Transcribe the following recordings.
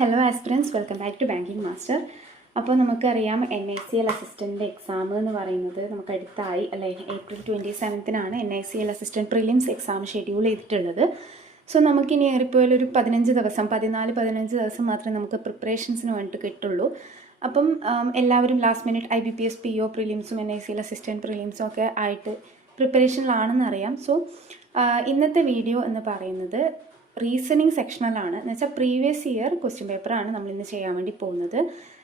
Hello aspirants, welcome back to banking master. അപ്പോൾ നമുക്കറിയാം NICL assistant exam എന്ന് പറയുന്നത് നമുക്ക് അടുത്തായി അല്ലേ. April 27-നാണ് NICL assistant prelims exam schedule ചെയ്തിട്ടുള്ളത്. സോ നമുക്കിനി ഏറിപ്പോയാൽ ഒരു 15 ദിവസം 14-15 ദിവസം മാത്രമേ നമുക്ക് പ്രിപ്പറേഷൻസിന് വേണ്ടിയിട്ട് കിട്ടുള്ളൂ. അപ്പം എല്ലാവരും ലാസ്റ്റ് മിനിറ്റ് IBPS PO പ്രിലിംസും NICL അസിസ്റ്റൻറ്റ് പ്രിലിംസും ഒക്കെ ആയിട്ട് പ്രിപ്പറേഷനിലാണെന്ന് അറിയാം. സോ ഇന്നത്തെ വീഡിയോ എന്ന് പറയുന്നത് റീസണിങ് സെക്ഷണലാണ്. എന്ന് വെച്ചാൽ പ്രീവിയസ് ഇയർ ക്വസ്റ്റ്യൻ പേപ്പറാണ് നമ്മൾ ഇന്ന് ചെയ്യാൻ വേണ്ടി പോകുന്നത്.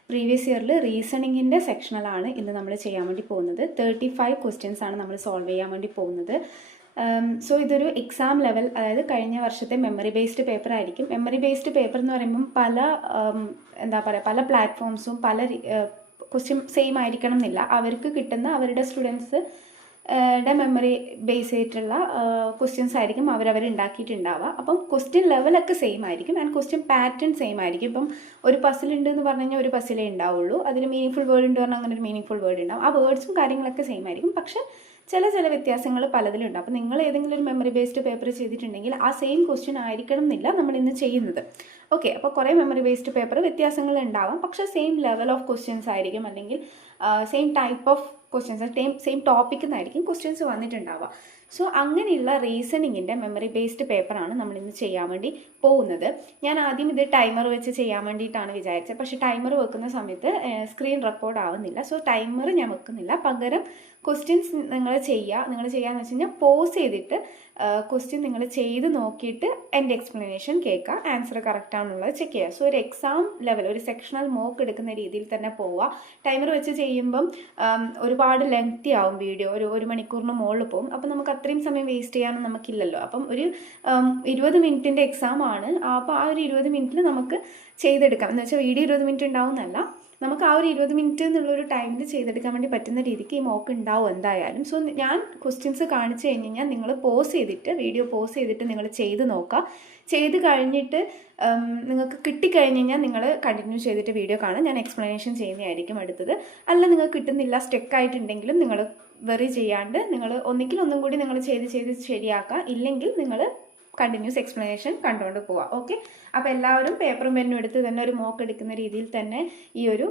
പ്രീവിയസ് ഇയറിൽ റീസണിങ്ങിൻ്റെ സെക്ഷണലാണ് ഇന്ന് നമ്മൾ ചെയ്യാൻ വേണ്ടി പോകുന്നത്. 35 ക്വസ്റ്റ്യൻസ് ആണ് നമ്മൾ സോൾവ് ചെയ്യാൻ വേണ്ടി പോകുന്നത്. സോ ഇതൊരു എക്സാം ലെവൽ, അതായത് കഴിഞ്ഞ വർഷത്തെ മെമ്മറി ബേസ്ഡ് പേപ്പർ ആയിരിക്കും. മെമ്മറി ബേസ്ഡ് പേപ്പർ എന്ന് പറയുമ്പം പല പ്ലാറ്റ്ഫോംസും പല ക്വസ്റ്റ്യൻ സെയിം ആയിരിക്കണം എന്നില്ല. അവർക്ക് കിട്ടുന്ന അവരുടെ സ്റ്റുഡൻസ് മെമ്മറി ബേസ് ചെയ്തിട്ടുള്ള ക്വസ്റ്റ്യൻസ് ആയിരിക്കും അവരവർ ഉണ്ടാക്കിയിട്ടുണ്ടാവുക. അപ്പം ക്വസ്റ്റ്യൻ ലെവലൊക്കെ സെയിം ആയിരിക്കും ആൻഡ് ക്വസ്റ്റ്യൻ പാറ്റേൺ സെയിം ആയിരിക്കും. ഇപ്പം ഒരു പസിൽ ഉണ്ട് എന്ന് പറഞ്ഞു കഴിഞ്ഞാൽ ഒരു പസിലേ ഉണ്ടാവുള്ളൂ. അതിൽ മീനിങ് വേർഡ് ഉണ്ട് പറഞ്ഞാൽ അങ്ങനെ ഒരു മീനിങ് വേർഡ് ഉണ്ടാവും. ആ വേർഡ്സും കാര്യങ്ങളൊക്കെ സെയിം ആയിരിക്കും, പക്ഷെ ചില വ്യത്യാസങ്ങൾ പലതിലുണ്ട്. അപ്പോൾ നിങ്ങൾ ഏതെങ്കിലും ഒരു മെമ്മറി ബേസ്ഡ് പേപ്പർ ചെയ്തിട്ടുണ്ടെങ്കിൽ ആ സെയിം ക്വസ്റ്റ്യൻ ആയിരിക്കണം എന്നില്ല നമ്മൾ ഇന്ന് ചെയ്യുന്നത്. ഓക്കെ, അപ്പോൾ കുറേ മെമ്മറി ബേസ്ഡ് പേപ്പർ വ്യത്യാസങ്ങൾ ഉണ്ടാവാം, പക്ഷേ സെയിം ലെവൽ ഓഫ് ക്വസ്റ്റ്യൻസ് ആയിരിക്കും, അല്ലെങ്കിൽ same type of questions, same ടോപ്പിക്കിൽ നിന്നായിരിക്കും ക്വസ്റ്റ്യൻസ് വന്നിട്ടുണ്ടാവുക. സോ അങ്ങനെയുള്ള റീസണിങ്ങിൻ്റെ മെമ്മറി ബേസ്ഡ് പേപ്പറാണ് നമ്മൾ ഇന്ന് ചെയ്യാൻ വേണ്ടി പോകുന്നത്. ഞാൻ ആദ്യം ഇത് ടൈമർ വെച്ച് ചെയ്യാൻ വേണ്ടിയിട്ടാണ് വിചാരിച്ചത്, പക്ഷേ ടൈമർ വെക്കുന്ന സമയത്ത് സ്ക്രീൻ റെക്കോർഡ് ആവുന്നില്ല. സോ ടൈമർ ഞാൻ വെക്കുന്നില്ല, പകരം ക്വസ്റ്റ്യൻസ് നിങ്ങൾ ചെയ്യാന്ന് വെച്ച് കഴിഞ്ഞാൽ പോസ് ചെയ്തിട്ട് ക്വസ്റ്റ്യൻ നിങ്ങൾ ചെയ്ത് നോക്കിയിട്ട് എൻ്റെ എക്സ്പ്ലനേഷൻ കേൾക്കുക, ആൻസർ കറക്റ്റ് ആണെന്നുള്ളത് ചെക്ക് ചെയ്യുക. സോ ഒരു എക്സാം ലെവൽ, ഒരു സെക്ഷണൽ മോക്ക് എടുക്കുന്ന രീതിയിൽ തന്നെ പോവുക. ടൈമർ വെച്ച് ചെയ്യുമ്പം ഒരുപാട് ലെങ്തി ആവും വീഡിയോ, ഒരു മണിക്കൂറിന് മുകളിൽ പോകും. അപ്പം നമുക്ക് അത്രയും സമയം വേസ്റ്റ് ചെയ്യാനൊന്നും നമുക്കില്ലല്ലോ. അപ്പം ഒരു 20 മിനിറ്റിൻ്റെ എക്സാം ആണ്. അപ്പോൾ ആ ഒരു 20 മിനിറ്റിൽ നമുക്ക് ചെയ്തെടുക്കാം. എന്ന് വെച്ചാൽ വീഡിയോ 20 മിനിറ്റ് ഉണ്ടാവുന്നല്ല, നമുക്ക് ആ ഒരു 20 മിനിറ്റ് എന്നുള്ളൊരു ടൈമിൽ ചെയ്തെടുക്കാൻ വേണ്ടി പറ്റുന്ന രീതിക്ക് ഈ മോക്ക് ഉണ്ടാവും എന്തായാലും. സോ ഞാൻ ക്വസ്റ്റ്യൻസ് കാണിച്ചു കഴിഞ്ഞ് കഴിഞ്ഞാൽ നിങ്ങൾ വീഡിയോ പോസ് ചെയ്തിട്ട് നിങ്ങൾ ചെയ്ത് നോക്കുക. ചെയ്ത് കഴിഞ്ഞിട്ട് നിങ്ങൾക്ക് കിട്ടിക്കഴിഞ്ഞ് കഴിഞ്ഞാൽ നിങ്ങൾ കണ്ടിന്യൂ ചെയ്തിട്ട് വീഡിയോ കാണാം. ഞാൻ എക്സ്പ്ലനേഷൻ ചെയ്യുന്നതായിരിക്കും അടുത്തത്. അല്ല നിങ്ങൾക്ക് കിട്ടുന്നില്ല, സ്റ്റെക്കായിട്ടുണ്ടെങ്കിലും നിങ്ങൾ വെറി ചെയ്യാണ്ട് നിങ്ങൾ ഒന്നും കൂടി നിങ്ങൾ ചെയ്ത് ശരിയാക്കുക. ഇല്ലെങ്കിൽ നിങ്ങൾ കണ്ടിന്യൂസ് എക്സ്പ്ലനേഷൻ കണ്ടുകൊണ്ട് പോവാം. ഓക്കെ, അപ്പോൾ എല്ലാവരും പേപ്പറും പെന്നും എടുത്ത് തന്നെ ഒരു മോക്ക് എടുക്കുന്ന രീതിയിൽ തന്നെ ഈ ഒരു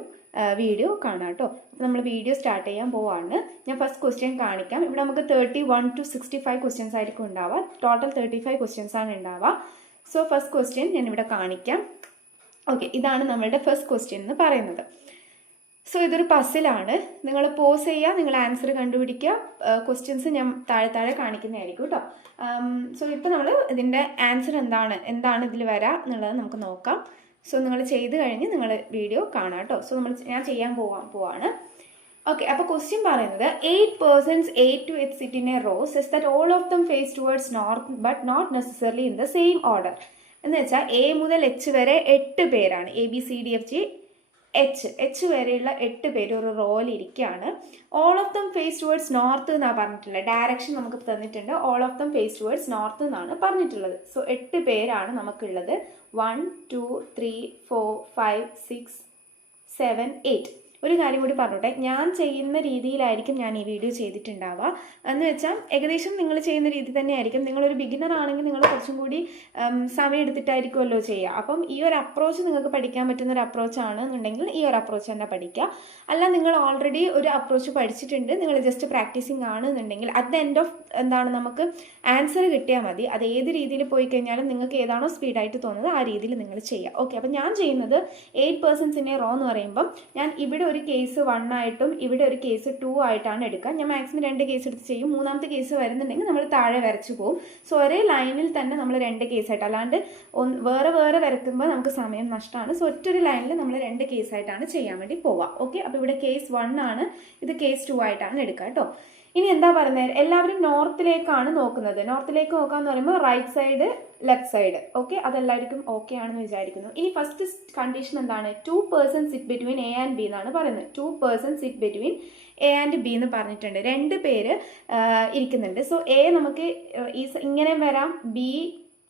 വീഡിയോ കാണാം കേട്ടോ. അപ്പോൾ നമ്മൾ വീഡിയോ സ്റ്റാർട്ട് ചെയ്യാൻ പോവാണ്. ഞാൻ ഫസ്റ്റ് ക്വസ്റ്റ്യൻ കാണിക്കാം. ഇവിടെ നമുക്ക് 31 to 65 ക്വസ്റ്റ്യൻസ് ആയിരിക്കും ഉണ്ടാവുക. ടോട്ടൽ 35 ക്വസ്റ്റ്യൻസ് ആണ് ഉണ്ടാവുക. സോ ഫസ്റ്റ് ക്വസ്റ്റ്യൻ ഞാൻ ഇവിടെ കാണിക്കാം. ഓക്കെ, ഇതാണ് നമ്മളുടെ ഫസ്റ്റ് ക്വസ്റ്റ്യൻ എന്ന് പറയുന്നത്. സോ ഇതൊരു പസിലാണ്. നിങ്ങൾ പോസ് ചെയ്യുക, നിങ്ങൾ ആൻസർ കണ്ടുപിടിക്കുക. ക്വസ്റ്റ്യൻസ് ഞാൻ താഴെ കാണിക്കുന്നതായിരിക്കും കേട്ടോ. സോ ഇപ്പോൾ നമ്മൾ ഇതിൻ്റെ ആൻസർ എന്താണ് ഇതിൽ വരാം എന്നുള്ളത് നമുക്ക് നോക്കാം. സോ നിങ്ങൾ ചെയ്ത് കഴിഞ്ഞ് നിങ്ങൾ വീഡിയോ കാണാം കേട്ടോ. സോ ഞാൻ ചെയ്യാൻ പോവാണ്. ഓക്കെ, അപ്പോൾ ക്വസ്റ്റ്യൻ പറയുന്നത് 8 persons A to H sit in a row says that all of them face towards north but not necessarily in the same order. എന്ന് വെച്ചാൽ A മുതൽ H വരെ 8 പേരാണ്. ABCDFG H വരെയുള്ള 8 പേര് ഒരു റോയിൽ ഇരിക്കുകയാണ്. All of them face towards north എന്നാണ് പറഞ്ഞിട്ടുള്ളത്. ഡയറക്ഷൻ നമുക്ക് തന്നിട്ടുണ്ട്. All of them face towards north എന്നാണ് പറഞ്ഞിട്ടുള്ളത്. സോ 8 പേരാണ് നമുക്കുള്ളത്. 1 2 3 4 5 6 7 8. ഒരു കാര്യം കൂടി പറഞ്ഞോട്ടെ, ഞാൻ ചെയ്യുന്ന രീതിയിലായിരിക്കും ഞാൻ ഈ വീഡിയോ ചെയ്തിട്ടുണ്ടാവുക. എന്ന് വെച്ചാൽ ഏകദേശം നിങ്ങൾ ചെയ്യുന്ന രീതി തന്നെയായിരിക്കും. നിങ്ങളൊരു ബിഗിനർ ആണെങ്കിൽ നിങ്ങൾ കുറച്ചും കൂടി സമയം എടുത്തിട്ടായിരിക്കുമല്ലോ ചെയ്യുക. അപ്പം ഈ ഒരു അപ്രോച്ച് നിങ്ങൾക്ക് പഠിക്കാൻ പറ്റുന്ന ഒരു അപ്രോച്ച് ആണെന്നുണ്ടെങ്കിൽ ഈ ഒരു അപ്രോച്ച് തന്നെ പഠിക്കുക. അല്ല, നിങ്ങൾ ഓൾറെഡി ഒരു അപ്രോച്ച് പഠിച്ചിട്ടുണ്ട്, നിങ്ങൾ ജസ്റ്റ് പ്രാക്ടീസിങ് ആണെന്നുണ്ടെങ്കിൽ അറ്റ് ദ എൻഡ് ഓഫ് നമുക്ക് ആൻസർ കിട്ടിയാൽ മതി. അത് ഏത് രീതിയിൽ പോയി കഴിഞ്ഞാലും നിങ്ങൾക്ക് ഏതാണോ സ്പീഡായിട്ട് തോന്നുന്നത് ആ രീതിയിൽ നിങ്ങൾ ചെയ്യുക. ഓക്കെ, അപ്പം ഞാൻ ചെയ്യുന്നത് 8 persons in a row എന്ന് പറയുമ്പം ഞാൻ ഇവിടെ ഒരു കേസ് 1 ആയിട്ടും ഇവിടെ ഒരു കേസ് 2 ആയിട്ടാണ് എടുക്കുക. ഞാൻ മാക്സിമം 2 കേസ് എടുത്ത് ചെയ്യും. മൂന്നാമത്തെ കേസ് വരുന്നുണ്ടെങ്കിൽ നമ്മൾ താഴെ വരച്ചു പോകും. സോ ഒരേ ലൈനിൽ തന്നെ നമ്മൾ 2 കേസായിട്ട്, അല്ലാണ്ട് വേറെ വരയ്ക്കുമ്പോൾ നമുക്ക് സമയം നഷ്ടമാണ്. സോ ഒറ്റൊരു ലൈനിൽ നമ്മൾ 2 കേസായിട്ടാണ് ചെയ്യാൻ വേണ്ടി പോവുക. ഓക്കെ, അപ്പോൾ ഇവിടെ കേസ് 1 ആണ്, ഇത് കേസ് 2 ആയിട്ടാണ് എടുക്കുക കേട്ടോ. ഇനി എന്താ പറയുന്നത്, എല്ലാവരും നോർത്തിലേക്കാണ് നോക്കുന്നത്. നോർത്തിലേക്ക് നോക്കാന്ന് പറയുമ്പോൾ right side left side. Okay, അതെല്ലാവർക്കും ഓക്കെ ആണെന്ന് വിചാരിക്കുന്നു. ഇനി ഫസ്റ്റ് കണ്ടീഷൻ എന്താണ്? 2 persons sit between A and B എന്നാണ് പറയുന്നത്. 2 persons sit between A and B എന്ന് പറഞ്ഞിട്ടുണ്ട്. 2 പേര് ഇരിക്കുന്നുണ്ട്. സോ A നമുക്ക് ഇങ്ങനെ വരാം, B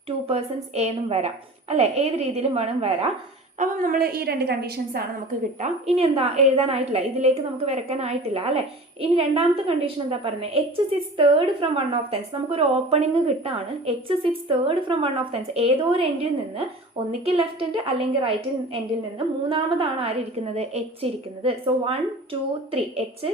2 persons A എന്നും വരാം അല്ലേ, ഏത് രീതിയിലും വേണം വരാം. അപ്പം നമ്മൾ ഈ രണ്ട് കണ്ടീഷൻസ് ആണ് നമുക്ക് കിട്ടാം. ഇനി എന്താ എഴുതാനായിട്ടില്ല, ഇതിലേക്ക് നമുക്ക് വരയ്ക്കാനായിട്ടില്ല അല്ലെ. ഇനി രണ്ടാമത്തെ കണ്ടീഷൻ എന്താ പറയുന്നത്, H sits third from one of the ends. നമുക്കൊരു ഓപ്പണിംഗ് കിട്ടാണ്, H sits third from one of the ends. ഏതോ ഒരു എൻഡിൽ നിന്ന്, ഒന്നിക്ക് ലെഫ്റ്റ് എൻഡ് അല്ലെങ്കിൽ റൈറ്റ് എൻഡിൽ നിന്ന് മൂന്നാമതാണ് ആരിയിരിക്കുന്നത്, എച്ച് ഇരിക്കുന്നത്. സോ 1 2 3 എച്ച്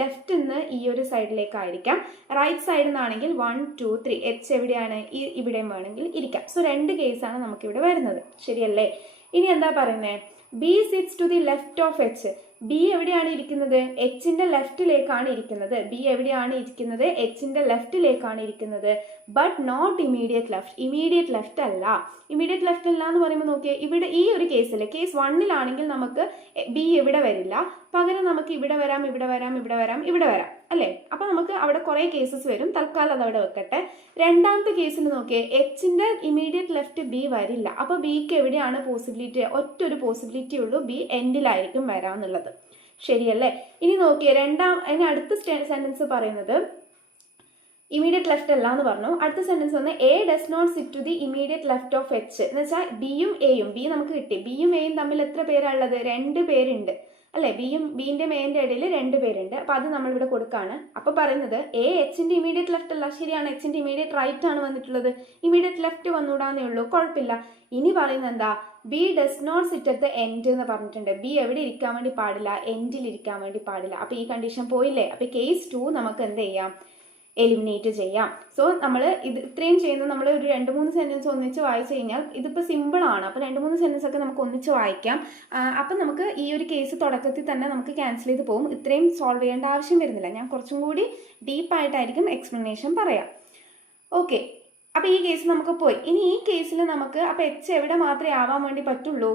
ലെഫ്റ്റ് നിന്ന് ഈ ഒരു സൈഡിലേക്കായിരിക്കാം, റൈറ്റ് സൈഡിൽ നിന്നാണെങ്കിൽ 1 2 3 എച്ച് എവിടെയാണ്, ഇവിടെയും വേണമെങ്കിൽ ഇരിക്കാം. സോ രണ്ട് കേസാണ് നമുക്കിവിടെ വരുന്നത്, ശരിയല്ലേ. ഇനി എന്താ പറയുന്നത്, B sits to the left of H. B എവിടെയാണ് ഇരിക്കുന്നത്, എച്ചിന്റെ ലെഫ്റ്റിലേക്കാണ് ഇരിക്കുന്നത്. ബി എവിടെയാണ് ഇരിക്കുന്നത്, എച്ചിന്റെ ലെഫ്റ്റിലേക്കാണ് ഇരിക്കുന്നത്. But not immediate left. Immediate left അല്ല. ഇമീഡിയറ്റ് ലെഫ്റ്റ് അല്ല എന്ന് പറയുമ്പോൾ നോക്കിയാൽ ഇവിടെ ഈ ഒരു കേസിൽ, കേസ് 1 നമുക്ക് ബി ഇവിടെ വരില്ല, പകരം നമുക്ക് ഇവിടെ വരാം, ഇവിടെ വരാം, ഇവിടെ വരാം, ഇവിടെ വരാം അല്ലേ. അപ്പൊ നമുക്ക് അവിടെ കുറെ കേസസ് വരും, തൽക്കാലം അതവിടെ വെക്കട്ടെ. രണ്ടാമത്തെ കേസിൽ നോക്കിയേ, എച്ചിന്റെ ഇമീഡിയറ്റ് ലെഫ്റ്റ് ബി വരില്ല. അപ്പൊ ബിക്ക് എവിടെയാണ് പോസിബിലിറ്റി, ഒറ്റൊരു പോസിബിലിറ്റി ഉള്ളൂ, ബി എൻഡിലായിരിക്കും വരാമെന്നുള്ളത്, ശരിയല്ലേ. ഇനി നോക്കിയേ ഇനി അടുത്ത സെന്റൻസ് പറയുന്നത് ഇമീഡിയറ്റ് ലെഫ്റ്റ് അല്ല എന്ന് പറഞ്ഞു. അടുത്ത സെന്റൻസ് വന്ന് A does not sit to the immediate left of H. എന്ന് വെച്ചാൽ ബിയും എയും, ബി നമുക്ക് കിട്ടി, ബിയും എയും തമ്മിൽ എത്ര പേരാണുള്ളത്, 2 പേരുണ്ട് അല്ലെ. ബിന്റെ മേന്റെ ഇടയിൽ 2 പേരുണ്ട്. അപ്പൊ അത് നമ്മൾ ഇവിടെ കൊടുക്കാണ്. അപ്പൊ പറയുന്നത് എ എച്ചിന്റെ ഇമീഡിയറ്റ് ലെഫ്റ്റ് അല്ല, ശരിയാണ്, എച്ചിന്റെ ഇമീഡിയറ്റ് റൈറ്റ് ആണ് വന്നിട്ടുള്ളത്, ഇമീഡിയറ്റ് ലെഫ്റ്റ് വന്നൂടാന്നേ ഉള്ളൂ, കുഴപ്പമില്ല. ഇനി പറയുന്നത് എന്താ, B does not sit at the end എന്ന് പറഞ്ഞിട്ടുണ്ട്. ബി എവിടെ ഇരിക്കാൻ വേണ്ടി പാടില്ല, എൻഡിൽ ഇരിക്കാൻ വേണ്ടി പാടില്ല. അപ്പൊ ഈ കണ്ടീഷൻ പോയില്ലേ. അപ്പൊ കേസ് 2 നമുക്ക് എന്ത് ചെയ്യാം, എലിമിനേറ്റ് ചെയ്യാം. സോ നമ്മൾ ഇത്രയും ചെയ്യുന്നത്, നമ്മൾ ഒരു 2-3 സെന്റൻസ് ഒന്നിച്ച് വായിച്ചു കഴിഞ്ഞാൽ ഇതിപ്പോൾ സിമ്പിൾ ആണ്. അപ്പോൾ 2-3 സെന്റൻസ് ഒക്കെ നമുക്ക് ഒന്നിച്ച് വായിക്കാം. അപ്പം നമുക്ക് ഈ ഒരു കേസ് തുടക്കത്തിൽ തന്നെ നമുക്ക് ക്യാൻസൽ ചെയ്ത് പോകും. ഇത്രയും സോൾവ് ചെയ്യേണ്ട ആവശ്യം വരുന്നില്ല. ഞാൻ കുറച്ചും കൂടി ഡീപ്പായിട്ടായിരിക്കും എക്സ്പ്ലനേഷൻ പറയാം. ഓക്കെ, അപ്പോൾ ഈ കേസ് നമുക്ക് പോയി. ഇനി ഈ കേസിൽ നമുക്ക് അപ്പോൾ എച്ച് എവിടെ മാത്രമേ ആവാൻ വേണ്ടി പറ്റുള്ളൂ,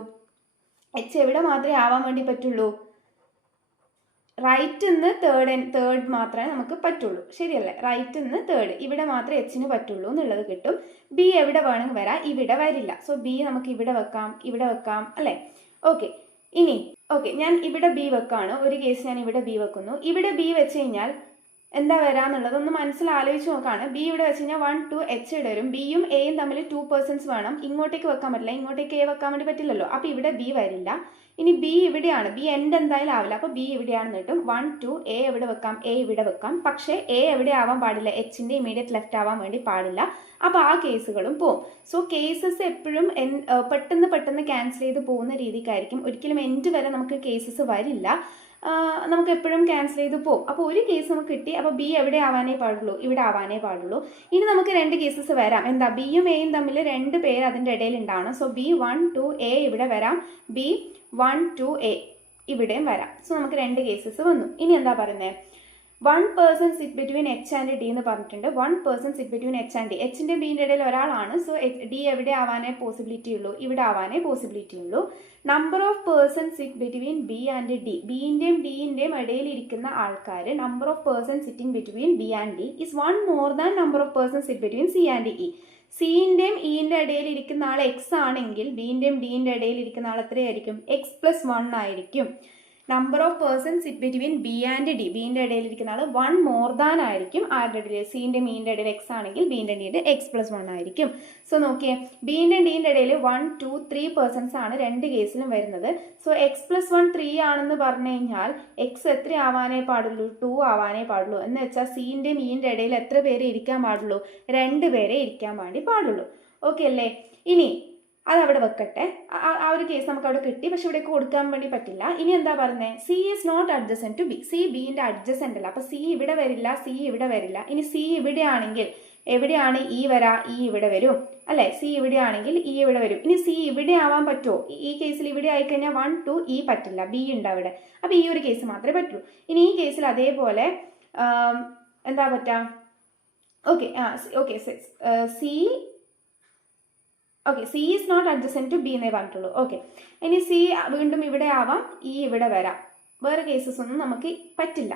എച്ച് എവിടെ മാത്രമേ ആവാൻ വേണ്ടി പറ്റുള്ളൂ, റൈറ്റ് നിന്ന് തേർഡ് മാത്രമേ നമുക്ക് പറ്റുള്ളൂ, ശരിയല്ലേ. റൈറ്റ് നിന്ന് തേർഡ്, ഇവിടെ മാത്രമേ എച്ചിന് പറ്റുള്ളൂ എന്നുള്ളത് കിട്ടും. ബി എവിടെ വേണമെങ്കിൽ വരാം, ഇവിടെ വരില്ല. സോ ബി നമുക്ക് ഇവിടെ വെക്കാം അല്ലേ. ഓക്കെ, ഇനി ഞാൻ ഇവിടെ ബി വെക്കാണ്. ഒരു കേസ് ഞാൻ ഇവിടെ ബി വെക്കുന്നു. ഇവിടെ ബി വെച്ച് കഴിഞ്ഞാൽ എന്താ വരാന്നുള്ളത് ഒന്ന് മനസ്സിലാലോചിച്ച് നോക്കാണ്. ബി ഇവിടെ വെച്ച് കഴിഞ്ഞാൽ 1 2 എച്ച് ഇവിടെ വരും. ബിയും എയും തമ്മിൽ 2% വേണം. ഇങ്ങോട്ടേക്ക് വെക്കാൻ പറ്റില്ല, ഇങ്ങോട്ടേക്ക് എ വെക്കാൻ വേണ്ടി പറ്റില്ലല്ലോ. അപ്പൊ ഇവിടെ ബി വരില്ല. ഇനി ബി ഇവിടെയാണ്, ബി എൻഡ് എന്തായാലും ആവില്ല. അപ്പൊ ബി ഇവിടെയാണെന്ന് കിട്ടും. 1 2 എ എവിടെ വെക്കാം, എ ഇവിടെ വെക്കാം. പക്ഷേ എ എവിടെ ആവാൻ പാടില്ല, എച്ചിന്റെ ഇമീഡിയറ്റ് ലെഫ്റ്റ് ആവാൻ വേണ്ടി പാടില്ല. അപ്പൊ ആ കേസുകളും പോവും. സോ കേസസ് എപ്പോഴും പെട്ടെന്ന് ക്യാൻസൽ ചെയ്ത് പോകുന്ന രീതിക്കായിരിക്കും. ഒരിക്കലും എൻഡ് വരെ നമുക്ക് കേസസ് വരില്ല, നമുക്ക് എപ്പോഴും ക്യാൻസൽ ചെയ്ത് പോകും. അപ്പോൾ ഒരു കേസ് നമുക്ക് കിട്ടി. അപ്പോൾ ബി എവിടെ ആവാനേ പാടുള്ളൂ, ഇവിടെ ആവാനേ പാടുള്ളൂ. ഇനി നമുക്ക് 2 കേസസ് വരാം. എന്താ, ബിയും എയും തമ്മിൽ 2 പേര് അതിൻ്റെ ഇടയിൽ ഉണ്ടാവണം. സോ ബി 1 2 എ ഇവിടെ വരാം, ബി 1 2 എ ഇവിടെയും വരാം. സോ നമുക്ക് 2 കേസസ് വന്നു. ഇനി എന്താ പറയുന്നത്, 1 person sit between H and D എന്ന് പറഞ്ഞിട്ടുണ്ട്. 1 person sit between H and D. എച്ചിന്റെ ബിന്റെ ഇടയിൽ ഒരാളാണ്. സോ ഡി എവിടെ ആവാനേ പോസിബിലിറ്റി ഉള്ളൂ, ഇവിടെ ആവാനേ പോസിബിലിറ്റി ഉള്ളൂ. Number of person sit between B and D. ബിന്റെയും ഡിന്റെയും ഇടയിൽ ഇരിക്കുന്ന ആൾക്കാർ, number of person sitting between B and D is 1 more than number of person sit between C and E. സിന്റെയും ഇന്റെ ഇടയിൽ ഇരിക്കുന്ന ആൾ എക്സ് ആണെങ്കിൽ ബിന്റെയും ഡിന്റെ ഇടയിൽ ഇരിക്കുന്ന ആൾ എത്രയായിരിക്കും, x+1 ആയിരിക്കും. Number of person sit between B and D, ബിന്റെ ഇടയിൽ ഇരിക്കുന്ന ആൾ 1 more than ആയിരിക്കും. ആരുടെ ഇടയിൽ, സിന്റെ മീന്റെ ഇടയിൽ എക്സ് ആണെങ്കിൽ ബിന്റെ ഡിയുടെ x+1 ആയിരിക്കും. സോ നോക്കിയേ, ബിന്റെ ഡിന്റെ ഇടയിൽ 1 2 3 persons ആണ് 2 കേസിലും വരുന്നത്. സോ x+1 3 ആണെന്ന് പറഞ്ഞു കഴിഞ്ഞാൽ എക്സ് എത്ര ആവാനേ പാടുള്ളൂ, 2 ആവാനേ പാടുള്ളൂ. എന്ന് വെച്ചാൽ സിന്റെ മീന്റെ ഇടയിൽ എത്ര പേരെ ഇരിക്കാൻ പാടുള്ളൂ, 2 പേരെ ഇരിക്കാൻ വേണ്ടി പാടുള്ളൂ. ഓക്കെ അല്ലേ. ഇനി അതവിടെ വെക്കട്ടെ. ആ ഒരു കേസ് നമുക്ക് അവിടെ കിട്ടി, പക്ഷെ ഇവിടേക്ക് കൊടുക്കാൻ വേണ്ടി പറ്റില്ല. ഇനി എന്താ പറയുന്നത്, C is not adjacent to B. C ബിന്റെ അഡ്ജസെന്റ് അല്ല. അപ്പൊ സി ഇവിടെ വരില്ല, സി ഇവിടെ വരില്ല. ഇനി സി ഇവിടെയാണെങ്കിൽ എവിടെയാണ് ഇ വരാ, ഇ ഇവിടെ വരും അല്ലെ. സി ഇവിടെയാണെങ്കിൽ ഇ ഇവിടെ വരും. ഇനി സി ഇവിടെ ആവാൻ പറ്റുമോ, ഈ കേസിൽ ഇവിടെ ആയിക്കഴിഞ്ഞാൽ 1 2 ഇ പറ്റില്ല, ബി ഉണ്ട് അവിടെ. അപ്പൊ ഈ ഒരു കേസ് മാത്രമേ പറ്റുള്ളൂ. ഇനി ഈ കേസിൽ അതേപോലെ എന്താ പറ്റാ, C is not adjacent to B എന്നേ പറഞ്ഞിട്ടുള്ളൂ. ഓക്കെ, ഇനി സി വീണ്ടും ഇവിടെ ആവാം, ഇ ഇവിടെ വരാം. വേറെ കേസസ് ഒന്നും നമുക്ക് പറ്റില്ല.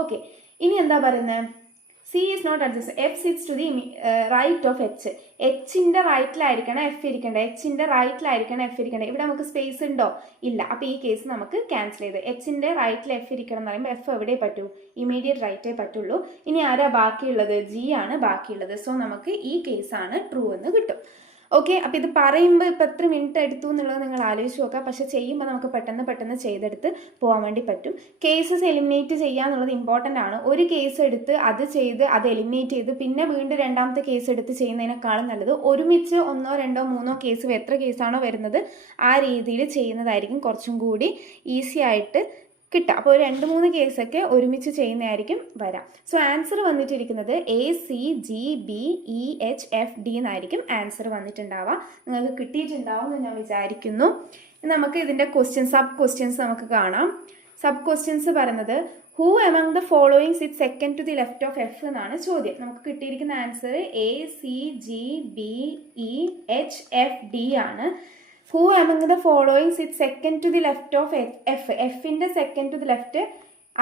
ഓക്കെ, ഇനി എന്താ പറയുന്നത്, C is not adjacent, F sits to the right of H. എച്ചിന്റെ റൈറ്റിലായിരിക്കണം എഫ് ഇരിക്കേണ്ടത്, എച്ചിന്റെ റൈറ്റിലായിരിക്കണം എഫ് ഇരിക്കേണ്ടത്. ഇവിടെ നമുക്ക് സ്പേസ് ഉണ്ടോ, ഇല്ല. അപ്പൊ ഈ കേസ് നമുക്ക് ക്യാൻസൽ ചെയ്ത്, എച്ചിന്റെ റൈറ്റിൽ എഫ് ഇരിക്കണം എന്ന് പറയുമ്പോൾ എഫ് എവിടെ പറ്റൂ, ഇമീഡിയറ്റ് റൈറ്റേ പറ്റുള്ളൂ. ഇനി ആരാ ബാക്കിയുള്ളത്, ജി ആണ് ബാക്കിയുള്ളത്. സോ നമുക്ക് ഈ കേസാണ് ട്രൂ എന്ന് കിട്ടും. ഓക്കെ, അപ്പോൾ ഇത് പറയുമ്പോൾ ഇപ്പോൾ എത്ര മിനിറ്റ് എടുത്തു എന്നുള്ളത് നിങ്ങൾ ആലോചിച്ച് നോക്കുക. പക്ഷേ ചെയ്യുമ്പോൾ നമുക്ക് പെട്ടെന്ന് ചെയ്തെടുത്ത് പോകാൻ വേണ്ടി പറ്റും. കേസസ് എലിമിനേറ്റ് ചെയ്യുക എന്നുള്ളത് ഇമ്പോർട്ടൻ്റ് ആണ്. ഒരു കേസ് എടുത്ത് അത് ചെയ്ത് അത് എലിമിനേറ്റ് ചെയ്ത് പിന്നെ വീണ്ടും രണ്ടാമത്തെ കേസ് എടുത്ത് ചെയ്യുന്നതിനേക്കാളും നല്ലത് ഒരുമിച്ച് 1, 2, 3 കേസ് എത്ര കേസാണോ വരുന്നത് ആ രീതിയിൽ ചെയ്യുന്നതായിരിക്കും കുറച്ചും കൂടി ഈസി ആയിട്ട് കിട്ടുക. അപ്പോൾ ഒരു 2-3 കേസൊക്കെ ഒരുമിച്ച് ചെയ്യുന്നതായിരിക്കും വരാം. സോ ആൻസർ വന്നിട്ടിരിക്കുന്നത് ACGBEHFD എന്നായിരിക്കും ആൻസർ വന്നിട്ടുണ്ടാവുക. നിങ്ങൾക്ക് കിട്ടിയിട്ടുണ്ടാവും എന്ന് ഞാൻ വിചാരിക്കുന്നു. നമുക്ക് ഇതിൻ്റെ സബ് ക്വസ്റ്റ്യൻസ് നമുക്ക് കാണാം. സബ് ക്വസ്റ്റ്യൻസ് പറയുന്നത് who among the following sit second to the left of F എന്നാണ് ചോദ്യം. നമുക്ക് കിട്ടിയിരിക്കുന്ന ആൻസർ ACGBEHFD ആണ്. Who among the following sits second to the left of F? Fന്റെ second to the left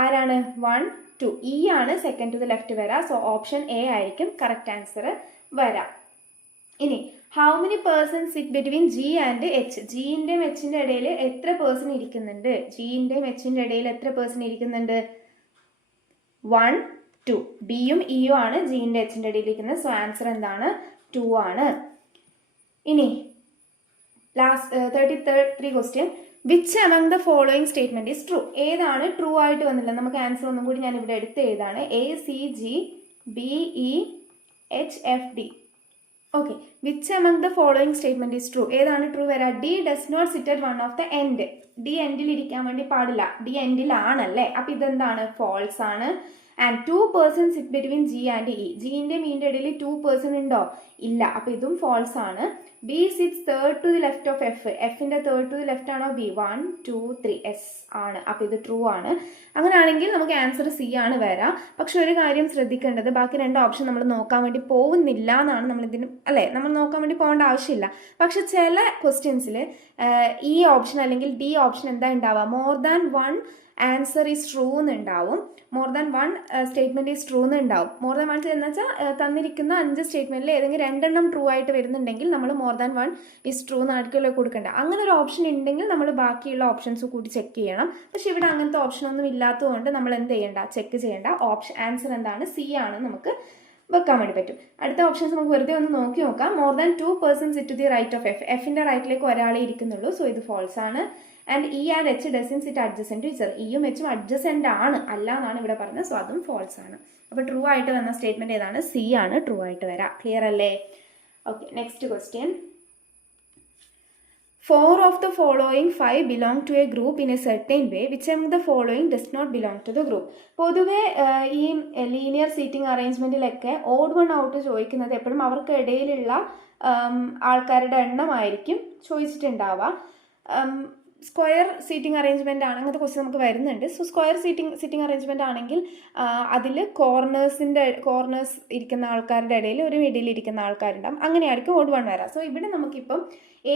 ആരാണ്? 1, 2. E ആണ് second to the left വരാം. So option A ആയിരിക്കും correct answer വരാം. ഇനി how many persons sit between G and H? ജിൻ്റെയും എച്ചിൻ്റെ ഇടയിൽ എത്ര പേഴ്സൺ ഇരിക്കുന്നുണ്ട്? ജിൻ്റെയും എച്ചിൻ്റെ ഇടയിൽ എത്ര പേഴ്സൺ ഇരിക്കുന്നുണ്ട്? 1, 2. ബിയും ഇയും ആണ് ജിൻ്റെ എച്ചിൻ്റെ ഇടയിൽ ഇരിക്കുന്നത്. സോ ആൻസർ എന്താണ്? 2 ആണ്. ഇനി last 33 question. Which among the following statement is true? ഏതാണ് ട്രൂ ആയിട്ട് വന്നില്ല? നമുക്ക് ആൻസർ ഒന്നും കൂടി ഞാൻ ഇവിടെ എടുത്ത് എഴുതാണ്. ACGBEHFD. Okay, which among the following statement is true? ഏതാണ് ട്രൂ വരാ? D does not sit at one of the end. D എൻഡിൽ ഇരിക്കാൻ വേണ്ടി പാടില്ല. ഡി എൻഡിലാണല്ലേ, അപ്പൊ ഇതെന്താണ്? ഫോൾസ് ആണ്. And 2 person sit between G and E. ജിന്റെ മീൻ്റെ ഇടയിൽ 2 പേഴ്സൺ ഉണ്ടോ? ഇല്ല, അപ്പൊ ഇതും ഫോൾസ് ആണ്. B sits third to the left of F. എഫിന്റെ തേർഡ് ടു ദി ലെഫ്റ്റ് ആണോ ബി? 1, 2, 3 എസ് ആണ്. അപ്പൊ ഇത് ട്രൂ ആണ്. അങ്ങനെയാണെങ്കിൽ നമുക്ക് ആൻസർ സി ആണ് വരാം. പക്ഷെ ഒരു കാര്യം ശ്രദ്ധിക്കേണ്ടത്, ബാക്കി 2 ഓപ്ഷൻ നമ്മൾ നോക്കാൻ വേണ്ടി പോകുന്നില്ല എന്നാണ് നമ്മൾ ഇതിന് അല്ലേ, നമ്മൾ നോക്കാൻ വേണ്ടി പോകേണ്ട ആവശ്യമില്ല. പക്ഷെ ചില ക്വസ്റ്റ്യൻസിൽ ഈ ഓപ്ഷൻ അല്ലെങ്കിൽ ഡി ഓപ്ഷൻ എന്താ ഉണ്ടാവുക? More than 1 answer is true എന്നുണ്ടാവും. More than 1 statement is true എന്നുണ്ടാവും. മോർ ദാൻ 1 എന്ന് വെച്ചാൽ തന്നിരിക്കുന്ന 5 സ്റ്റേറ്റ്മെന്റിൽ ഏതെങ്കിലും 2 ട്രൂ ആയിട്ട് വരുന്നുണ്ടെങ്കിൽ നമ്മൾ മോർ ദാൻ 1 ഈസ് ട്രൂ എന്നായിരിക്കുമല്ലോ കൊടുക്കേണ്ട. അങ്ങനെ ഒരു ഓപ്ഷൻ ഉണ്ടെങ്കിൽ നമ്മൾ ബാക്കിയുള്ള ഓപ്ഷൻസ് കൂടി ചെക്ക് ചെയ്യണം. പക്ഷെ ഇവിടെ അങ്ങനത്തെ ഓപ്ഷൻ ഒന്നും ഇല്ലാത്തതുകൊണ്ട് നമ്മൾ എന്ത് ചെയ്യേണ്ട? ചെക്ക് ചെയ്യേണ്ട. ഓപ്ഷൻ ആൻസർ എന്താണ്? സി ആണ് നമുക്ക് വെക്കാൻ വേണ്ടി പറ്റും. അടുത്ത ഓപ്ഷൻസ് നമുക്ക് വെറുതെ ഒന്ന് നോക്കി നോക്കാം. More than 2 person sit to the right of F. എഫിന്റെ റൈറ്റിലേക്ക് ഒരാളെ ഇരിക്കുന്നുള്ളൂ. സോ ഇത് ഫോൾസ് ആണ്. And E and H doesn't sit adjacent to either. ഇയും എച്ചും അഡ്ജസെന്റ് ആണ്, അല്ല എന്നാണ് ഇവിടെ പറഞ്ഞത്. സോ അതും ഫോൾസ് ആണ്. അപ്പോൾ ട്രൂ ആയിട്ട് വന്ന സ്റ്റേറ്റ്മെന്റ് ഏതാണ്? സി ആണ് ട്രൂ ആയിട്ട് വരാം. ക്ലിയർ അല്ലേ? Okay, next question. 4 of the following 5 belong to a group in a certain way. Which among the following does not belong to the group? പൊതുവെ ഈ ലീനിയർ സീറ്റിംഗ് അറേഞ്ച്മെന്റിലൊക്കെ ഓഡ് വൺ ഔട്ട് ചോദിക്കുന്നത് എപ്പോഴും അവർക്ക് ഇടയിലുള്ള ആൾക്കാരുടെ എണ്ണമായിരിക്കും ചോദിച്ചിട്ടുണ്ടാവുക. സ്ക്വയർ സീറ്റിംഗ് അറേഞ്ച്മെന്റ് ആണ്, അങ്ങനത്തെ ക്വസ്റ്റ്യൻ നമുക്ക് വരുന്നുണ്ട്. സോ സ്ക്വയർ സീറ്റിംഗ് അറേഞ്ച്മെന്റ് ആണെങ്കിൽ അതിൽ കോർണേഴ്സ് ഇരിക്കുന്ന ആൾക്കാരുടെ ഇടയിൽ ഒരു മിഡിൽ ഇരിക്കുന്ന ആൾക്കാരുണ്ടാവും. അങ്ങനെയായിരിക്കും ഓഡ് വൺ വരാം. സോ ഇവിടെ നമുക്കിപ്പം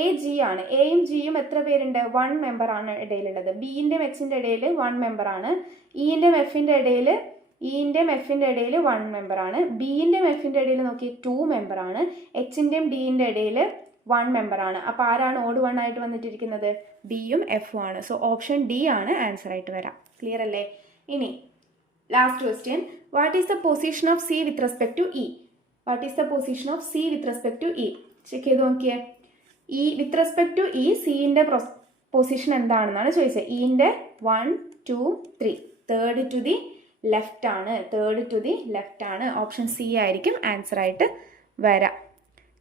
എ ജി ആണ്. എയും ജിയും എത്ര പേരുണ്ട്? 1 മെമ്പർ ആണ് ഇടയിലുള്ളത്. ബിന്റെയും എച്ചിന്റെ ഇടയിൽ 1 മെമ്പർ ആണ്. ഇന്റെയും എഫിന്റെ ഇടയിൽ 1 മെമ്പർ ആണ്. ബിന്റെയും എഫിന്റെ ഇടയിൽ നോക്കി 2 മെമ്പർ ആണ്. എച്ചിന്റെയും ഡിന്റെ ഇടയിൽ 1 മെമ്പർ ആണ്. അപ്പോൾ ആരാണ് ഓഡ് 1 ആയിട്ട് വന്നിട്ടിരിക്കുന്നത്? ഡിയും എഫും ആണ്. സോ ഓപ്ഷൻ ഡി ആണ് ആൻസർ ആയിട്ട് വരാം. ക്ലിയർ അല്ലേ? ഇനി last question. What is the position of C with respect to E? What is the position of C with respect to E? Check ചെയ്ത് നോക്കിയേ. E with respect to E സിന്റെ position എന്താണെന്നാണ് ചോദിച്ചത്. ഇന്റെ 1, 2, 3 തേർഡ് ടു ദി ലെഫ്റ്റ് ആണ്. Option C ആയിരിക്കും answer ആയിട്ട് വരാം.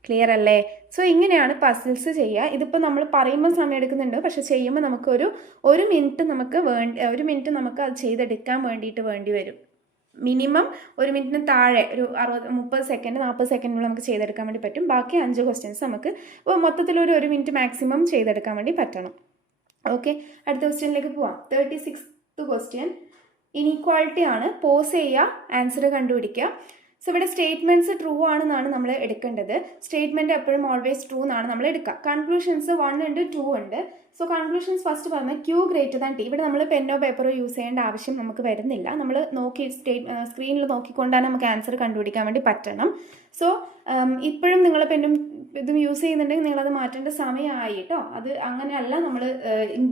ക്ലിയർ അല്ലേ? സോ ഇങ്ങനെയാണ് പസിൽസ് ചെയ്യുക. ഇതിപ്പോൾ നമ്മൾ പറയുമ്പോൾ സമയം എടുക്കുന്നുണ്ട്, പക്ഷെ ചെയ്യുമ്പോൾ നമുക്ക് ഒരു മിനിറ്റ് നമുക്ക് അത് ചെയ്തെടുക്കാൻ വേണ്ടിയിട്ട് വേണ്ടി വരും. മിനിമം 1 മിനിറ്റിന് താഴെ ഒരു 30 സെക്കൻഡ് 40 സെക്കൻഡിൽ നമുക്ക് ചെയ്തെടുക്കാൻ വേണ്ടി പറ്റും. ബാക്കി 5 ക്വസ്റ്റ്യൻസ് നമുക്ക് മൊത്തത്തിൽ 1 മിനിറ്റ് മാക്സിമം ചെയ്തെടുക്കാൻ വേണ്ടി പറ്റണം. ഓക്കെ, അടുത്ത ക്വസ്റ്റ്യനിലേക്ക് പോവാം. 36th question. ഇനീക്വാളിറ്റി ആണ്. പോസ് ചെയ്യുക, ആൻസർ കണ്ടുപിടിക്കുക. സോ ഇവിടെ സ്റ്റേറ്റ്മെന്റ്സ് ട്രൂ ആണെന്നാണ് നമ്മൾ എടുക്കേണ്ടത്. സ്റ്റേറ്റ്മെന്റ് എപ്പോഴും ഓൾവേസ് ട്രൂ എന്നാണ് നമ്മൾ എടുക്കുക. കൺക്ലൂഷൻസ് 1 ഉണ്ട് 2 ഉണ്ട്. സോ കൺക്ലൂഷൻസ് ഫസ്റ്റ് പറഞ്ഞാൽ ക്യൂ ഗ്രേറ്റർ ദാൻ ടി. ഇവിടെ നമ്മൾ പെന്നോ പേപ്പറോ യൂസ് ചെയ്യേണ്ട ആവശ്യം നമുക്ക് വരുന്നില്ല. നമ്മൾ നോക്കി സ്ക്രീനിൽ നോക്കിക്കൊണ്ടാണ് നമുക്ക് ആൻസർ കണ്ടുപിടിക്കാൻ വേണ്ടി പറ്റണം. സോ ഇപ്പോഴും നിങ്ങൾ പെന്നും ഇതും യൂസ് ചെയ്യുന്നുണ്ടെങ്കിൽ നിങ്ങളത് മാറ്റേണ്ട സമയമായി കേട്ടോ. അത് അങ്ങനെയല്ല നമ്മൾ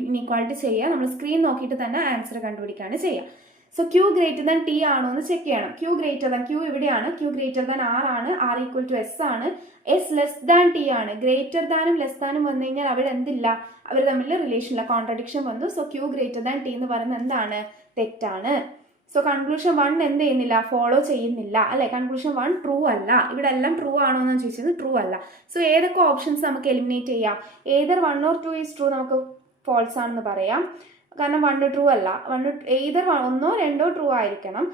ഇനീക്വാളിറ്റി ചെയ്യുക. നമ്മൾ സ്ക്രീൻ നോക്കിയിട്ട് തന്നെ ആൻസർ കണ്ടുപിടിക്കുകയാണ് ചെയ്യുക. So Q greater than T ആണോ എന്ന് ചെക്ക് ചെയ്യണം. ക്യൂ ഗ്രേറ്റർ ദാൻ, ക്യൂ ഇവിടെയാണ്, ക്യൂ ഗ്രേറ്റർ ദാൻ ആർ ആണ്, ആർ ഈക്വൽ ടു എസ് ആണ്, എസ് ലെസ് ദാൻ ടി ആണ്. ഗ്രേറ്റർ ദാനും ലെസ് ദാനും വന്നു കഴിഞ്ഞാൽ അവിടെ എന്തില്ല, അവർ തമ്മിൽ റിലേഷൻ ഇല്ല, കോൺട്രഡിക്ഷൻ വന്നു. So Q greater than T എന്ന് പറയുന്നത് എന്താണ്, തെറ്റാണ്. സോ കൺക്ലൂഷൻ 1 എന്ത് ചെയ്യുന്നില്ല, ഫോളോ ചെയ്യുന്നില്ല അല്ലെ. കൺക്ലൂഷൻ 1 ട്രൂ അല്ല. ഇവിടെ എല്ലാം ട്രൂ ആണോ എന്ന് ചോദിച്ചത് ട്രൂ അല്ല. സോ ഏതൊക്കെ ഓപ്ഷൻസ് നമുക്ക് എലിമിനേറ്റ് ചെയ്യാം? ഏതർ 1 or 2 ഈസ് ട്രൂ നമുക്ക് ഫോൾസ് ആണെന്ന് പറയാം, കാരണം 1 ട്രൂ അല്ല. either 1 or 2 ട്രൂ ആയിരിക്കണം.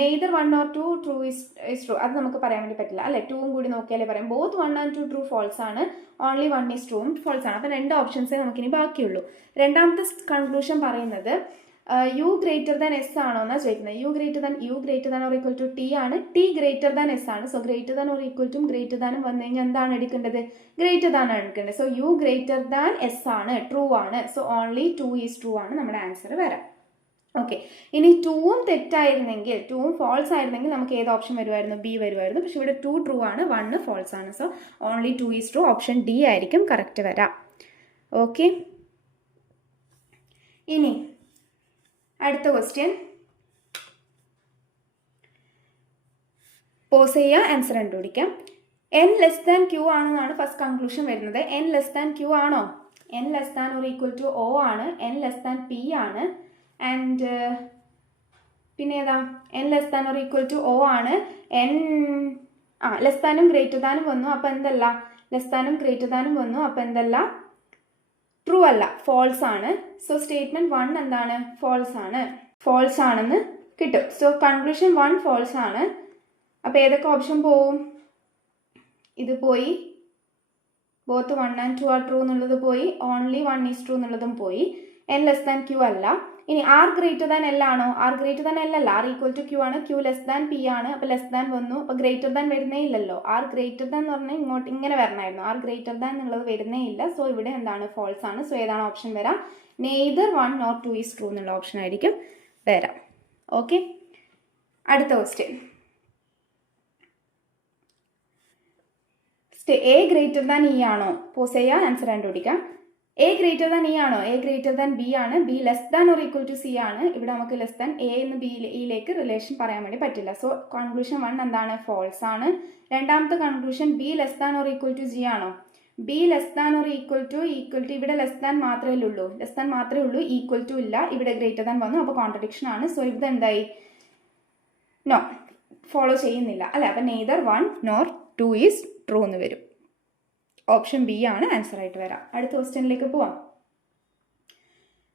Neither 1 or 2 true is true, അത് നമുക്ക് പറയാൻ വേണ്ടി പറ്റില്ല അല്ലെ. 2 കൂടി നോക്കിയാലേ പറയാം. ബോത്ത് 1 and 2 ട്രൂ ഫോൾസ് ആണ്, ഓൺലി 1 ഈസ് ട്രൂ ഫോൾസ് ആണ്. അപ്പം 2 ഓപ്ഷൻസേ നമുക്കിനി ബാക്കിയുള്ളൂ. രണ്ടാമത്തെ കൺക്ലൂഷൻ പറയുന്നത് യു ഗ്രേറ്റർ ദാൻ എസ് ആണോ എന്നാണ് ചോദിക്കുന്നത്. U greater than or equal to T ആണ്, ടി ഗ്രേറ്റർ ദാൻ എസ് ആണ്. So greater than or equal to greater ദാനും വന്നു കഴിഞ്ഞാൽ എന്താണ് എടുക്കേണ്ടത്, ഗ്രേറ്റർ ദാൻ ആണ് എടുക്കേണ്ടത്. So U greater than S ആണ്, ട്രൂ ആണ്. സോ ഓൺലി 2 ഈസ് ട്രൂ ആണ് നമ്മുടെ ആൻസർ വരാം. ഓക്കെ, ഇനി 2ഉം തെറ്റായിരുന്നെങ്കിൽ, 2ഉം ഫോൾസ് ആയിരുന്നെങ്കിൽ നമുക്ക് ഏത് ഓപ്ഷൻ വരുമായിരുന്നു, ബി വരുമായിരുന്നു. പക്ഷെ ഇവിടെ 2 ട്രൂ ആണ്, 1 ഫോൾസ് ആണ്. So only 2 is true, option D ആയിരിക്കും കറക്റ്റ് വരാം. ഓക്കെ, ഇനി അടുത്ത ക്വസ്റ്റ്യൻ പോസ് ചെയ്യുക, ആൻസർ കണ്ടുപിടിക്കാം. n ലെസ് ദാൻ ക്യൂ ആണെന്നാണ് ഫസ്റ്റ് കൺക്ലൂഷൻ വരുന്നത്. n ലെസ് ദാൻ ക്യൂ ആണോ? n less than or equal to O ആണ്, n ലെസ് ദാൻ പി ആണ്, ആൻഡ് പിന്നെ ഏതാ, n less than or equal to O ആണ്, ലെസ് ദാനും ഗ്രേറ്റർ ദാനും വന്നു. അപ്പം എന്തല്ല, ലെസ് ദാനും ഗ്രേറ്റർ ദാനും വന്നു. അപ്പം എന്തല്ല, ട്രൂ അല്ല, ഫോൾസ് ആണ്. സോ സ്റ്റേറ്റ്മെന്റ് 1 എന്താണ്, ഫോൾസ് ആണ്, ഫോൾസ് ആണെന്ന് കിട്ടും. സോ കൺക്ലൂഷൻ 1 ഫോൾസ് ആണ്. അപ്പോൾ ഏതൊക്കെ ഓപ്ഷൻ പോവും, ഇത് പോയി, ബോത്ത് 1 and 2 ആർ ട്രൂ എന്നുള്ളത് പോയി, ഓൺലി 1 ഈസ് ട്രൂ എന്നുള്ളതും പോയി. n ലെസ് ദാൻ ക്യൂ അല്ല. ഇനി ആർ ഗ്രേറ്റർ ദാൻ എൽ ആണോ? ആർ ഗ്രേറ്റർ ദാൻ എൽ അല്ല, ആർ ഈക്വൽ ടു ക്യൂ ആണ്, ക്യൂ ലെസ് ദാൻ പി ആണ്. അപ്പോൾ ലെസ് ദാൻ വന്നു, അപ്പോൾ ഗ്രേറ്റർ ദാൻ വരുന്നേ ഇല്ലല്ലോ. ആർ ഗ്രേറ്റർ ദാൻ എന്ന് പറഞ്ഞാൽ ഇങ്ങോട്ട് ഇങ്ങനെ വരണമായിരുന്നു, ആർ ഗ്രേറ്റർ ദാൻ എന്നുള്ളത് വരുന്നേ ഇല്ല. സോ ഇവിടെ എന്താണ്, ഫോൾസ് ആണ്. സോ ഏതാണ് ഓപ്ഷൻ വരാം, നെയ്തർ 1 or 2 ഈസ് ട്രൂ എന്നുള്ള ഓപ്ഷൻ ആയിരിക്കും വരാം. ഓക്കെ, അടുത്ത question, A greater than E ആണോ? പോസ് ചെയ്യുക, ആൻസർ കണ്ടുപിടിക്കാം. എ ഗ്രേറ്റർ ദാൻ ഇ ആണോ? എ ഗ്രേറ്റർ ദാൻ ബി ആണ്. B less than or equal to C ആണ്. ഇവിടെ നമുക്ക് ലെസ് ദാൻ എ എന്ന് ഇയിലേക്ക് റിലേഷൻ പറയാൻ വേണ്ടി പറ്റില്ല. സോ കൺക്ലൂഷൻ 1 എന്താണ്, ഫോൾസ് ആണ്. രണ്ടാമത്തെ conclusion B less than or equal to G ആണോ? B less than or equal to ഇവിടെ ലെസ് ദാൻ മാത്രമേ ഉള്ളൂ, ഈക്വൽ ടു ഇല്ല. ഇവിടെ ഗ്രേറ്റർ ദാൻ വന്നു, അപ്പോൾ കോൺട്രഡിക്ഷൻ ആണ്. സോ ഇത് എന്തായി, നോ, ഫോളോ ചെയ്യുന്നില്ല അല്ലെ. അപ്പം നെയ്തർ 1 nor 2 ഈസ് ട്രൂ എന്ന് വരും. ഓപ്ഷൻ ബി ആണ് ആൻസർ ആയിട്ട് വരാം. അടുത്ത ക്വസ്റ്റ്യനിലേക്ക് പോവാം.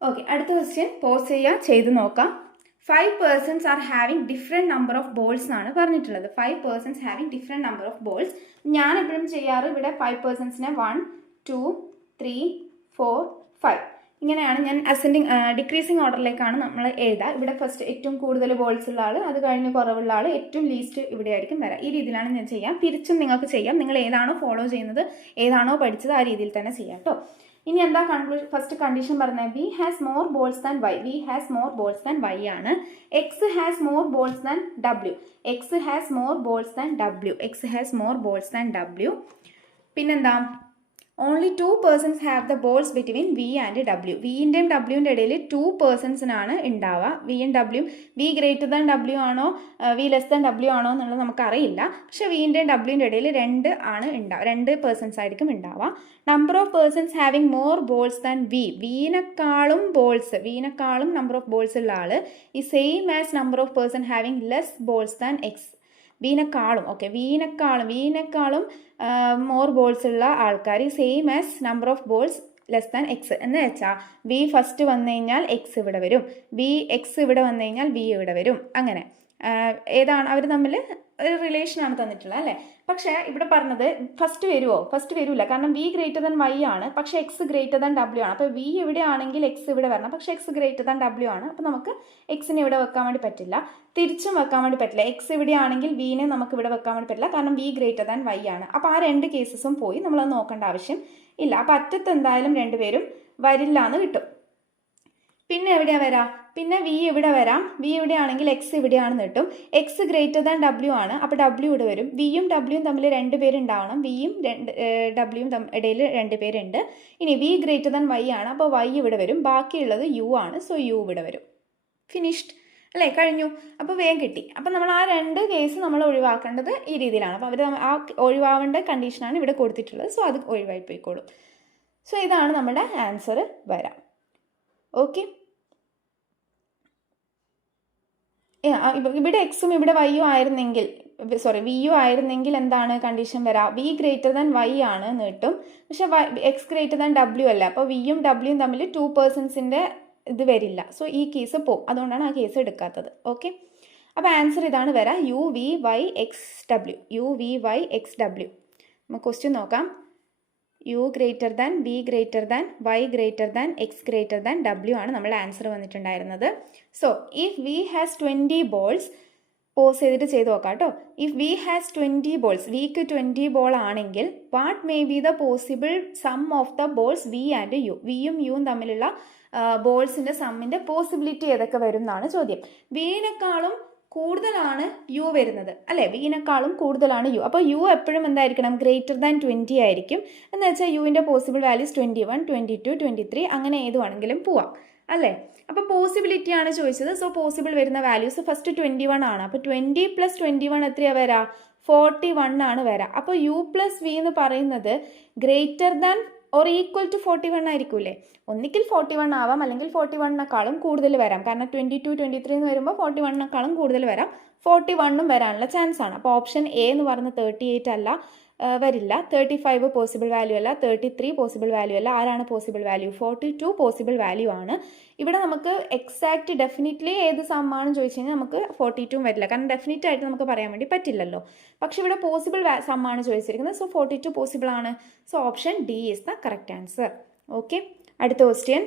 ഓക്കെ, അടുത്ത ക്വസ്റ്റ്യൻ പോസ് ചെയ്യുക, ചെയ്ത് നോക്കാം. 5 persons are having different number of balls എന്നാണ് പറഞ്ഞിട്ടുള്ളത്. 5 persons having different number of balls. ഞാൻ എപ്പോഴും ചെയ്യാറ് ഇവിടെ 5 personsനെ 1 2 3 4 5 ഇങ്ങനെയാണ് ഞാൻ ഡിക്രീസിങ് ഓർഡറിലേക്കാണ് നമ്മൾ എഴുതുക. ഇവിടെ ഫസ്റ്റ് ഏറ്റവും കൂടുതൽ ബോൾസ് ഉള്ള ആൾ, അത് കഴിഞ്ഞ് കുറവുള്ള ആൾ, ഏറ്റവും ലീസ്റ്റ് ഇവിടെ ആയിരിക്കും വരാം. ഈ രീതിയിലാണ് ഞാൻ ചെയ്യാം. തിരിച്ചും നിങ്ങൾക്ക് ചെയ്യാം. നിങ്ങൾ ഏതാണോ ഫോളോ ചെയ്യുന്നത്, ഏതാണോ പഠിച്ചത്, ആ രീതിയിൽ തന്നെ ചെയ്യാം കേട്ടോ. ഇനി എന്താ കൺക്ലൂഷൻ, ഫസ്റ്റ് കണ്ടീഷൻ പറഞ്ഞത്, V has more balls than Y. V has more balls than Y ആണ്. X has more balls than W. X has more balls than W. X has more balls than W. പിന്നെന്താ, only 2 persons have the balls between V and W. വിൻ്റെയും ഡബ്ല്യുവിൻ്റെ ഇടയിൽ 2 പേഴ്സൺസിനാണ് ഉണ്ടാവുക. വിയും W, V greater than W ആണോ, V less than W ആണോ എന്നുള്ളത് നമുക്കറിയില്ല. പക്ഷേ വിൻ്റെയും ഡബ്ല്യുവിൻ്റെ ഇടയിൽ 2 ആണ് ഉണ്ടാവുക, 2 പേഴ്സൺസ് ആയിരിക്കും ഉണ്ടാവുക. Number of persons having more balls than V. വീനേക്കാളും നമ്പർ ഓഫ് ബോൾസ് ഉള്ള ആൾ ഈ same as number of person having less balls than X. വീനേക്കാളും മോർ ബോൾസ് ഉള്ള ആൾക്കാർ same as number of balls less than X എന്ന് വെച്ചാൽ V first വന്നു കഴിഞ്ഞാൽ എക്സ് ഇവിടെ വരും, എക്സ് ഇവിടെ വന്നു കഴിഞ്ഞാൽ വി ഇവിടെ വരും. അങ്ങനെ ഏതാണ് അവർ തമ്മിൽ ഒരു റിലേഷനാണ് തന്നിട്ടുള്ളത് അല്ലേ. പക്ഷേ ഇവിടെ പറഞ്ഞത് ഫസ്റ്റ് വരില്ല, കാരണം വി ഗ്രേറ്റർ ദാൻ വൈ ആണ്, പക്ഷേ എക്സ് ഗ്രേറ്റർ ദാൻ ഡബ്ല്യു ആണ്. അപ്പോൾ വി ഇവിടെ ആണെങ്കിൽ എക്സ് ഇവിടെ വരണം, പക്ഷേ എക്സ് ഗ്രേറ്റർ ദാൻ ഡബ്ല്യു ആണ്. അപ്പോൾ നമുക്ക് എക്സിനെ ഇവിടെ വെക്കാൻ വേണ്ടി പറ്റില്ല, തിരിച്ചും വെക്കാൻ വേണ്ടി പറ്റില്ല. എക്സ് ഇവിടെ ആണെങ്കിൽ വിനെ നമുക്ക് ഇവിടെ വെക്കാൻ വേണ്ടി പറ്റില്ല, കാരണം വി ഗ്രേറ്റർ ദാൻ വൈ ആണ്. അപ്പോൾ ആ 2 കേസസും പോയി, നമ്മളത് നോക്കേണ്ട ആവശ്യം ഇല്ല. അപ്പോൾ അറ്റത്ത് എന്തായാലും 2 പേരും വരില്ല എന്ന് കിട്ടും. പിന്നെ എവിടെയാണ് വരാം, പിന്നെ വി ഇവിടെ വരാം. വി ഇവിടെ ആണെങ്കിൽ എക്സ് ഇവിടെയാണെന്ന് കിട്ടും. എക്സ് ഗ്രേറ്റർ ദാൻ ഡബ്ല്യു ആണ്, അപ്പോൾ ഡബ്ല്യു ഇവിടെ വരും. വിയും ഡബ്ല്യുവും തമ്മിൽ 2 പേരുണ്ടാവണം, വിയും ഡബ്ല്യുവും ഇടയിൽ 2 പേരുണ്ട്. ഇനി വി ഗ്രേറ്റർ ദാൻ വൈ ആണ്, അപ്പോൾ വൈ ഇവിടെ വരും. ബാക്കിയുള്ളത് യു ആണ്, സോ യു ഇവിടെ വരും. ഫിനിഷ്ഡ് അല്ലേ, കഴിഞ്ഞു. അപ്പോൾ വേഗം കിട്ടി. അപ്പോൾ നമ്മൾ ആ 2 കേസ് നമ്മൾ ഒഴിവാക്കേണ്ടത് ഈ രീതിയിലാണ്. അപ്പോൾ അവർ ആ ഒഴിവാവേണ്ട കണ്ടീഷനാണ് ഇവിടെ കൊടുത്തിട്ടുള്ളത്. സോ അത് ഒഴിവായി പോയിക്കോളും. സോ ഇതാണ് നമ്മുടെ ആൻസർ വരാം. ഓക്കെ, ഇവിടെ എക്സും ഇവിടെ വൈയും ആയിരുന്നെങ്കിൽ വിയും ആയിരുന്നെങ്കിൽ എന്താണ് കണ്ടീഷൻ വരാം? വി ഗ്രേറ്റർ ദാൻ വൈ ആണ് എന്ന് കിട്ടും. പക്ഷെ എക്സ് ഗ്രേറ്റർ ദാൻ ഡബ്ല്യു അല്ല. അപ്പോൾ വിയും ഡബ്ല്യുവും തമ്മിൽ 2% ഇത് വരില്ല. സോ ഈ കേസ് പോവും. അതുകൊണ്ടാണ് ആ കേസ് എടുക്കാത്തത്. ഓക്കെ, അപ്പോൾ ആൻസർ ഇതാണ് വരാം, U V Y X W. U V Y X W. നമുക്ക് ക്വസ്റ്റ്യൻ നോക്കാം. U greater than V greater than Y greater than X greater than W ആണ് നമ്മുടെ ആൻസർ വന്നിട്ടുണ്ടായിരുന്നത്. So if V has 20 balls, pause ചെയ്തിട്ട് ചെയ്ത് നോക്കാം കേട്ടോ. If V has 20 balls, വിക്ക് 20 ബോൾ ആണെങ്കിൽ what may be the possible sum of the balls V and U. വിയും യുവും തമ്മിലുള്ള ബോൾസിൻ്റെ സമ്മിൻ്റെ പോസിബിലിറ്റി ഏതൊക്കെ വരും എന്നാണ് ചോദ്യം. വിനേക്കാളും കൂടുതലാണ് യു വരുന്നത് അല്ലേ, വിനേക്കാളും കൂടുതലാണ് യു. അപ്പോൾ യു എപ്പോഴും എന്തായിരിക്കണം? ഗ്രേറ്റർ ദാൻ 20 ആയിരിക്കും. എന്ന് വെച്ചാൽ യുവിൻ്റെ പോസിബിൾ വാല്യൂസ് 21, 22, 23 അങ്ങനെ ഏത് വേണമെങ്കിലും പോവാം അല്ലേ. അപ്പോൾ പോസിബിലിറ്റി ആണ് ചോദിച്ചത്. സോ പോസിബിൾ വരുന്ന വാല്യൂസ് ഫസ്റ്റ് 21 ആണ്. അപ്പോൾ 20 + 21 എത്രയാണ് വരാ? 41 ആണ് വരാ. അപ്പോൾ യു പ്ലസ് വി എന്ന് പറയുന്നത് greater than or equal to 41 ആയിരിക്കൂലേ. ഒന്നിക്കിൽ 41 ആവാം, അല്ലെങ്കിൽ 41നെക്കാളും കൂടുതൽ വരാം. കാരണം 22, 23 എന്ന് വരുമ്പോൾ 41നെക്കാളും കൂടുതൽ വരാം. 41ഉം വരാനുള്ള ചാൻസ് ആണ്. അപ്പോൾ ഓപ്ഷൻ എ എന്ന് പറയുന്നത് 38 അല്ല, വരില്ല. 35 പോസിബിൾ വാല്യൂ അല്ല, 33 പോസിബിൾ വാല്യൂ അല്ല. ആരാണ് പോസിബിൾ വാല്യൂ? 42 പോസിബിൾ വാല്യൂ ആണ്. ഇവിടെ നമുക്ക് എക്സാക്റ്റ് ഡെഫിനിറ്റ്ലി ഏത് സമ്മാണെന്ന് ചോദിച്ചു കഴിഞ്ഞാൽ നമുക്ക് 42 വരില്ല. കാരണം ഡെഫിനറ്റ് ആയിട്ട് നമുക്ക് പറയാൻ വേണ്ടി പറ്റില്ലല്ലോ. പക്ഷെ ഇവിടെ പോസിബിൾ സമ്മാണ് ചോദിച്ചിരിക്കുന്നത്. സോ 42 പോസിബിൾ ആണ്. So option D is the correct answer. Okay, അടുത്ത question.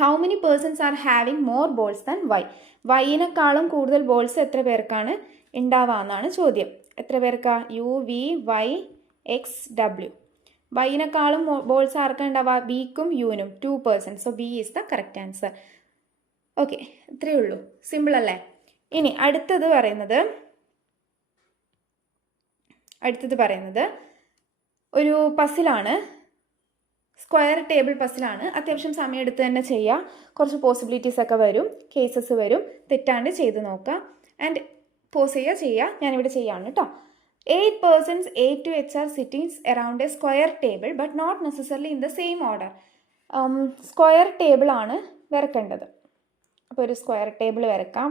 How many persons are having more balls than Y? വൈനേക്കാളും കൂടുതൽ ബോൾസ് എത്ര പേർക്കാണ് ഉണ്ടാവാന്നാണ് ചോദ്യം. എത്ര പേർക്കാ? U V Y X W. വൈനേക്കാളും ബോൾസ് ആർക്കാണ് ഉണ്ടാവുക? വിക്കും യുവിനും 2%. So B is the correct answer. Okay, ഇത്രയേ ഉള്ളൂ. സിമ്പിൾ അല്ലേ? ഇനി അടുത്തത് പറയുന്നത് ഒരു പസിലാണ്. Square table പസിലാണ്. അത്യാവശ്യം സമയം എടുത്ത് തന്നെ ചെയ്യുക. കുറച്ച് പോസിബിലിറ്റീസ് ഒക്കെ വരും, കേസസ് വരും. തെറ്റാണ്ട് ചെയ്ത് നോക്കുക. ആൻഡ് പോസ് ചെയ്യുക. ഞാനിവിടെ ചെയ്യാണ് കേട്ടോ. 8 persons A to H are sitting around a square table but not necessarily in the same order. Square table ആണ് വരക്കേണ്ടത്. അപ്പോൾ ഒരു സ്ക്വയർ ടേബിൾ വരക്കാം.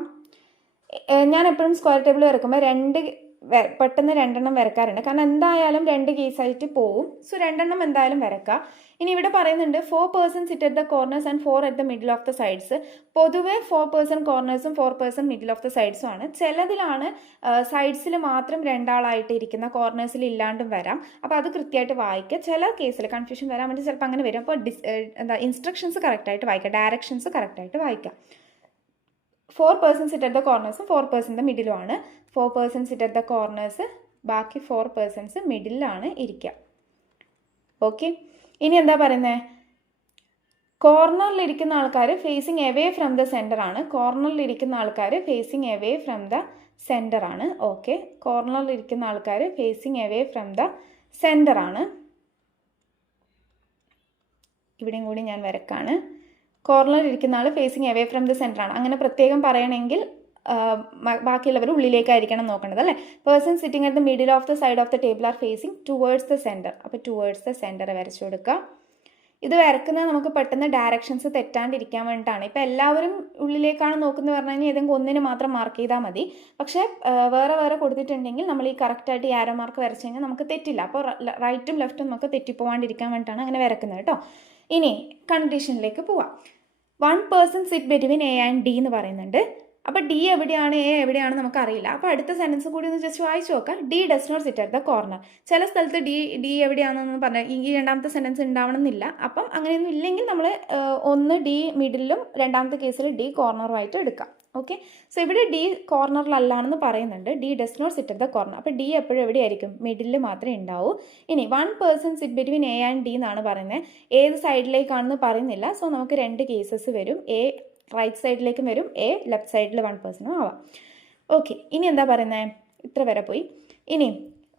ഞാൻ എപ്പോഴും സ്ക്വയർ ടേബിൾ വരക്കുമ്പോൾ പെട്ടെന്ന് 2 എണ്ണം വരക്കാറുണ്ട്. കാരണം എന്തായാലും 2 കേസായിട്ട് പോവും. സോ 2 എണ്ണം എന്തായാലും വരക്കുക. ഇനി ഇവിടെ പറയുന്നുണ്ട് 4 persons sit at the corners and 4 at the middle of the sides. പൊതുവെ 4 person കോർണേഴ്സും 4 person മിഡിൽ ഓഫ് ദ സൈഡ്സും ആണ്. ചിലതിലാണ് സൈഡ്സിൽ മാത്രം 2 ആളായിട്ട് ഇരിക്കുന്ന, കോർണേഴ്സിൽ ഇല്ലാണ്ടും വരാം. അപ്പോൾ അത് കൃത്യമായിട്ട് വായിക്കുക. ചില കേസിൽ കൺഫ്യൂഷൻ വരാൻ വേണ്ടി ചിലപ്പോൾ അങ്ങനെ വരും. അപ്പോൾ ഇൻസ്ട്രക്ഷൻസ് കറക്റ്റായിട്ട് വായിക്കുക, ഡയറക്ഷൻസ് കറക്റ്റായിട്ട് വായിക്കുക. 4 persons sit at the corners, 4 persons മിഡിലുമാണ്. 4 persons sit at the corners, ബാക്കി 4 persons മിഡിലാണ് ഇരിക്കുക. ഓക്കെ, ഇനി എന്താ പറയുന്നത്? കോർണറിലിരിക്കുന്ന ആൾക്കാർ facing away from the centre ആണ്. കോർണറിലിരിക്കുന്ന ആൾക്കാർ facing away from the centre ആണ്. ഓക്കെ, കോർണറിലിരിക്കുന്ന ആൾക്കാർ facing away from the centre ആണ്. ഇവിടെയും കൂടി ഞാൻ വരക്കാണ്. കോർണറിൽ ഇരിക്കുന്ന ആൾ facing away from the centre ആണ്. അങ്ങനെ പ്രത്യേകം പറയണമെങ്കിൽ ബാക്കിയുള്ളവർ ഉള്ളിലേക്കായിരിക്കണം നോക്കേണ്ടത് അല്ലേ. Person sitting at the middle of the side of the table are facing towards the centre. അപ്പോൾ ടുവേർഡ്സ് ദ സെൻറ്റർ വരച്ചു കൊടുക്കുക. ഇത് വരക്കുന്നത് നമുക്ക് പെട്ടെന്ന് ഡയറക്ഷൻസ് തെറ്റാണ്ടിരിക്കാൻ വേണ്ടിയിട്ടാണ്. ഇപ്പോൾ എല്ലാവരും ഉള്ളിലേക്കാണ് നോക്കുന്നത് പറഞ്ഞു കഴിഞ്ഞാൽ ഏതെങ്കിലും ഒന്നിന് മാത്രം മാർക്ക് ചെയ്താൽ മതി. പക്ഷേ വേറെ കൊടുത്തിട്ടുണ്ടെങ്കിൽ നമ്മൾ ഈ കറക്റ്റായിട്ട് ഈ ആരോ മാർക്ക് വരച്ചു കഴിഞ്ഞാൽ നമുക്ക് തെറ്റില്ല. അപ്പോൾ റൈറ്റും ലെഫ്റ്റും നമുക്ക് തെറ്റിപ്പോവാണ്ടിരിക്കാൻ വേണ്ടിയിട്ടാണ് അങ്ങനെ വരക്കുന്നത് കേട്ടോ. ഇനി കണ്ടീഷനിലേക്ക് പോവാം. 1 person sit between A and D എന്ന് പറയുന്നുണ്ട്. അപ്പോൾ ഡി എവിടെയാണ് എ എവിടെയാണ് നമുക്കറിയില്ല. അപ്പോൾ അടുത്ത സെൻറ്റൻസ് കൂടി ഒന്ന് ജസ്റ്റ് വായിച്ചു നോക്കാം. D does not sit at the corner. ചില സ്ഥലത്ത് ഡി എവിടെയാണെന്ന് പറഞ്ഞാൽ ഈ രണ്ടാമത്തെ സെൻറ്റൻസ് ഉണ്ടാവണം എന്നില്ല. അപ്പം അങ്ങനെയൊന്നും ഇല്ലെങ്കിൽ നമ്മൾ ഒന്ന് ഡി മിഡിലും രണ്ടാമത്തെ കേസിൽ ഡി കോർണറുമായിട്ട് എടുക്കാം. ഓക്കെ, സോ ഇവിടെ ഡി കോർണറിലല്ലാണെന്ന് പറയുന്നുണ്ട്. D does not sit at the corner. അപ്പോൾ ഡി എപ്പോഴും എവിടെയായിരിക്കും? മിഡിൽ മാത്രമേ ഉണ്ടാവൂ. ഇനി 1 person sit between A and D എന്നാണ് പറയുന്നത്. ഏത് സൈഡിലേക്കാണെന്ന് പറയുന്നില്ല. സോ നമുക്ക് 2 കേസസ് വരും. എ റൈറ്റ് സൈഡിലേക്കും വരും, എ ലെഫ്റ്റ് സൈഡിൽ 1 person ആവാം. ഓക്കെ, ഇനി എന്താ പറയുന്നത്? ഇത്ര വരെ പോയി. ഇനി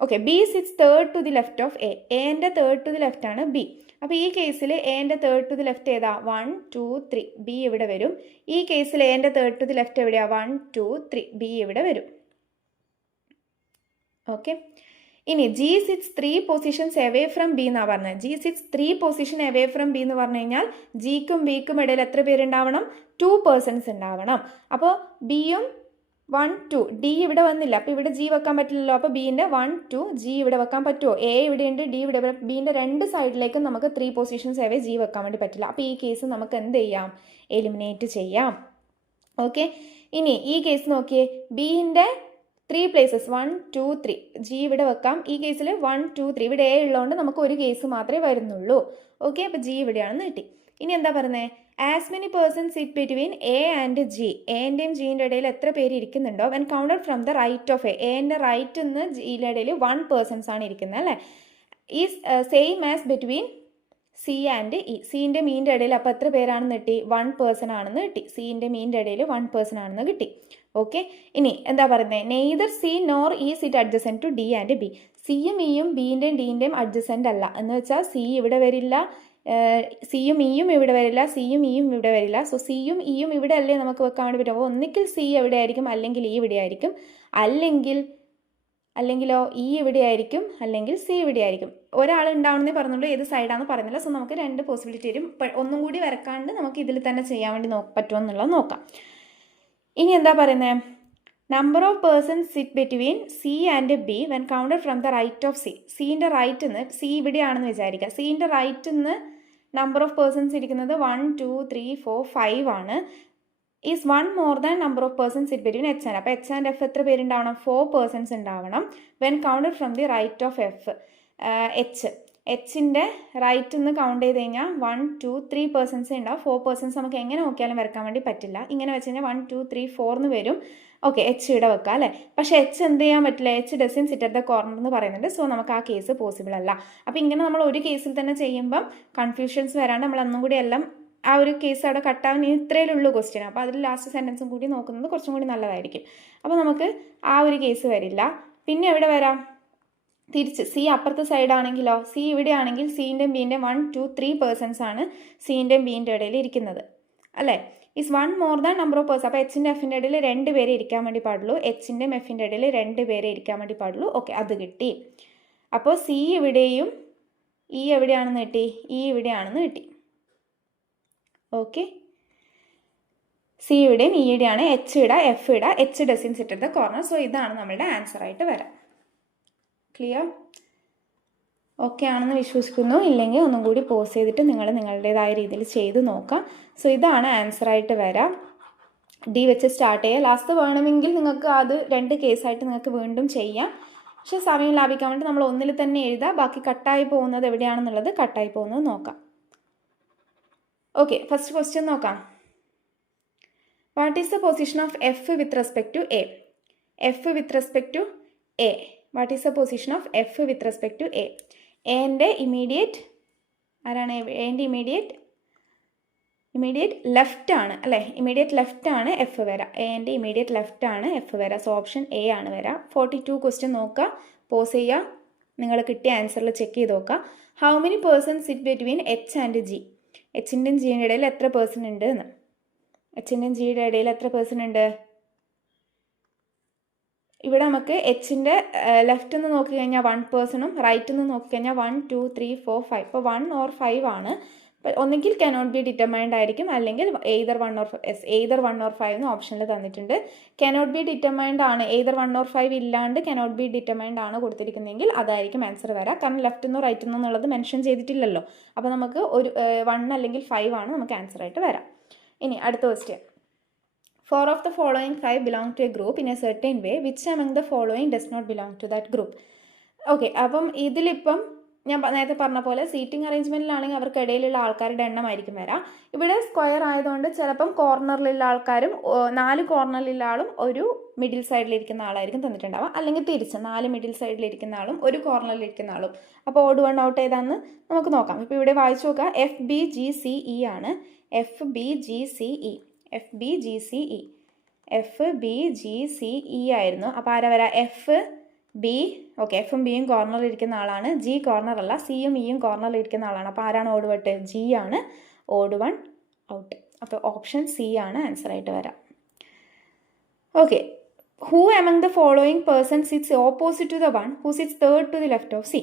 okay, B sits third to the left of A. എൻ്റെ തേർഡ് ടു ദി ലെഫ്റ്റ് ആണ് ബി. അപ്പോൾ ഈ കേസിൽ എൻ്റെ തേർഡ് ടു ദി ലെഫ്റ്റ് ഏതാ 1 2 3 ബി ഇവിടെ വരും. ഈ കേസിൽ എൻ്റെ തേർഡ് ടു ദി ലെഫ്റ്റ് എവിടെയാ 1 2 3 ബി ഇവിടെ വരും. ഓക്കെ. ഇനി G sits 3 positions away from B എന്നാണ് പറഞ്ഞത്. G sits 3 position away from B എന്ന് പറഞ്ഞു കഴിഞ്ഞാൽ ജിക്കും ബിക്കും ഇടയിൽ എത്ര പേരുണ്ടാവണം? 2 പേഴ്സൺസ് ഉണ്ടാവണം. അപ്പോൾ ബിയും 1 2 ഡി ഇവിടെ വന്നില്ല, അപ്പോൾ ഇവിടെ ജി വെക്കാൻ പറ്റില്ലല്ലോ. അപ്പോൾ ബീൻ്റെ 1 2 ജി ഇവിടെ വെക്കാൻ പറ്റുമോ? എ ഇവിടെയുണ്ട്, ഡി ഇവിടെ. ബീൻ്റെ രണ്ട് സൈഡിലേക്കും നമുക്ക് 3 പൊസിഷൻസ് എവേ ജി വെക്കാൻ വേണ്ടി പറ്റില്ല. അപ്പോൾ ഈ കേസ് നമുക്ക് എന്ത് ചെയ്യാം? എലിമിനേറ്റ് ചെയ്യാം. ഓക്കെ. ഇനി ഈ കേസ് നോക്കിയേ, ബീൻ്റെ 3 പ്ലേസസ് 1 2 3 ജി ഇവിടെ വെക്കാം. ഈ കേസിൽ 1 2 3 ഇവിടെ എ ഉള്ളതുകൊണ്ട് നമുക്ക് ഒരു കേസ് മാത്രമേ വരുന്നുള്ളൂ. ഓക്കെ. അപ്പോൾ ജി ഇവിടെയാണെന്ന് കിട്ടി. ഇനി എന്താ പറയുന്നത്? As many person sit between A and G. എൻ്റെയും ജിൻ്റെ ഇടയിൽ എത്ര പേര് ഇരിക്കുന്നുണ്ടോ when counted from the right of A. എൻ്റെ റൈറ്റ് നിന്ന് ജിയുടെ ഇടയിൽ 1 പേഴ്സൺസ് ആണ് ഇരിക്കുന്നത് അല്ലേ. Is same as between C and E. സിൻ്റെ മീൻ്റെ ഇടയിൽ അപ്പോൾ എത്ര പേരാണെന്ന് കിട്ടി? 1 പേഴ്സൺ ആണെന്ന് കിട്ടി. സിൻ്റെ മീൻ്റെ ഇടയിൽ 1 പേഴ്സൺ ആണെന്ന് കിട്ടി. ഓക്കെ. ഇനി എന്താ പറയുന്നത്? Neither C nor E sit adjacent to D and B. സിയും ഇയും ബീൻ്റെയും ഡീൻ്റെയും അഡ്ജസെൻ്റ് അല്ല എന്ന് വെച്ചാൽ സി ഇവിടെ വരില്ല, സിയും ഇയും ഇവിടെ വരില്ല, സിയും ഇയും ഇവിടെ വരില്ല. സോ സിയും ഇയും ഇവിടെ അല്ലേ നമുക്ക് വെക്കാൻ വേണ്ടി പറ്റും. അപ്പോൾ ഒന്നിക്കിൽ സി എവിടെ ആയിരിക്കും, അല്ലെങ്കിൽ ഇ ഇവിടെ ആയിരിക്കും, അല്ലെങ്കിലോ ഇ ഇവിടെ ആയിരിക്കും, അല്ലെങ്കിൽ സി ഇവിടെ ആയിരിക്കും. ഒരാൾ ഉണ്ടാവണമെന്നേ പറഞ്ഞുള്ളൂ, ഏത് സൈഡാണെന്ന് പറയുന്നില്ല. സോ നമുക്ക് 2 പോസിബിലിറ്റി വരും. ഒന്നും കൂടി വരക്കാണ്ട് നമുക്ക് ഇതിൽ തന്നെ ചെയ്യാൻ വേണ്ടി പറ്റുമോ എന്നുള്ളത് നോക്കാം. ഇനി എന്താ പറയുന്നത്? Number of persons sit between C and B when counted from the right of C. സിൻ്റെ റൈറ്റ് നിന്ന്, സി ഇവിടെയാണെന്ന് വിചാരിക്കുക, സിൻ്റെ റൈറ്റ് നിന്ന് നമ്പർ ഓഫ് പേഴ്സൺസ് ഇരിക്കുന്നത് 1 2 3 4 5 ആണ്. Is 1 more than number of persons sit between H and. അപ്പോൾ H and F എത്ര പേരുണ്ടാവണം? 4 പേഴ്സൺസ് ഉണ്ടാവണം. When counted from the right of F. എച്ചിൻ്റെ റൈറ്റ് നിന്ന് കൗണ്ട് ചെയ്ത് കഴിഞ്ഞാൽ 1 2 3 പേഴ്സൺസ് ഉണ്ടാവും. 4 പേഴ്സൺസ് നമുക്ക് എങ്ങനെ നോക്കിയാലും വരക്കാൻ വേണ്ടി പറ്റില്ല. ഇങ്ങനെ വെച്ച് കഴിഞ്ഞാൽ 1 2 3 4 എന്ന് വരും. ഓക്കെ. എച്ച് ഇവിടെ വെക്കാം അല്ലേ. പക്ഷേ എച്ച് എന്ത് ചെയ്യാൻ പറ്റില്ല? H doesn't sit at the corner എന്ന് പറയുന്നുണ്ട്. സോ നമുക്ക് ആ കേസ് പോസിബിൾ അല്ല. അപ്പോൾ ഇങ്ങനെ നമ്മൾ ഒരു കേസിൽ തന്നെ ചെയ്യുമ്പം കൺഫ്യൂഷൻസ് വരാണ്ട് നമ്മൾ ഒന്നും കൂടി എല്ലാം ആ ഒരു കേസ് അവിടെ കട്ടാവാൻ ഇത്രയുള്ളൂ ക്വസ്റ്റ്യൻ. അപ്പോൾ അതിൽ ലാസ്റ്റ് സെൻറ്റൻസും കൂടി നോക്കുന്നത് കുറച്ചും കൂടി നല്ലതായിരിക്കും. അപ്പോൾ നമുക്ക് ആ ഒരു കേസ് വരില്ല. പിന്നെ എവിടെ വരാം? തിരിച്ച് സി അപ്പുറത്തെ സൈഡാണെങ്കിലോ, സി ഇവിടെ ആണെങ്കിൽ സിൻ്റെയും ബീൻ്റെയും 1 2 3 പേഴ്സൺസ് ആണ് സിൻ്റെയും ബീൻ്റെ ഇടയിൽ ഇരിക്കുന്നത് അല്ലേ. Is 1 more than number of person. അപ്പോൾ എച്ചിൻ്റെ എഫിൻ്റെ ഇടയിൽ 2 പേരെ ഇരിക്കാൻ വേണ്ടി പാടുള്ളൂ, എച്ചിൻ്റെയും എഫിൻ്റെ ഇടയിൽ 2 പേരെ ഇരിക്കാൻ വേണ്ടി പാടുള്ളൂ. ഓക്കെ, അത് കിട്ടി. അപ്പോൾ സി ഇവിടെയും ഇ എവിടെയാണെന്ന് കിട്ടി? ഇ ഇവിടെയാണെന്ന് കിട്ടി. ഓക്കെ. സി ഇവിടെയും ഇ ഇവിടെയാണ്, എച്ച് ഇട എഫ് ഇട, H doesn't sit at the corner. So ഇതാണ് നമ്മളുടെ ആൻസർ ആയിട്ട് വരാം. ക്ലിയർ? ഓക്കെ ആണെന്ന് വിശ്വസിക്കുന്നു. ഇല്ലെങ്കിൽ ഒന്നും കൂടി പോസ് ചെയ്തിട്ട് നിങ്ങൾ നിങ്ങളുടേതായ രീതിയിൽ ചെയ്ത് നോക്കാം. സോ ഇതാണ് ആൻസറായിട്ട് വരാം. ഡി വെച്ച് സ്റ്റാർട്ട് ചെയ്യുക. ലാസ്റ്റ് വേണമെങ്കിൽ നിങ്ങൾക്ക് അത് 2 കേസായിട്ട് നിങ്ങൾക്ക് വീണ്ടും ചെയ്യാം. പക്ഷേ സമയം ലാഭിക്കാൻ വേണ്ടി നമ്മൾ ഒന്നിൽ തന്നെ എഴുതുക. ബാക്കി കട്ടായി പോകുന്നത് എവിടെയാണെന്നുള്ളത് കട്ടായി പോകുന്നത് നോക്കാം. ഓക്കെ, ഫസ്റ്റ് ക്വസ്റ്റ്യൻ നോക്കാം. What is the position of F with respect to A? F with respect to A. What is the position of F with respect to A? എൻ്റെ ഇമീഡിയറ്റ് ആരാണ്? എൻ്റെ ഇമീഡിയറ്റ് ലെഫ്റ്റ് ആണ് അല്ലേ. Immediate left ആണ് F വരാം. എൻ്റെ immediate left ആണ് F വരാം. സോ ഓപ്ഷൻ എ ആണ് വരാം. 42 ക്വസ്റ്റ്യൻ നോക്കുക, പോസ് ചെയ്യുക, നിങ്ങൾ കിട്ടിയ ആൻസറിൽ ചെക്ക് ചെയ്ത് നോക്കുക. How many person sit between H and G? എച്ചിൻ്റെയും ജിയുടെ ഇടയിൽ എത്ര പേഴ്സൺ ഉണ്ട് എന്ന്. എച്ചിൻ്റെയും ജിയുടെ ഇടയിൽ എത്ര പേഴ്സൺ ഉണ്ട്? ഇവിടെ നമുക്ക് എച്ചിൻ്റെ ലെഫ്റ്റ് നിന്ന് നോക്കിക്കഴിഞ്ഞാൽ 1 പേഴ്സണും റൈറ്റിൽ നിന്ന് നോക്കിക്കഴിഞ്ഞാൽ 1 2 3 4 5. ഇപ്പോൾ 1 or 5 ആണ്. ഒന്നെങ്കിൽ കനോട്ട് ബി ഡിറ്റർമൈൻഡ് ആയിരിക്കും, അല്ലെങ്കിൽ എയ്തർ 1 or 5 എന്ന് ഓപ്ഷനിൽ തന്നിട്ടുണ്ട്. കനോട്ട് ബി ഡിറ്റർമൈൻഡ് ആണ്, എയ്തർ 1 or 5 ഇല്ലാണ്ട് കനോട്ട് ബി ഡിറ്റർമൈൻഡ് ആണ് കൊടുത്തിരിക്കുന്നതെങ്കിൽ അതായിരിക്കും ആൻസർ വരാം. കാരണം ലെഫ്റ്റ് നിന്നോ റൈറ്റിൽ നിന്നോ എന്നുള്ളത് മെൻഷൻ ചെയ്തിട്ടില്ലല്ലോ. അപ്പോൾ നമുക്ക് ഒരു 1 അല്ലെങ്കിൽ 5 ആണ് നമുക്ക് ആൻസർ ആയിട്ട് വരാം. ഇനി അടുത്ത question. 4 of the following 5 belong to a group in a certain way. Which among the following does not belong to that group? Okay, അപ്പം ഇതിലിപ്പം ഞാൻ നേരത്തെ പറഞ്ഞ പോലെ സീറ്റിംഗ് അറേഞ്ച്മെൻറ്റിലാണെങ്കിൽ അവർക്ക് ഇടയിലുള്ള ആൾക്കാരുടെ എണ്ണമായിരിക്കും വരാം. ഇവിടെ സ്ക്വയർ ആയതുകൊണ്ട് ചിലപ്പം കോർണറിലുള്ള ആൾക്കാരും 4 കോർണറിലുള്ള ആളും ഒരു മിഡിൽ സൈഡിലിരിക്കുന്ന ആളായിരിക്കും തന്നിട്ടുണ്ടാവുക. അല്ലെങ്കിൽ തിരിച്ച് 4 മിഡിൽ സൈഡിലിരിക്കുന്ന ആളും ഒരു കോർണറിലിരിക്കുന്ന ആളും. അപ്പോൾ ഓഡ് വൺ ഔട്ട് ഏതാണെന്ന് നമുക്ക് നോക്കാം. ഇപ്പോൾ ഇവിടെ വായിച്ചു നോക്കുക. FBGCE ആണ്. FBGCE FBGCE ആയിരുന്നു. അപ്പോൾ ആരാ വരാം? എഫ് ബി, ഓക്കെ, എഫും ബിയും കോർണറിൽ ഇരിക്കുന്ന ആളാണ്. ജി കോർണർ അല്ല, സിയും ഇയും കോർണറിൽ ഇരിക്കുന്ന ആളാണ്. അപ്പോൾ ആരാണ് ഓഡ് വട്ട്? ജി ആണ് ഓഡ് വൺ ഔട്ട്. അപ്പോൾ ഓപ്ഷൻ സി ആണ് ആൻസർ ആയിട്ട് വരാം. Okay, who among the following person sits opposite to the one who sits third to the left of C?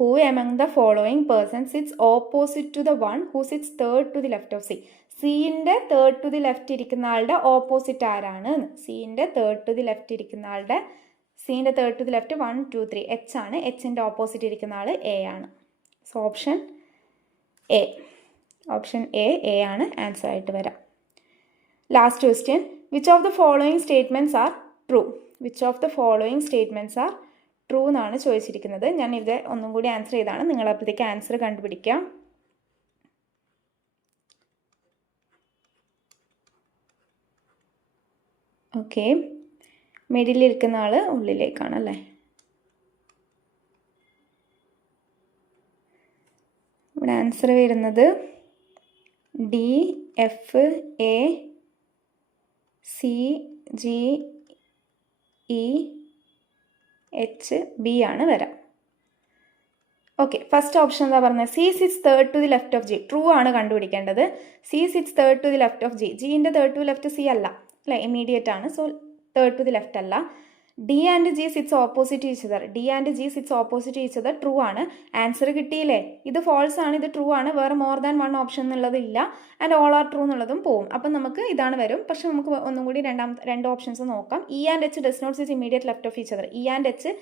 Who among the following person sits opposite to the one who sits third to the left of C? സിൻ്റെ third to the left ഇരിക്കുന്ന ആളുടെ opposite ആരാണ്? സിൻ്റെ third to the left ഇരിക്കുന്ന ആളുടെ, സിൻ്റെ third to the left 1 2 3 H ആണ്. എച്ചിൻ്റെ ഓപ്പോസിറ്റ് ഇരിക്കുന്ന ആൾ എ ആണ്. So option A, option A ആണ് ആൻസർ ആയിട്ട് വരാം. Last question, which of the following statements are true? Which of the following statements are true എന്നാണ് ചോദിച്ചിരിക്കുന്നത്. ഞാൻ ഇത് ഒന്നും കൂടി ആൻസർ ചെയ്താണ്, നിങ്ങളപ്പോഴത്തേക്ക് ആൻസർ കണ്ടുപിടിക്കാം. ഓക്കെ, മിഡിലിരിക്കുന്ന ആൾ ഉള്ളിലേക്കാണ് അല്ലേ? ഇവിടെ ആൻസർ വരുന്നത് D, F, A, C, G, E, H, B ആണ് വരാം. ഓക്കെ, ഫസ്റ്റ് ഓപ്ഷൻ എന്താ പറഞ്ഞത്? C sits third to the left of G. True ആണ് കണ്ടുപിടിക്കേണ്ടത്. C sits third to the left of G. ജിൻ്റെ തേർഡ് ടു ലെഫ്റ്റ് സി അല്ല അല്ലേ, immediate ആണ്. So third to the left അല്ല. D and G sits opposite each other. D and G sits opposite each other. True ആണ്. Answer കിട്ടിയില്ലേ? ഇത് false ആണ്, ഇത് ട്രൂ ആണ്. വേറെ മോർ ദാൻ വൺ ഓപ്ഷൻ എന്നുള്ളത് ഇല്ല. ആൻഡ് ഓൾ ആർ ട്രൂ എന്നുള്ളതും പോവും. അപ്പം നമുക്ക് ഇതാണ് വരും. പക്ഷെ നമുക്ക് ഒന്നും കൂടി രണ്ട് ഓപ്ഷൻസ് നോക്കാം. E and H does not sit immediate left of each other. E and H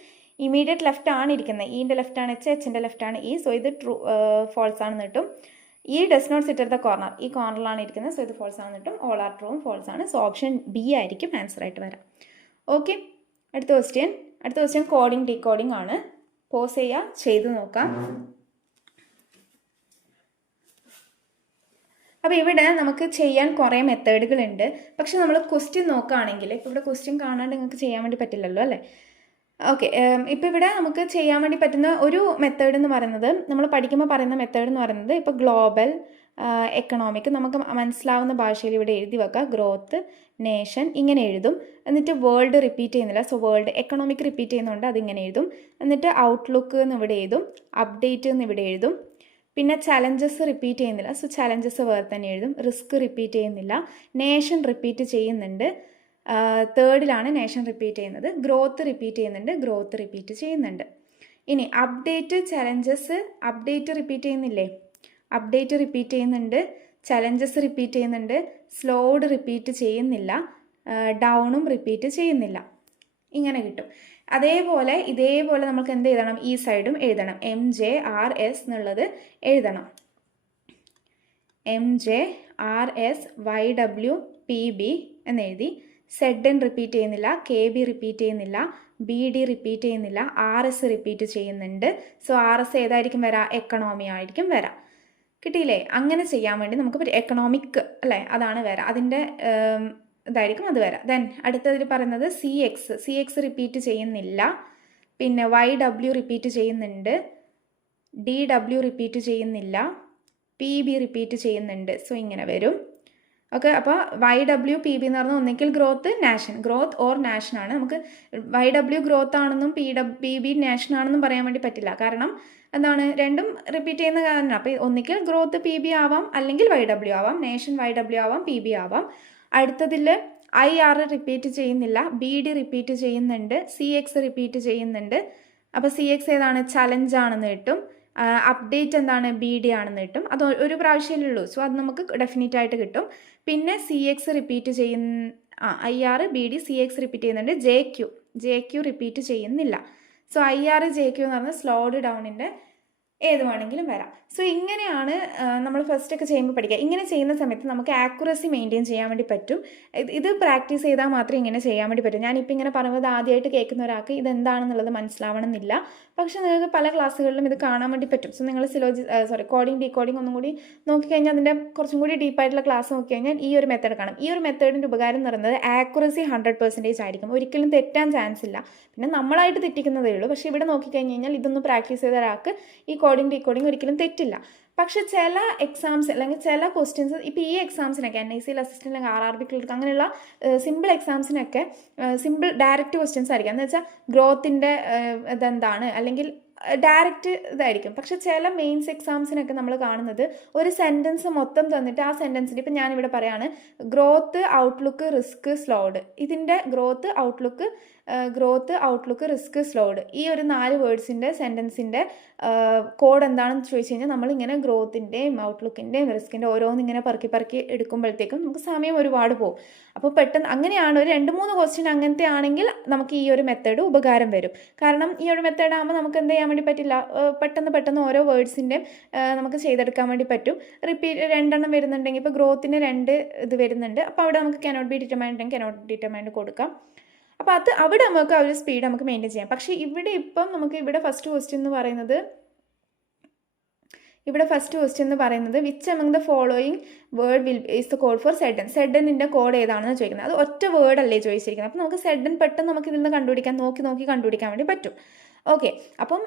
immediate left ആണ് ഇരിക്കുന്നത്. ഇൻ്റെ ലെഫ്റ്റ് ആണ് എച്ച്, എച്ചിൻ്റെ ലെഫ്റ്റ് ആണ് ഇ. സോ ഇത് ട്രൂ, ഫോൾസ് ആണെന്ന് കിട്ടും. E does not sit at the corner, E കോർണറിലാണ് ഇരിക്കുന്നത്. സോ ഇത് ഫോൾസ് ആണെന്ന് കിട്ടും. ഓൾ ആർ ട്രൂവും ഫോൾസ് ആണ്. സോ ഓപ്ഷൻ ബി ആയിരിക്കും ആൻസർ ആയിട്ട് വരാം. ഓക്കെ, അടുത്ത ക്വസ്റ്റ്യൻ കോഡിംഗ് ഡീകോഡിംഗ് ആണ്. പോസ് ചെയ്യുക, ചെയ്ത് നോക്കാം. അപ്പോൾ ഇവിടെ നമുക്ക് ചെയ്യാൻ കുറേ മെത്തേഡുകളുണ്ട്. പക്ഷെ നമ്മൾ ക്വസ്റ്റ്യൻ നോക്കുകയാണെങ്കിൽ, ഇപ്പോൾ ഇവിടെ ക്വസ്റ്റ്യൻ കാണാണ്ട് നിങ്ങൾക്ക് ചെയ്യാൻ വേണ്ടി പറ്റില്ലല്ലോ അല്ലേ? ഓക്കെ, ഇപ്പോൾ ഇവിടെ നമുക്ക് ചെയ്യാൻ വേണ്ടി പറ്റുന്ന ഒരു മെത്തേഡ് എന്ന് പറയുന്നത്, നമ്മൾ പഠിക്കുമ്പോൾ പറയുന്ന മെത്തേഡ് എന്ന് പറയുന്നത്, ഇപ്പോൾ ഗ്ലോബൽ എക്കണോമിക് നമുക്ക് മനസ്സിലാവുന്ന ഭാഷയിൽ ഇവിടെ എഴുതി വെക്കുക. ഗ്രോത്ത്, നേഷൻ ഇങ്ങനെ എഴുതും. എന്നിട്ട് വേൾഡ് റിപ്പീറ്റ് ചെയ്യുന്നില്ല. സോ വേൾഡ് എക്കണോമിക് റിപ്പീറ്റ് ചെയ്യുന്നുണ്ട്, അതിങ്ങനെ എഴുതും. എന്നിട്ട് ഔട്ട്ലുക്ക് എന്ന് ഇവിടെ എഴുതും. അപ്ഡേറ്റ് എന്ന് ഇവിടെ എഴുതും. പിന്നെ ചലഞ്ചസ് റിപ്പീറ്റ് ചെയ്യുന്നില്ല. സോ ചലഞ്ചസ് വേറെ തന്നെ എഴുതും. റിസ്ക് റിപ്പീറ്റ് ചെയ്യുന്നില്ല. നേഷൻ റിപ്പീറ്റ് ചെയ്യുന്നുണ്ട്. തേർഡിലാണ് നേഷൻ റിപ്പീറ്റ് ചെയ്യുന്നത്. ഗ്രോത്ത് റിപ്പീറ്റ് ചെയ്യുന്നുണ്ട്. ഗ്രോത്ത് റിപ്പീറ്റ് ചെയ്യുന്നുണ്ട്. ഇനി അപ്ഡേറ്റ്, ചലഞ്ചസ്, അപ്ഡേറ്റ് റിപ്പീറ്റ് ചെയ്യുന്നില്ലേ? അപ്ഡേറ്റ് റിപ്പീറ്റ് ചെയ്യുന്നുണ്ട്. ചലഞ്ചസ് റിപ്പീറ്റ് ചെയ്യുന്നുണ്ട്. സ്ലോഡ് റിപ്പീറ്റ് ചെയ്യുന്നില്ല. ഡൗണും റിപ്പീറ്റ് ചെയ്യുന്നില്ല. ഇങ്ങനെ കിട്ടും. ഇതേപോലെ നമുക്ക് എന്ത് എഴുതണം? ഈ സൈഡും എഴുതണം. MJRS എന്നുള്ളത് എഴുതണം. MJRS YWPB എന്നെഴുതി. ZN റിപ്പീറ്റ് ചെയ്യുന്നില്ല. KB റിപ്പീറ്റ് ചെയ്യുന്നില്ല. BD റിപ്പീറ്റ് ചെയ്യുന്നില്ല. RS റിപ്പീറ്റ് ചെയ്യുന്നുണ്ട്. സോ RS ഏതായിരിക്കും വരാം? എക്കണോമി ആയിരിക്കും വരാം. കിട്ടിയില്ലേ? അങ്ങനെ ചെയ്യാൻ വേണ്ടി നമുക്ക് എക്കണോമിക് അല്ലേ, അതാണ് വരാം. അതിൻ്റെ ഇതായിരിക്കും അത് വരാം. ദെൻ അടുത്തതിൽ പറയുന്നത് CX റിപ്പീറ്റ് ചെയ്യുന്നില്ല. പിന്നെ YW റിപ്പീറ്റ് ചെയ്യുന്നുണ്ട്. DW റിപ്പീറ്റ് ചെയ്യുന്നില്ല. PB റിപ്പീറ്റ് ചെയ്യുന്നുണ്ട്. സോ ഇങ്ങനെ വരും. ഓക്കെ, അപ്പോൾ YWPB എന്ന് പറഞ്ഞാൽ ഒന്നെങ്കിൽ ഗ്രോത്ത് ഓർ നാഷൻ ആണ്. നമുക്ക് YW ഗ്രോത്ത് ആണെന്നും PB നാഷൻ ആണെന്നും പറയാൻ വേണ്ടി പറ്റില്ല. കാരണം എന്താണ്, രണ്ടും റിപ്പീറ്റ് ചെയ്യുന്ന കാരണം. അപ്പോൾ ഒന്നിക്കൽ ഗ്രോത്ത് PB ആവാം, അല്ലെങ്കിൽ YW ആവാം. നേഷൻ YW ആവാം, PB ആവാം. അടുത്തതിൽ IR റിപ്പീറ്റ് ചെയ്യുന്നില്ല. BD റിപ്പീറ്റ് ചെയ്യുന്നുണ്ട്. CX റിപ്പീറ്റ് ചെയ്യുന്നുണ്ട്. അപ്പോൾ CX ഏതാണ്? ചലഞ്ച് ആണെന്ന് കിട്ടും. അപ്ഡേറ്റ് എന്താണ്? BD ആണെന്ന് കിട്ടും. അത് ഒരു പ്രാവശ്യമല്ലേ ഉള്ളൂ. സോ അത് നമുക്ക് ഡെഫിനറ്റ് ആയിട്ട് കിട്ടും. പിന്നെ CX repeat IR BD CX repeat ചെയ്യുന്നുണ്ട്. JQ റിപ്പീറ്റ് ചെയ്യുന്നില്ല. സോ IR JQ എന്ന് പറഞ്ഞാൽ സ്ലോഡ് ഡൗണിൻ്റെ ഏത് വേണമെങ്കിലും വരാം. സോ ഇങ്ങനെയാണ് നമ്മൾ ഫസ്റ്റ് ഒക്കെ ചെയ്യുമ്പോൾ പഠിക്കുക. ഇങ്ങനെ ചെയ്യുന്ന സമയത്ത് നമുക്ക് ആക്യുറസി മെയിൻറ്റെയിൻ ചെയ്യാൻ വേണ്ടി പറ്റും. ഇത് പ്രാക്ടീസ് ചെയ്താൽ മാത്രമേ ഇങ്ങനെ ചെയ്യാൻ വേണ്ടി പറ്റും. ഞാനിപ്പോൾ ഇങ്ങനെ പറയുന്നത് ആദ്യമായിട്ട് കേൾക്കുന്ന ഒരാൾക്ക് ഇതെന്താണെന്നുള്ളത് മനസ്സിലാവണമെന്നില്ല. പക്ഷേ നിങ്ങൾക്ക് പല ക്ലാസ്സുകളിലും ഇത് കാണാൻ വേണ്ടി പറ്റും. സോ നിങ്ങൾ കോഡിംഗ് ഡീകോഡിംഗ് ഒന്നും കൂടി നോക്കിക്കഴിഞ്ഞാൽ അതിൻ്റെ കുറച്ചും കൂടി ഡീപ്പായിട്ടുള്ള ക്ലാസ് നോക്കിക്കഴിഞ്ഞാൽ ഈ ഒരു മെത്തേഡ് കാണാം. ഈ ഒരു മെത്തേഡിൻ്റെ ഉപകാരം എന്ന് പറയുന്നത് ആക്യുറസി 100% ആയിരിക്കും. ഒരിക്കലും തെറ്റാൻ ചാൻസ് ഇല്ല. പിന്നെ നമ്മളായിട്ട് തെറ്റിക്കുന്നതേ ഉള്ളൂ. പക്ഷേ ഇവിടെ നോക്കിക്കഴിഞ്ഞ് കഴിഞ്ഞാൽ ഇതൊന്ന് പ്രാക്ടീസ് ചെയ്ത ഒരാൾക്ക് ഈ കോഡിംഗ് ഡീകോഡിംഗ് ഒരിക്കലും തെറ്റില്ല. പക്ഷെ ചില എക്സാംസ് അല്ലെങ്കിൽ ചില ക്വസ്റ്റ്യൻസ് ഇപ്പോൾ ഈ എക്സാംസിനൊക്കെ NICL അസിസ്റ്റൻ്റ് അല്ലെങ്കിൽ RRB ക്ലർക്ക് അങ്ങനെയുള്ള സിമ്പിൾ എക്സാംസിനൊക്കെ സിമ്പിൾ ഡയറക്റ്റ് ക്വസ്റ്റ്യൻസ് ആയിരിക്കും. എന്ന് വെച്ചാൽ ഗ്രോത്തിൻ്റെ ഇതെന്താണ് അല്ലെങ്കിൽ ഡയറക്റ്റ് ഇതായിരിക്കും. പക്ഷെ ചില മെയിൻസ് എക്സാംസിനൊക്കെ നമ്മൾ കാണുന്നത് ഒരു സെൻറ്റൻസ് മൊത്തം തന്നിട്ട് ആ സെൻറ്റൻസിൽ ഇപ്പം ഞാനിവിടെ പറയാണ് ഗ്രോത്ത്, ഔട്ട്ലുക്ക്, റിസ്ക്, സ്ലോഡ്. ഇതിൻ്റെ ഗ്രോത്ത്, ഔട്ട്ലുക്ക്, റിസ്ക്, സ്ലോഡ് ഈ ഒരു 4 വേർഡ്സിൻ്റെ സെൻറ്റൻസിൻ്റെ കോഡ് എന്താണെന്ന് ചോദിച്ചു കഴിഞ്ഞാൽ നമ്മളിങ്ങനെ ഗ്രോത്തിൻ്റെയും ഔട്ട്ലുക്കിൻ്റെയും റിസ്കിൻ്റെ ഓരോന്നിങ്ങനെ പറക്കി എടുക്കുമ്പോഴത്തേക്കും നമുക്ക് സമയം ഒരുപാട് പോകും. അപ്പോൾ പെട്ടെന്ന് അങ്ങനെയാണ് ഒരു 2-3 ക്വസ്റ്റ്യൻ അങ്ങനത്തെ ആണെങ്കിൽ നമുക്ക് ഈ ഒരു മെത്തേഡ് ഉപകാരം വരും. കാരണം ഈ ഒരു മെത്തേഡ് ആകുമ്പോൾ നമുക്ക് എന്ത് ചെയ്യാൻ വേണ്ടി പറ്റില്ല, പെട്ടെന്ന് ഓരോ വേർഡ്സിൻ്റെയും നമുക്ക് ചെയ്തെടുക്കാൻ വേണ്ടി പറ്റും. റിപ്പീറ്റ് 2 എണ്ണം വരുന്നുണ്ടെങ്കിൽ ഇപ്പോൾ ഗ്രോത്തിന് 2 ഇത് വരുന്നുണ്ട്, അപ്പോൾ അവിടെ നമുക്ക് കനോട്ട് ബി ഡിറ്റർമൈൻഡ് ഉണ്ടെങ്കിൽ കനോട്ട് ഡിറ്റർമൈൻഡ് കൊടുക്കാം. അപ്പോൾ അവിടെ നമുക്ക് ആ ഒരു സ്പീഡ് നമുക്ക് മെയിൻറ്റെയിൻ ചെയ്യാം. പക്ഷേ നമുക്ക് ഇവിടെ ഫസ്റ്റ് ക്വസ്റ്റ്യൻ എന്ന് പറയുന്നത് which among the following word is the code for sedan. സെഡനിൻ്റെ കോഡ് ഏതാണെന്ന് ചോദിക്കുന്നത്. അത് ഒറ്റ വേർഡ് അല്ലേ ചോദിച്ചിരിക്കുന്നത്. അപ്പോൾ നമുക്ക് സെഡൻ പെട്ടെന്ന് നമുക്ക് ഇതിൽ നിന്ന് നോക്കി കണ്ടുപിടിക്കാൻ വേണ്ടി പറ്റും. ഓക്കെ, അപ്പം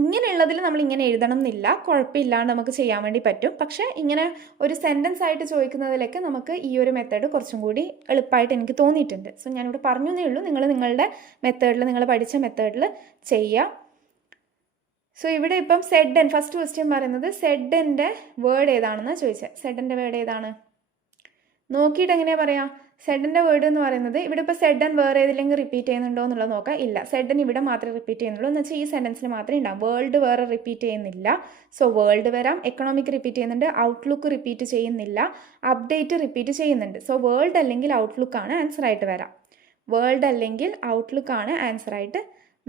ഇങ്ങനെയുള്ളതിൽ നമ്മൾ ഇങ്ങനെ എഴുതണം എന്നില്ല, കുഴപ്പമില്ലാണ്ട് നമുക്ക് ചെയ്യാൻ വേണ്ടി പറ്റും. പക്ഷേ ഇങ്ങനെ ഒരു സെൻറ്റൻസ് ആയിട്ട് ചോദിക്കുന്നതിലേക്ക് നമുക്ക് ഈ ഒരു മെത്തേഡ് കുറച്ചും കൂടി എളുപ്പമായിട്ട് എനിക്ക് തോന്നിയിട്ടുണ്ട്. സോ ഞാനിവിടെ പറഞ്ഞു എന്നേ ഉള്ളൂ, നിങ്ങളുടെ മെത്തേഡിൽ, നിങ്ങൾ പഠിച്ച മെത്തേഡിൽ ചെയ്യുക. സോ ഇവിടെ ഇപ്പം സെഡൻ ഫസ്റ്റ് ക്വസ്റ്റ്യൻ പറയുന്നത് സെഡൻ്റെ വേർഡ് ഏതാണെന്ന് ചോദിച്ചത്. സെഡൻ്റെ വേർഡ് ഏതാണ് നോക്കിയിട്ട് എങ്ങനെയാണ് പറയാം? സെഡൻ്റെ വേർഡ് എന്ന് പറയുന്നത് ഇവിടെ ഇപ്പോൾ സെഡൻ വേറെ ഏതിലെങ്കിലും റിപ്പീറ്റ് ചെയ്യുന്നുണ്ടോ എന്നുള്ളത് നോക്കാം. ഇല്ല, സെഡൻ ഇവിടെ മാത്രമേ റിപ്പീറ്റ് ചെയ്യുന്നുള്ളൂ. എന്ന് വെച്ചാൽ ഈ സെൻറ്റൻസിൽ മാത്രമേ ഉണ്ടാവും. വേൾഡ് വേറെ റിപ്പീറ്റ് ചെയ്യുന്നില്ല. സോ വേൾഡ് വരാം. എക്കണോമിക് റിപ്പീറ്റ് ചെയ്യുന്നുണ്ട്. ഔട്ട്ലുക്ക് റിപ്പീറ്റ് ചെയ്യുന്നില്ല. അപ്ഡേറ്റ് റിപ്പീറ്റ് ചെയ്യുന്നുണ്ട്. സോ വേൾഡ് അല്ലെങ്കിൽ ഔട്ട്ലുക്കാണ് ആൻസർ ആയിട്ട് വരാം. വേൾഡ് അല്ലെങ്കിൽ ഔട്ട്ലുക്കാണ് ആൻസർ ആയിട്ട്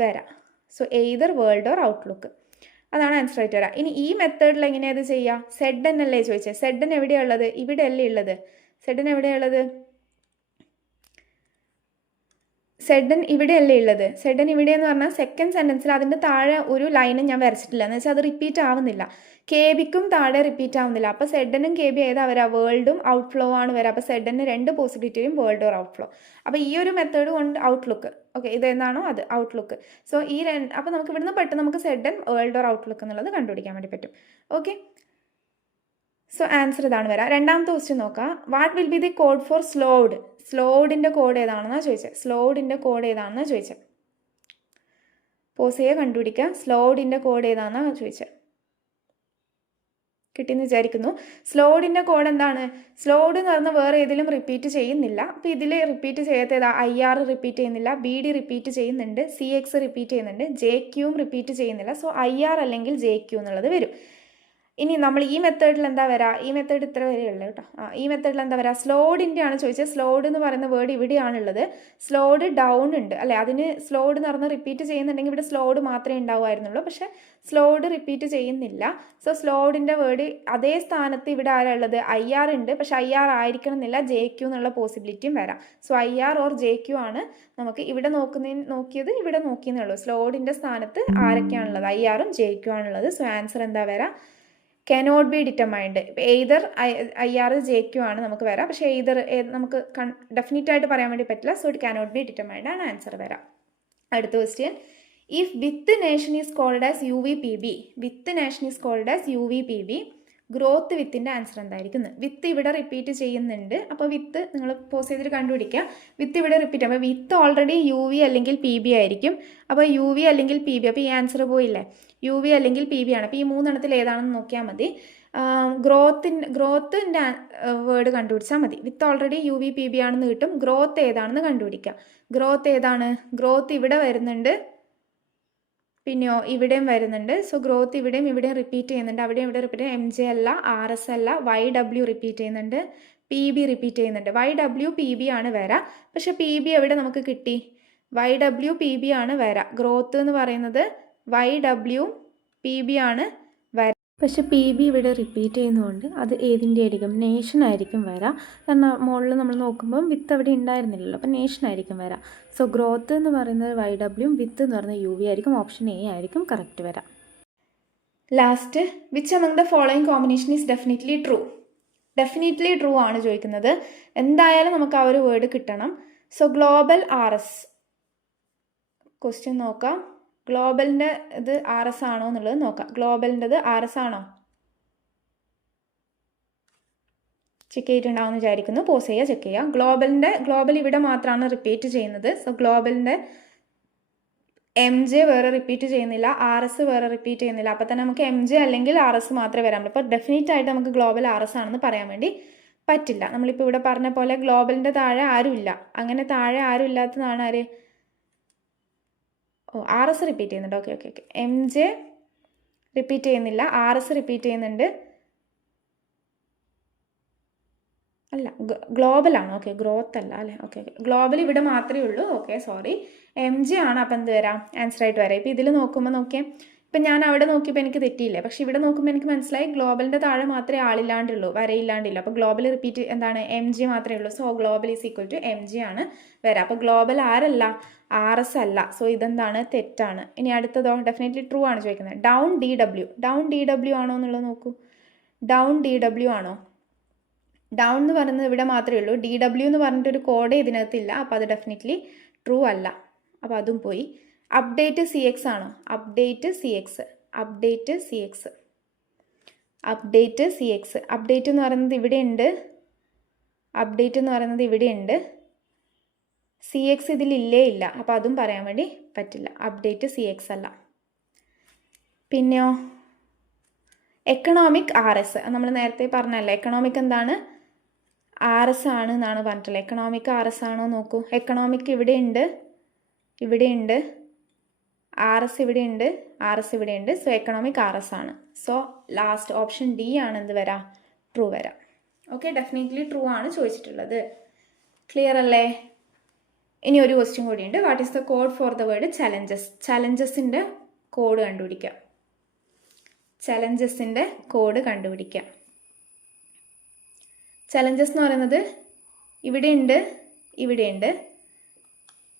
വരാം. So either world or outlook, അതാണ് ആൻസർ ആയിട്ട് വരാം. ഇനി ഈ മെത്തേഡിൽ എങ്ങനെയാണ് അത് ചെയ്യുക? സെഡൻ അല്ലേ ചോദിച്ചത്. സെഡൻ എവിടെയുള്ളത്? ഇവിടെ അല്ലേ ഉള്ളത്. സെഡൻ എവിടെയുള്ളത്? സെഡൻ ഇവിടെയല്ലേ ഉള്ളത്. സെഡൻ ഇവിടെയെന്ന് പറഞ്ഞാൽ സെക്കൻഡ് സെൻറ്റൻസിൽ അതിൻ്റെ താഴെ ഒരു ലൈനും ഞാൻ വരച്ചിട്ടില്ല. എന്ന് വെച്ചാൽ അത് റിപ്പീറ്റ് ആവുന്നില്ല. KB-ക്കും താഴെ റിപ്പീറ്റ് ആവുന്നില്ല. അപ്പോൾ സെഡനും KB ഏതാ വരാം? വേൾഡും ഔട്ട്ഫ്ലോ ആണ് വരാം. അപ്പോൾ സെഡന് 2 പോസിബിലിറ്റിയും വേൾഡ് ഓർ ഔട്ട്ഫ്ലോ. അപ്പോൾ ഈ ഒരു മെത്തേഡ് കൊണ്ട് ഔട്ട്ലുക്ക്, ഓക്കെ, ഇതെന്താണോ അത് ഔട്ട്ലുക്ക്. സോ അപ്പോൾ നമുക്ക് ഇവിടുന്ന് പെട്ടെന്ന് നമുക്ക് സെഡൻ, വേൾഡ് ഓർ ഔട്ട്ലുക്ക് എന്നുള്ളത് കണ്ടുപിടിക്കാൻ വേണ്ടി പറ്റും. ഓക്കെ, സോ ആൻസർ ഇതാണ് വരാം. രണ്ടാമത്തെ ക്വസ്റ്റ്യൻ നോക്കാം. What will be the code for slod? സ്ലോഡിൻ്റെ കോഡ് ഏതാണെന്നാണ് ചോദിച്ചത്. സ്ലോഡിൻ്റെ കോഡ് ഏതാണെന്നാണ് ചോദിച്ചത്. പോസ് ചെയ്യുക, കണ്ടുപിടിക്കുക. സ്ലോഡിൻ്റെ കോഡ് ഏതാണെന്നാണ് ചോദിച്ചത്. കിട്ടിയെന്ന് വിചാരിക്കുന്നു. സ്ലോഡിൻ്റെ കോഡ് എന്താണ്? സ്ലോഡ് എന്ന് പറഞ്ഞാൽ വേറെ ഏതിലും റിപ്പീറ്റ് ചെയ്യുന്നില്ല. അപ്പോൾ ഇതിൽ റിപ്പീറ്റ് ചെയ്യാത്ത ഏതാ? IR റിപ്പീറ്റ് ചെയ്യുന്നില്ല. BD റിപ്പീറ്റ് ചെയ്യുന്നുണ്ട്. CX റിപ്പീറ്റ് ചെയ്യുന്നുണ്ട്. JQയും റിപ്പീറ്റ് ചെയ്യുന്നില്ല. സോ IR അല്ലെങ്കിൽ JQ എന്നുള്ളത് വരും. ഇനി നമ്മൾ ഈ മെത്തേഡിൽ എന്താ വരാ? ഈ മെത്തേഡ് ഇത്ര വരെയുള്ളൂ കേട്ടോ. ഈ മെത്തേഡിൽ എന്താ വരാ? സ്ലോഡിൻ്റെ ആണ് ചോദിച്ചത്. സ്ലോഡ് എന്ന് പറയുന്ന വേർഡ് ഇവിടെയാണുള്ളത്. സ്ലോഡ് ഡൗൺ ഉണ്ട് അല്ലേ? അതിന് സ്ലോഡ് എന്ന് പറഞ്ഞാൽ റിപ്പീറ്റ് ചെയ്യുന്നുണ്ടെങ്കിൽ ഇവിടെ സ്ലോഡ് മാത്രമേ ഉണ്ടാവുമായിരുന്നുള്ളൂ. പക്ഷേ സ്ലോഡ് റിപ്പീറ്റ് ചെയ്യുന്നില്ല. സോ സ്ലോഡിൻ്റെ വേർഡ് അതേ സ്ഥാനത്ത് ഇവിടെ ആരാളുള്ളത്? IR ഉണ്ട്. പക്ഷേ IR ആയിരിക്കണം എന്നില്ല, JQ എന്നുള്ള പോസിബിലിറ്റിയും വരാം. സോ IR ഓർ JQ ആണ് നമുക്ക് ഇവിടെ നോക്കിയത് ഇവിടെ നോക്കിയെന്നുള്ളൂ. സ്ലോഡിൻ്റെ സ്ഥാനത്ത് ആരൊക്കെയാണുള്ളത്? IRഉം JQ ആണുള്ളത്. സോ ആൻസർ എന്താ വരാം? Cannot be determined. Either IR JQ ആണ് നമുക്ക് വരാം. പക്ഷേ എയ്തർ നമുക്ക് ഡെഫിനറ്റ് ആയിട്ട് പറയാൻ വേണ്ടി പറ്റില്ല. So it cannot be determined ആണ് ആൻസർ വരാം. അടുത്ത question. If with nation is called as UVPB, with nation is called as UVPB, growth വിത്തിൻ്റെ ആൻസർ എന്തായിരിക്കും? വിത്ത് ഇവിടെ റിപ്പീറ്റ് ചെയ്യുന്നുണ്ട്. അപ്പോൾ വിത്ത് നിങ്ങൾ പോസ് ചെയ്തിട്ട് കണ്ടുപിടിക്കുക. വിത്ത് ഇവിടെ റിപ്പീറ്റ്. അപ്പോൾ വിത്ത് ഓൾറെഡി UV അല്ലെങ്കിൽ PB ആയിരിക്കും. അപ്പോൾ UV അല്ലെങ്കിൽ PB. അപ്പോൾ ഈ ആൻസർ പോയില്ലേ? UV അല്ലെങ്കിൽ PB ആണ്. അപ്പോൾ ഈ 3 എണ്ണത്തിൽ ഏതാണെന്ന് നോക്കിയാൽ മതി. ഗ്രോത്തിൻ്റെ വേർഡ് കണ്ടുപിടിച്ചാൽ മതി. വിത്ത് ഓൾറെഡി UVPB ആണെന്ന് കിട്ടും. ഗ്രോത്ത് ഏതാണെന്ന് കണ്ടുപിടിക്കാം. ഗ്രോത്ത് ഏതാണ്? ഗ്രോത്ത് ഇവിടെ വരുന്നുണ്ട്, പിന്നെയോ ഇവിടെയും വരുന്നുണ്ട്. സോ ഗ്രോത്ത് ഇവിടെയും റിപ്പീറ്റ് ചെയ്യുന്നുണ്ട്. അവിടെയും ഇവിടെ റിപ്പീറ്റ് ചെയ്യുന്നത്. MJ അല്ല, RS അല്ല, YW റിപ്പീറ്റ് ചെയ്യുന്നുണ്ട്, PB റിപ്പീറ്റ് ചെയ്യുന്നുണ്ട്. YW PB ആണ് വരാം. പക്ഷെ PB എവിടെ നമുക്ക് കിട്ടി? YW PB ആണ് വരാം. ഗ്രോത്ത് എന്ന് പറയുന്നത് YW PB ആണ് വരാം. പക്ഷെ PB ഇവിടെ റിപ്പീറ്റ് ചെയ്യുന്നതുകൊണ്ട് അത് ഏതിൻ്റെ ആയിരിക്കും? നേഷൻ ആയിരിക്കും വരാം. കാരണം മുകളിൽ നമ്മൾ നോക്കുമ്പം വിത്ത് അവിടെ ഉണ്ടായിരുന്നില്ലല്ലോ. അപ്പം നേഷൻ ആയിരിക്കും വരാം. സോ ഗ്രോത്ത് എന്ന് പറയുന്നത് YW, വിത്ത് എന്ന് പറയുന്നത് UV ആയിരിക്കും. ഓപ്ഷൻ A ആയിരിക്കും കറക്റ്റ് വരാം. Last, which among the following combination is definitely true? Definitely true ആണ് ചോദിക്കുന്നത്. എന്തായാലും നമുക്ക് ആ ഒരു വേർഡ് കിട്ടണം. സോ ഗ്ലോബൽ RS ക്വസ്റ്റ്യൻ നോക്കാം. ഗ്ലോബലിൻ്റെ ഇത് RS ആണോ എന്നുള്ളത് നോക്കാം. ഗ്ലോബലിൻ്റെത് RS ആണോ? ചെക്ക് ചെയ്തിട്ടുണ്ടാവുമെന്ന് വിചാരിക്കുന്നു. പോസ് ചെയ്യുക, ചെക്ക് ചെയ്യുക. ഗ്ലോബൽ ഇവിടെ മാത്രമാണ് റിപ്പീറ്റ് ചെയ്യുന്നത്. സോ ഗ്ലോബലിൻ്റെ MJ വേറെ റിപ്പീറ്റ് ചെയ്യുന്നില്ല, RS വേറെ റിപ്പീറ്റ് ചെയ്യുന്നില്ല. അപ്പോൾ തന്നെ നമുക്ക് MJ അല്ലെങ്കിൽ RS മാത്രമേ വരാൻ പറ്റൂ. അപ്പോൾ ഡെഫിനറ്റ് ആയിട്ട് നമുക്ക് ഗ്ലോബൽ RS ആണെന്ന് പറയാൻ വേണ്ടി പറ്റില്ല. നമ്മളിപ്പോൾ ഇവിടെ പറഞ്ഞ പോലെ ഗ്ലോബലിൻ്റെ താഴെ ആരുമില്ല. അങ്ങനെ താഴെ ആരും ഇല്ലാത്തതാണ് ആര്? RS റിപ്പീറ്റ് ചെയ്യുന്നുണ്ട്. ഓക്കെ. MJ റിപ്പീറ്റ് ചെയ്യുന്നില്ല, RS റിപ്പീറ്റ് ചെയ്യുന്നുണ്ട്. അല്ല, ഗ്ലോബലാണ്. ഓക്കെ, ഗ്രോത്ത് അല്ല അല്ലേ. ഓക്കെ ഗ്ലോബൽ ഇവിടെ മാത്രമേ ഉള്ളൂ. ഓക്കെ സോറി, MJ ആണ്. അപ്പം എന്ത് വരാം? ആൻസർ ആയിട്ട് വരാം. ഇപ്പോൾ ഇതിൽ നോക്കുമ്പോൾ നോക്കിയേ, ഇപ്പം ഞാൻ അവിടെ നോക്കിയപ്പോൾ എനിക്ക് തെറ്റിയില്ലേ, പക്ഷെ ഇവിടെ നോക്കുമ്പോൾ എനിക്ക് മനസ്സിലായി ഗ്ലോബലിൻ്റെ താഴെ മാത്രമേ ആളില്ലാണ്ടുള്ളൂ, വരയില്ലാണ്ടില്ല. അപ്പോൾ ഗ്ലോബൽ റിപ്പീറ്റ് എന്താണ്? MJ മാത്രമേ ഉള്ളൂ. So global is equal to MJ ആണ് വരാം. അപ്പോൾ ഗ്ലോബൽ ആരല്ല? RS അല്ല. സോ ഇതെന്താണ്? തെറ്റാണ്. ഇനി അടുത്തതോ? ഡെഫിനറ്റ്ലി ട്രൂ ആണ് ചോദിക്കുന്നത്. ഡൗൺ DW ആണോ എന്നുള്ളത് നോക്കൂ. ഡൗൺ DW ആണോ? ഡൗൺ എന്ന് പറയുന്നത് ഇവിടെ മാത്രമേ ഉള്ളൂ. DW എന്ന് പറഞ്ഞിട്ടൊരു കോഡ് ഇതിനകത്തില്ല. അപ്പോൾ അത് ഡെഫിനറ്റ്ലി ട്രൂ അല്ല. അപ്പോൾ അതും പോയി. അപ്ഡേറ്റ് CX ആണോ? അപ്ഡേറ്റ് CX അപ്ഡേറ്റ് എന്ന് പറയുന്നത് ഇവിടെ ഉണ്ട്. CX ഇതിലില്ലേ ഇല്ല. അപ്പോൾ അതും പറയാൻ വേണ്ടി പറ്റില്ല. അപ്ഡേറ്റ് CX അല്ല. പിന്നെയോ എക്കണോമിക് RS, നമ്മൾ നേരത്തെ പറഞ്ഞല്ലോ. എക്കണോമിക് എന്താണ്? RS ആണ് എന്നാണ് പറഞ്ഞിട്ടുള്ളത്. എക്കണോമിക് RS ആണോ നോക്കൂ. എക്കണോമിക് ഇവിടെ ഉണ്ട്, RS ഇവിടെ ഉണ്ട്. സോ എക്കണോമിക് RS ആണ്. സോ ലാസ്റ്റ് ഓപ്ഷൻ D ആണ് എന്ത് വരാം? ട്രൂ വരാം. ഓക്കെ, ഡെഫിനറ്റ്ലി ട്രൂ ആണ് ചോദിച്ചിട്ടുള്ളത്. ക്ലിയർ അല്ലേ? ഇനി ഒരു ക്വസ്റ്റ്യൻ കൂടിയുണ്ട്. What is the code for the word challenges? ചലഞ്ചസിൻ്റെ കോഡ് കണ്ടുപിടിക്കാം. ചലഞ്ചസ് എന്ന് പറയുന്നത് ഇവിടെ ഉണ്ട്.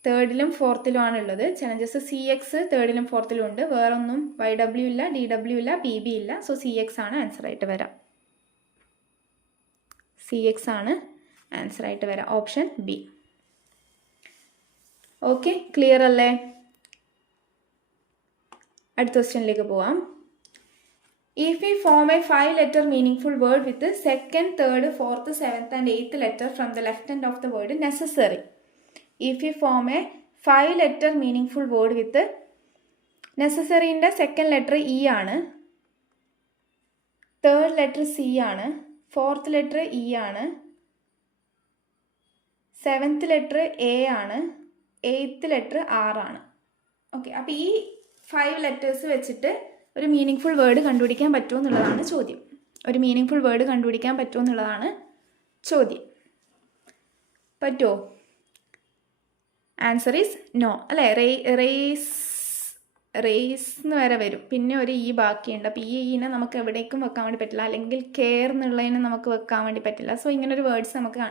തേർഡിലും ഫോർത്തിലും ആണുള്ളത്. ചലഞ്ചസ് CX തേർഡിലും ഫോർത്തിലും ഉണ്ട്. വേറൊന്നും YW ഇല്ല, DW ഇല്ല, PB ഇല്ല. സോ CX ആണ് ആൻസർ ആയിട്ട് വരാം. Option B. ഓക്കെ, ക്ലിയർ അല്ലേ? അടുത്ത ക്വസ്റ്റ്യനിലേക്ക് പോവാം. If we form a 5-letter meaningful word with the second, third, fourth, seventh and eighth letter from the left hand of the word necessary. If we form a 5-letter meaningful word with the necessary in the second letter E ആണ്, third letter C ആണ്, fourth letter E ആണ്, seventh letter A ആണ്, eighth letter R ആണ്. Okay, അപ്പോൾ ഈ 5 letters വെച്ചിട്ട് ഒരു meaning full word കണ്ടുപിടിക്കാൻ പറ്റുമോ എന്നുള്ളതാണ് ചോദ്യം. പറ്റുമോ? ആൻസർ ഈസ് നോ അല്ലേ. റേസ് എന്ന് വരെ വരും. പിന്നെ ഒരു E ബാക്കിയുണ്ട്. അപ്പോൾ ഈനെ നമുക്ക് എവിടേക്കും വെക്കാൻ വേണ്ടി പറ്റില്ല, അല്ലെങ്കിൽ കെയർ എന്നുള്ളതിനെ നമുക്ക് വെക്കാൻ വേണ്ടി പറ്റില്ല. സോ ഇങ്ങനൊരു വേർഡ്സ് നമുക്ക്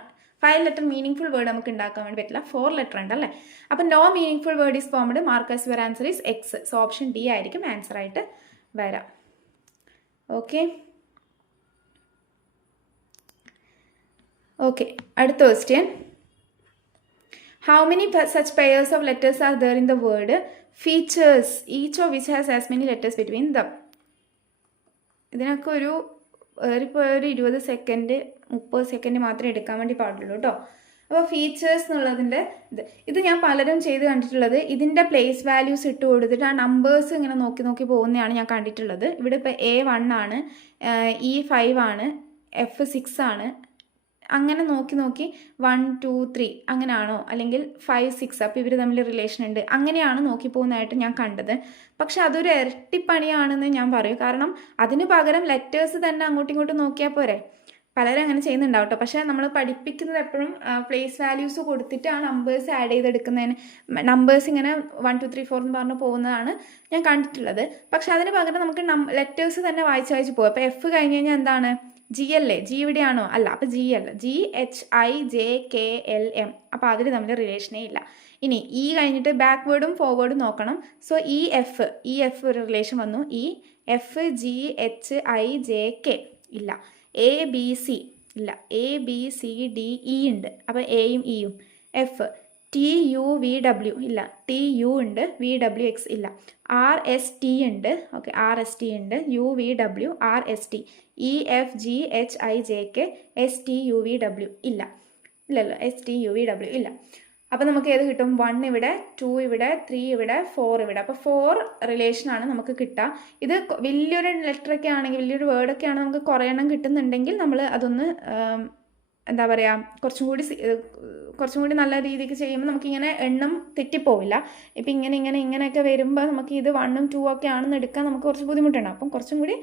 5 ലെറ്റർ മീനിങ് ഫുൾ വേർഡ് നമുക്ക് ഉണ്ടാക്കാൻ വേണ്ടി പറ്റില്ല. 4 ലെറ്റർ ഉണ്ട് അല്ലേ. അപ്പോൾ no meaning full word is formed. Mark as your answer is X. So option D ആയിരിക്കും ആൻസർ ആയിട്ട് വരാം. ഓക്കെ, അടുത്ത question. How many such pairs of letters are there in the word features, each of which has as many letters between them? ഇതിനൊക്കെ ഒരു 20 second 30 second മാത്രമേ എടുക്കാൻ വേണ്ടി പാടുള്ളൂ കേട്ടോ. അപ്പോൾ ഫീച്ചേഴ്സ് എന്നുള്ളതിൻ്റെ ഇത് ഞാൻ പലരും ചെയ്ത് കണ്ടിട്ടുള്ളത്, ഇതിൻ്റെ പ്ലേസ് വാല്യൂസ് ഇട്ട് കൊടുത്തിട്ട് ആ നമ്പേഴ്സ് ഇങ്ങനെ നോക്കി പോകുന്നതാണ് ഞാൻ കണ്ടിട്ടുള്ളത്. ഇവിടെ ഇപ്പോൾ A1 ആണ്, E5 ആണ്, F6 ആണ്. അങ്ങനെ നോക്കി 1 2 3 അങ്ങനെയാണോ, അല്ലെങ്കിൽ 5 6, അപ്പോൾ ഇവർ തമ്മിൽ റിലേഷൻ ഉണ്ട്, അങ്ങനെയാണ് നോക്കി പോകുന്നതായിട്ട് ഞാൻ കണ്ടത്. പക്ഷെ അതൊരു ഇരട്ടിപ്പണിയാണെന്ന് ഞാൻ പറയും. കാരണം അതിന് പകരം ലെറ്റേഴ്സ് തന്നെ അങ്ങോട്ടും ഇങ്ങോട്ടും നോക്കിയാൽ പോരെ. പലരും അങ്ങനെ ചെയ്യുന്നുണ്ടാവും കേട്ടോ. പക്ഷേ നമ്മൾ പഠിപ്പിക്കുന്നത് എപ്പോഴും പ്ലേസ് വാല്യൂസ് കൊടുത്തിട്ട് ആ നമ്പേഴ്സ് ആഡ് ചെയ്തെടുക്കുന്നതിന്, നമ്പേഴ്സ് ഇങ്ങനെ 1 2 3 4 എന്ന് പറഞ്ഞ് പോകുന്നതാണ് ഞാൻ കണ്ടിട്ടുള്ളത്. പക്ഷെ അതിന് പകരം നമുക്ക് ലെറ്റേഴ്സ് തന്നെ വായിച്ച് പോകും. അപ്പോൾ F കഴിഞ്ഞ് കഴിഞ്ഞാൽ എന്താണ്? G അല്ലേ. G ഇവിടെയാണോ? അല്ല. അപ്പോൾ G അല്ല, GHIJKLM. അപ്പോൾ അതിൽ തമ്മിൽ റിലേഷനേ ഇല്ല. ഇനി E കഴിഞ്ഞിട്ട് ബാക്ക്വേർഡും ഫോർവേഡും നോക്കണം. സോ EF ഒരു റിലേഷൻ വന്നു. EFGHIJK ഇല്ല. ABC ഇല്ല. ABCDE ഉണ്ട്. അപ്പോൾ Aയും Eയും. F TUVW ഇല്ല, TU ഉണ്ട്, VWX ഇല്ല. RST ഉണ്ട്, ഓക്കെ, RST ഉണ്ട്, UVW, RST, EFGHIJK, STUVW ഇല്ല, ഇല്ലല്ലോ, STUVW ഇല്ല. അപ്പോൾ നമുക്ക് ഏത് കിട്ടും? 1 ഇവിടെ, 2 ഇവിടെ, 3 ഇവിടെ, 4 ഇവിടെ. അപ്പോൾ 4 റിലേഷനാണ് നമുക്ക് കിട്ടുക. ഇത് വലിയൊരു ലെറ്ററൊക്കെ ആണെങ്കിൽ, വലിയൊരു വേർഡൊക്കെ ആണെങ്കിൽ നമുക്ക് കുറേ എണ്ണം കിട്ടുന്നുണ്ടെങ്കിൽ നമ്മൾ അതൊന്ന് എന്താ പറയുക, കുറച്ചും കൂടി നല്ല രീതിക്ക് ചെയ്യുമ്പോൾ നമുക്കിങ്ങനെ എണ്ണം തെറ്റിപ്പോവില്ല. ഇപ്പം ഇങ്ങനെയൊക്കെ വരുമ്പോൾ നമുക്ക് ഇത് 1ഉം 2 ഒക്കെ ആണെന്ന് എടുക്കാൻ നമുക്ക് കുറച്ച് ബുദ്ധിമുട്ടുണ്ട്. അപ്പം കുറച്ചും കൂടി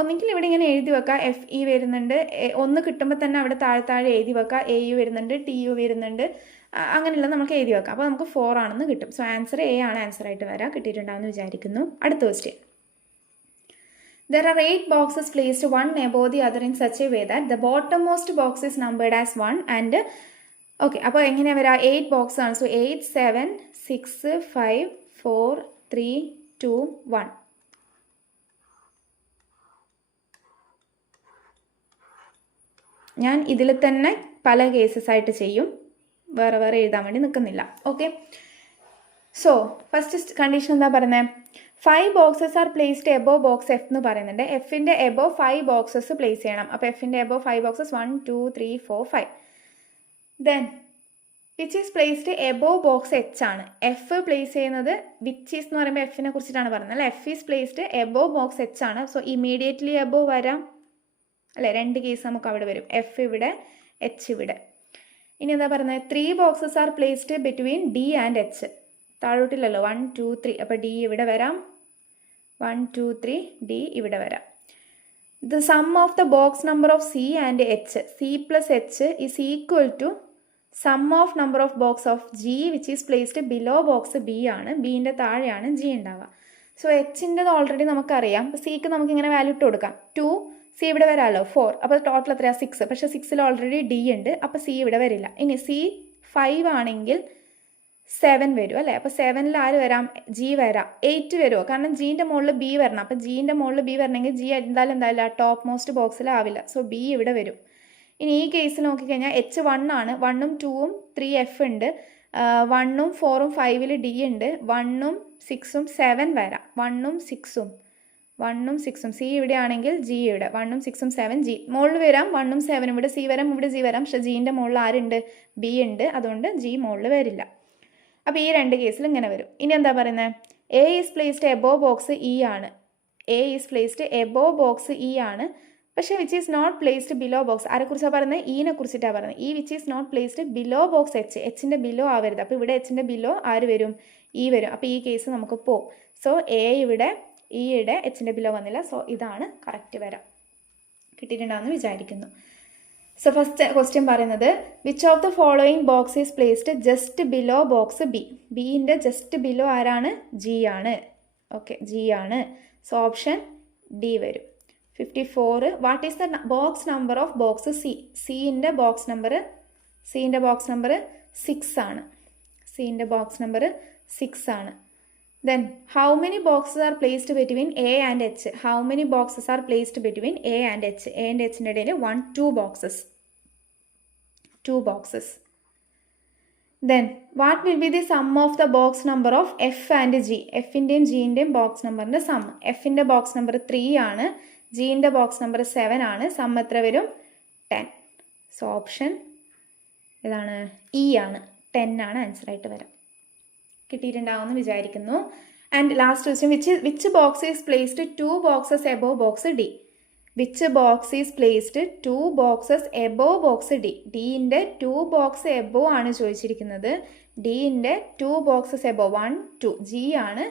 ഒന്നെങ്കിൽ ഇവിടെ ഇങ്ങനെ എഴുതി വെക്കുക, FE വരുന്നുണ്ട്, 1 കിട്ടുമ്പോൾ തന്നെ അവിടെ താഴെ എഴുതി വെക്കുക, AU വരുന്നുണ്ട്, TU വരുന്നുണ്ട്, അങ്ങനെയുള്ള നമുക്ക് എഴുതി വെക്കാം. അപ്പോൾ നമുക്ക് 4 ആണെന്ന് കിട്ടും. സോ ആൻസർ A ആണ് ആൻസറായിട്ട് വരാം. കിട്ടിയിട്ടുണ്ടാവുമെന്ന് വിചാരിക്കുന്നു. അടുത്ത question. There are 8 boxes placed one above the other in such a way that the bottommost box is numbered as 1 and okay, അപ്പോൾ എങ്ങനെയാണ് വരിക? 8 ബോക്സ് ആണ്. സോ 8, 7, 6, 5, 4, 3, 2, 1. ഞാൻ ഇതിൽ തന്നെ പല കേസസ് ആയിട്ട് ചെയ്യും, വേറെ എഴുതാൻ വേണ്ടി നിൽക്കുന്നില്ല. ഓക്കെ, സോ ഫസ്റ്റ് കണ്ടീഷൻ എന്താ പറയുന്നത്? 5 boxes are placed above box F എന്ന് പറയുന്നുണ്ട്. എഫിൻ്റെ എബോവ് 5 ബോക്സസ് പ്ലേസ് ചെയ്യണം. അപ്പോൾ എഫിൻ്റെ above 5 boxes 1, 2, 3, 4, 5. Then which is placed above box H ആണ്. എഫ് പ്ലേസ് ചെയ്യുന്നത് വിച്ച് ഈസ് എന്ന് പറയുമ്പോൾ എഫിനെ കുറിച്ചിട്ടാണ് പറയുന്നത് അല്ലേ. F is placed above box H ആണ്. സോ ഇമീഡിയറ്റ്ലി എബോവ് വരാം അല്ലേ. 2 കേസ് നമുക്ക് അവിടെ വരും, എഫ് ഇവിടെ, H ഇവിടെ. ഇനി എന്താ പറയുന്നത്? 3 boxes are placed between D and H. താഴോട്ടില്ലല്ലോ, 1, 2, 3. അപ്പോൾ D ഇവിടെ വരാം, 1, 2, 3, D ഇവിടെ വരാം. The sum of the box number of C and H, C plus H is equal to sum of number of box of G which is placed below box B ആണ്. ബീൻ്റെ താഴെയാണ് G ഉണ്ടാവുക. So Hൻ്റെത് already നമുക്കറിയാം. അപ്പോൾ Cക്ക് നമുക്കിങ്ങനെ value ഇട്ട് കൊടുക്കാം. 2, C ഇവിടെ വരാമല്ലോ, 4. അപ്പോൾ ടോട്ടൽ എത്രയാണ്? 6. പക്ഷേ 6ൽ ഓൾറെഡി D ഉണ്ട്, അപ്പോൾ C ഇവിടെ വരില്ല. ഇനി C 5 ആണെങ്കിൽ 7 വരും അല്ലേ. അപ്പോൾ 7ൽ ആര് വരാം? G വരാം. 8 വരുമോ? കാരണം Gൻ്റെ മുകളിൽ B വരണം. അപ്പോൾ Gൻ്റെ മുകളിൽ B വരണമെങ്കിൽ G എന്തായാലും ടോപ്പ് മോസ്റ്റ് ബോക്സിലാവില്ല. സോ B ഇവിടെ വരും. ഇനി ഈ കേസിൽ നോക്കിക്കഴിഞ്ഞാൽ H 1 ആണ്. 1ഉം 2ഉം 3 F ഉണ്ട്, 1ഉം 4ഉം 5ൽ D ഉണ്ട്, 1ഉം 6ഉം 7 വരാം. 1ഉം 6ഉം C ഇവിടെ ആണെങ്കിൽ G ഇവിടെ, 1ഉം 6ഉം 7 G മുകളിൽ വരാം. 1ഉം 7ഉം ഇവിടെ C വരാം, ഇവിടെ G വരാം. പക്ഷേ Gൻ്റെ മുകളിൽ ആരുണ്ട്? B ഉണ്ട്, അതുകൊണ്ട് G മുകളിൽ വരില്ല. അപ്പോൾ ഈ 2 കേസിൽ ഇങ്ങനെ വരും. ഇനി എന്താ പറയുന്നത്? A is placed above box E ആണ്. A is placed above box E ആണ്. പക്ഷേ which is not placed below box. ആരെക്കുറിച്ചാണ് പറയുന്നത്? ഈനെ കുറിച്ചിട്ടാണ് പറയുന്നത്. E which is not placed below box H. Hൻ്റെ ബിലോ ആവരുത്. അപ്പോൾ ഇവിടെ Hൻ്റെ ബിലോ ആര് വരും? E വരും. അപ്പോൾ ഈ കേസ് നമുക്ക് പോവും. സോ A ഇവിടെ, E യുടെ, Hൻ്റെ ബിലോ വന്നില്ല. സോ ഇതാണ് കറക്റ്റ് വരാം. കിട്ടിയിട്ടുണ്ടാവുമെന്ന് വിചാരിക്കുന്നു. സോ ഫസ്റ്റ് ക്വസ്റ്റ്യൻ പറയുന്നത് which of the following box is placed just below box B. ബീൻ്റെ ജസ്റ്റ് ബിലോ ആരാണ്? G ആണ്. ഓക്കെ, G ആണ്. സോ ഓപ്ഷൻ D വരും. 54. What is the box number of box C? Cൻ്റെ ബോക്സ് നമ്പർ 6 ആണ്. Cൻ്റെ box number 6 ആണ്. Then how many boxes are placed between A and H? How many boxes are placed between A and H? A and Hൻ്റെ ഇടയിൽ 1, 2 boxes. 2 boxes. Then what will be the sum of the box number of F and G? Fൻ്റെയും Gൻ്റെയും box നമ്പറിൻ്റെ sum. Fൻ്റെ box number 3 ആണ്, Gൻ്റെ box number 7 ആണ്. Some എത്ര വരും? 10. So option ഏതാണ്? E ആണ്. 10 ആണ് ആൻസറായിട്ട് വരാം. കിട്ടിയിട്ടുണ്ടാവുമെന്ന് വിചാരിക്കുന്നു. And last question, which box is placed 2 boxes above box D? Which box is placed 2 boxes above box D? Dൻ്റെ 2 box above ആണ് ചോദിച്ചിരിക്കുന്നത്. Dൻ്റെ 2 ബോക്സസ് എബോവ് 1, 2. G ആണ്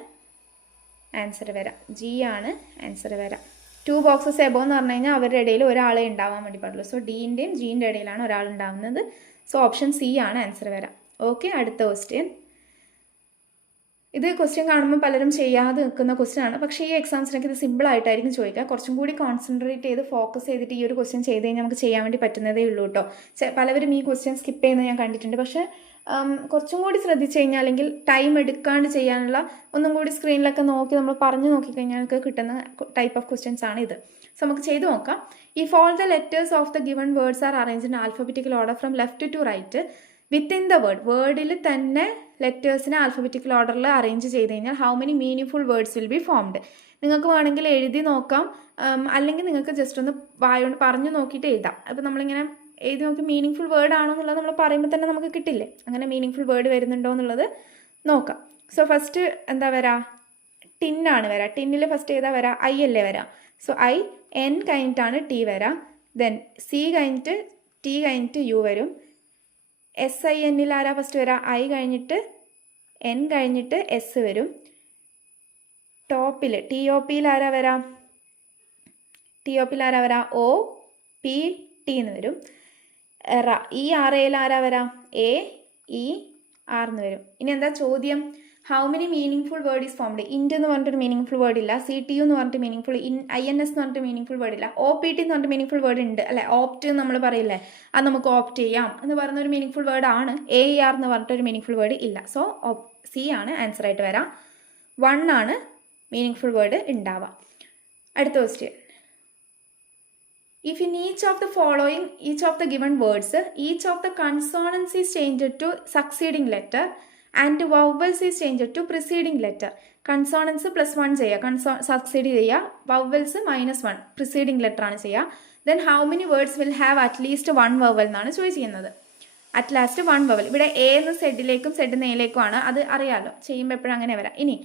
ആൻസർ വരാം. G ആണ് ആൻസർ വരാം. 2 ബോക്സസ് എബോവ് എന്ന് പറഞ്ഞു കഴിഞ്ഞാൽ അവരുടെ ഇടയിൽ ഒരാളെ ഉണ്ടാവാൻ വേണ്ടി പാടുള്ളൂ. സോ Dൻ്റെയും Gൻ്റെ ഇടയിലാണ് ഒരാൾ ഉണ്ടാവുന്നത്. സോ ഓപ്ഷൻ C ആണ് ആൻസർ വരാം. ഓക്കെ, അടുത്ത ക്വസ്റ്റ്യൻ. ഇത് ക്വസ്റ്റ്യൻ കാണുമ്പോൾ പലരും ചെയ്യാതെ നിൽക്കുന്ന ക്വസ്റ്റ്യൻ ആണ്. പക്ഷേ ഈ എക്സാംസിനൊക്കെ ഇത് സിമ്പിൾ ആയിട്ടായിരിക്കും ചോദിക്കുക. കുറച്ചും കൂടി കോൺസെൻട്രേറ്റ് ചെയ്ത് ഫോക്കസ് ചെയ്തിട്ട് ഈ ഒരു ക്വസ്റ്റ്യൻ ചെയ്ത് കഴിഞ്ഞാൽ നമുക്ക് ചെയ്യാൻ വേണ്ടി പറ്റുന്നതേ ഉള്ളൂ കേട്ടോ. പലവരും ഈ ക്വസ്റ്റ്യൻ സ്കിപ്പ് ചെയ്യുന്നത് ഞാൻ കണ്ടിട്ടുണ്ട്. പക്ഷേ കുറച്ചും കൂടി ശ്രദ്ധിച്ച് കഴിഞ്ഞാൽ, അല്ലെങ്കിൽ ടൈം എടുക്കാണ്ട് ചെയ്യാനുള്ള ഒന്നും കൂടി സ്ക്രീനിലൊക്കെ നോക്കി നമ്മൾ പറഞ്ഞു നോക്കിക്കഴിഞ്ഞാൽ നമുക്ക് കിട്ടുന്ന ടൈപ്പ് ഓഫ് ക്വസ്റ്റ്യൻസ് ആണ് ഇത്. സോ നമുക്ക് ചെയ്ത് നോക്കാം. If all the letters of the given words are arranged in alphabetical order from left to right, within the വേർഡിൽ തന്നെ ലെറ്റേഴ്സിനെ ആൽഫബറ്റിക്കൽ ഓർഡറിൽ അറേഞ്ച് ചെയ്ത് കഴിഞ്ഞാൽ how many meaningful words will be formed. നിങ്ങൾക്ക് വേണമെങ്കിൽ എഴുതി നോക്കാം, അല്ലെങ്കിൽ നിങ്ങൾക്ക് ജസ്റ്റ് ഒന്ന് വായോണ്ട് പറഞ്ഞു നോക്കിയിട്ട് എഴുതാം. അപ്പോൾ നമ്മളിങ്ങനെ എഴുതി നോക്കി മീനിങ് ഫുൾ വേർഡ് ആണോ എന്നുള്ളത് നമ്മൾ പറയുമ്പോൾ തന്നെ നമുക്ക് കിട്ടില്ലേ, അങ്ങനെ മീനിങ് ഫുൾ വേർഡ് വരുന്നുണ്ടോ എന്നുള്ളത് നോക്കാം. സോ ഫസ്റ്റ് എന്താ വരാ, ടിന്നാണ് വരാം. ടിന്നിൽ ഫസ്റ്റ് ഏതാ വരാം, ഐ അല്ലേ വരാം. സോ ഐ, എൻ കഴിഞ്ഞിട്ടാണ് ടി വരാം. ദെൻ സി കഴിഞ്ഞിട്ട് ടി കഴിഞ്ഞിട്ട് യു വരും. എസ് ഐ എന്നിൽ ആരാ ഫസ്റ്റ് വരാം, ഐ കഴിഞ്ഞിട്ട് എൻ കഴിഞ്ഞിട്ട് എസ് വരും. ടോപ്പിൽ ടി ഒ പിയിൽ ആരാ വരാം, ടി ഒ പിയിൽ ആരാ വരാം, ഒ പി ടി എന്ന് വരും. ഈ ആർ എയിൽ ആരാ വരാം, എ ഇ ആർ എന്ന് വരും. ഇനി എന്താ ചോദ്യം, how many meaning full word is formed. ഇൻഡ് എന്ന് പറഞ്ഞിട്ടൊരു മീനിങ് ഫുൾ വേർഡ് ഇല്ല. സി ടി യു എന്ന് പറഞ്ഞിട്ട് meaning full, I N S എന്ന് പറഞ്ഞിട്ട് മീനിങ് ഫുൾ വേർഡ് ഇല്ല. ഒ പി ടി എന്ന് പറഞ്ഞിട്ട് മീനിങ് ഫുൾ വേർഡ് ഉണ്ട് അല്ലെ, ഓപ്റ്റ് എന്ന് നമ്മൾ പറയില്ലേ, അത് നമുക്ക് ഓപ്റ്റ് ചെയ്യാം എന്ന് പറയുന്ന ഒരു മീനിങ് ഫുൾ വേർഡ് ആണ്. എ ഇ ആർ എന്ന് പറഞ്ഞിട്ടൊരു മീനിങ് ഫുൾ വേർഡ് ഇല്ല. സോ സി ആണ് ആൻസർ ആയിട്ട് വരാം. 1 ആണ് മീനിങ് ഫുൾ വേർഡ് ഉണ്ടാവുക. അടുത്ത question, if in each of the following, each of the given words, each of the consonants is changed to succeeding letter and vowels is changed to preceding letter. Consonants +1 ചെയ്യുക, succeed ചെയ്യുക, vowels -1, preceding letter ആണ് ചെയ്യുക. Then how many words will have at least one vowel എന്നാണ് ചോദിച്ചിരിക്കുന്നത്. At last 1 vowel. ഇവിടെ A എന്ന് സെഡിലേക്കും Z നെയിലേക്കും ആണ്, അത് അറിയാമല്ലോ, ചെയ്യുമ്പോൾ എപ്പോഴും അങ്ങനെ വരാം. ഇനി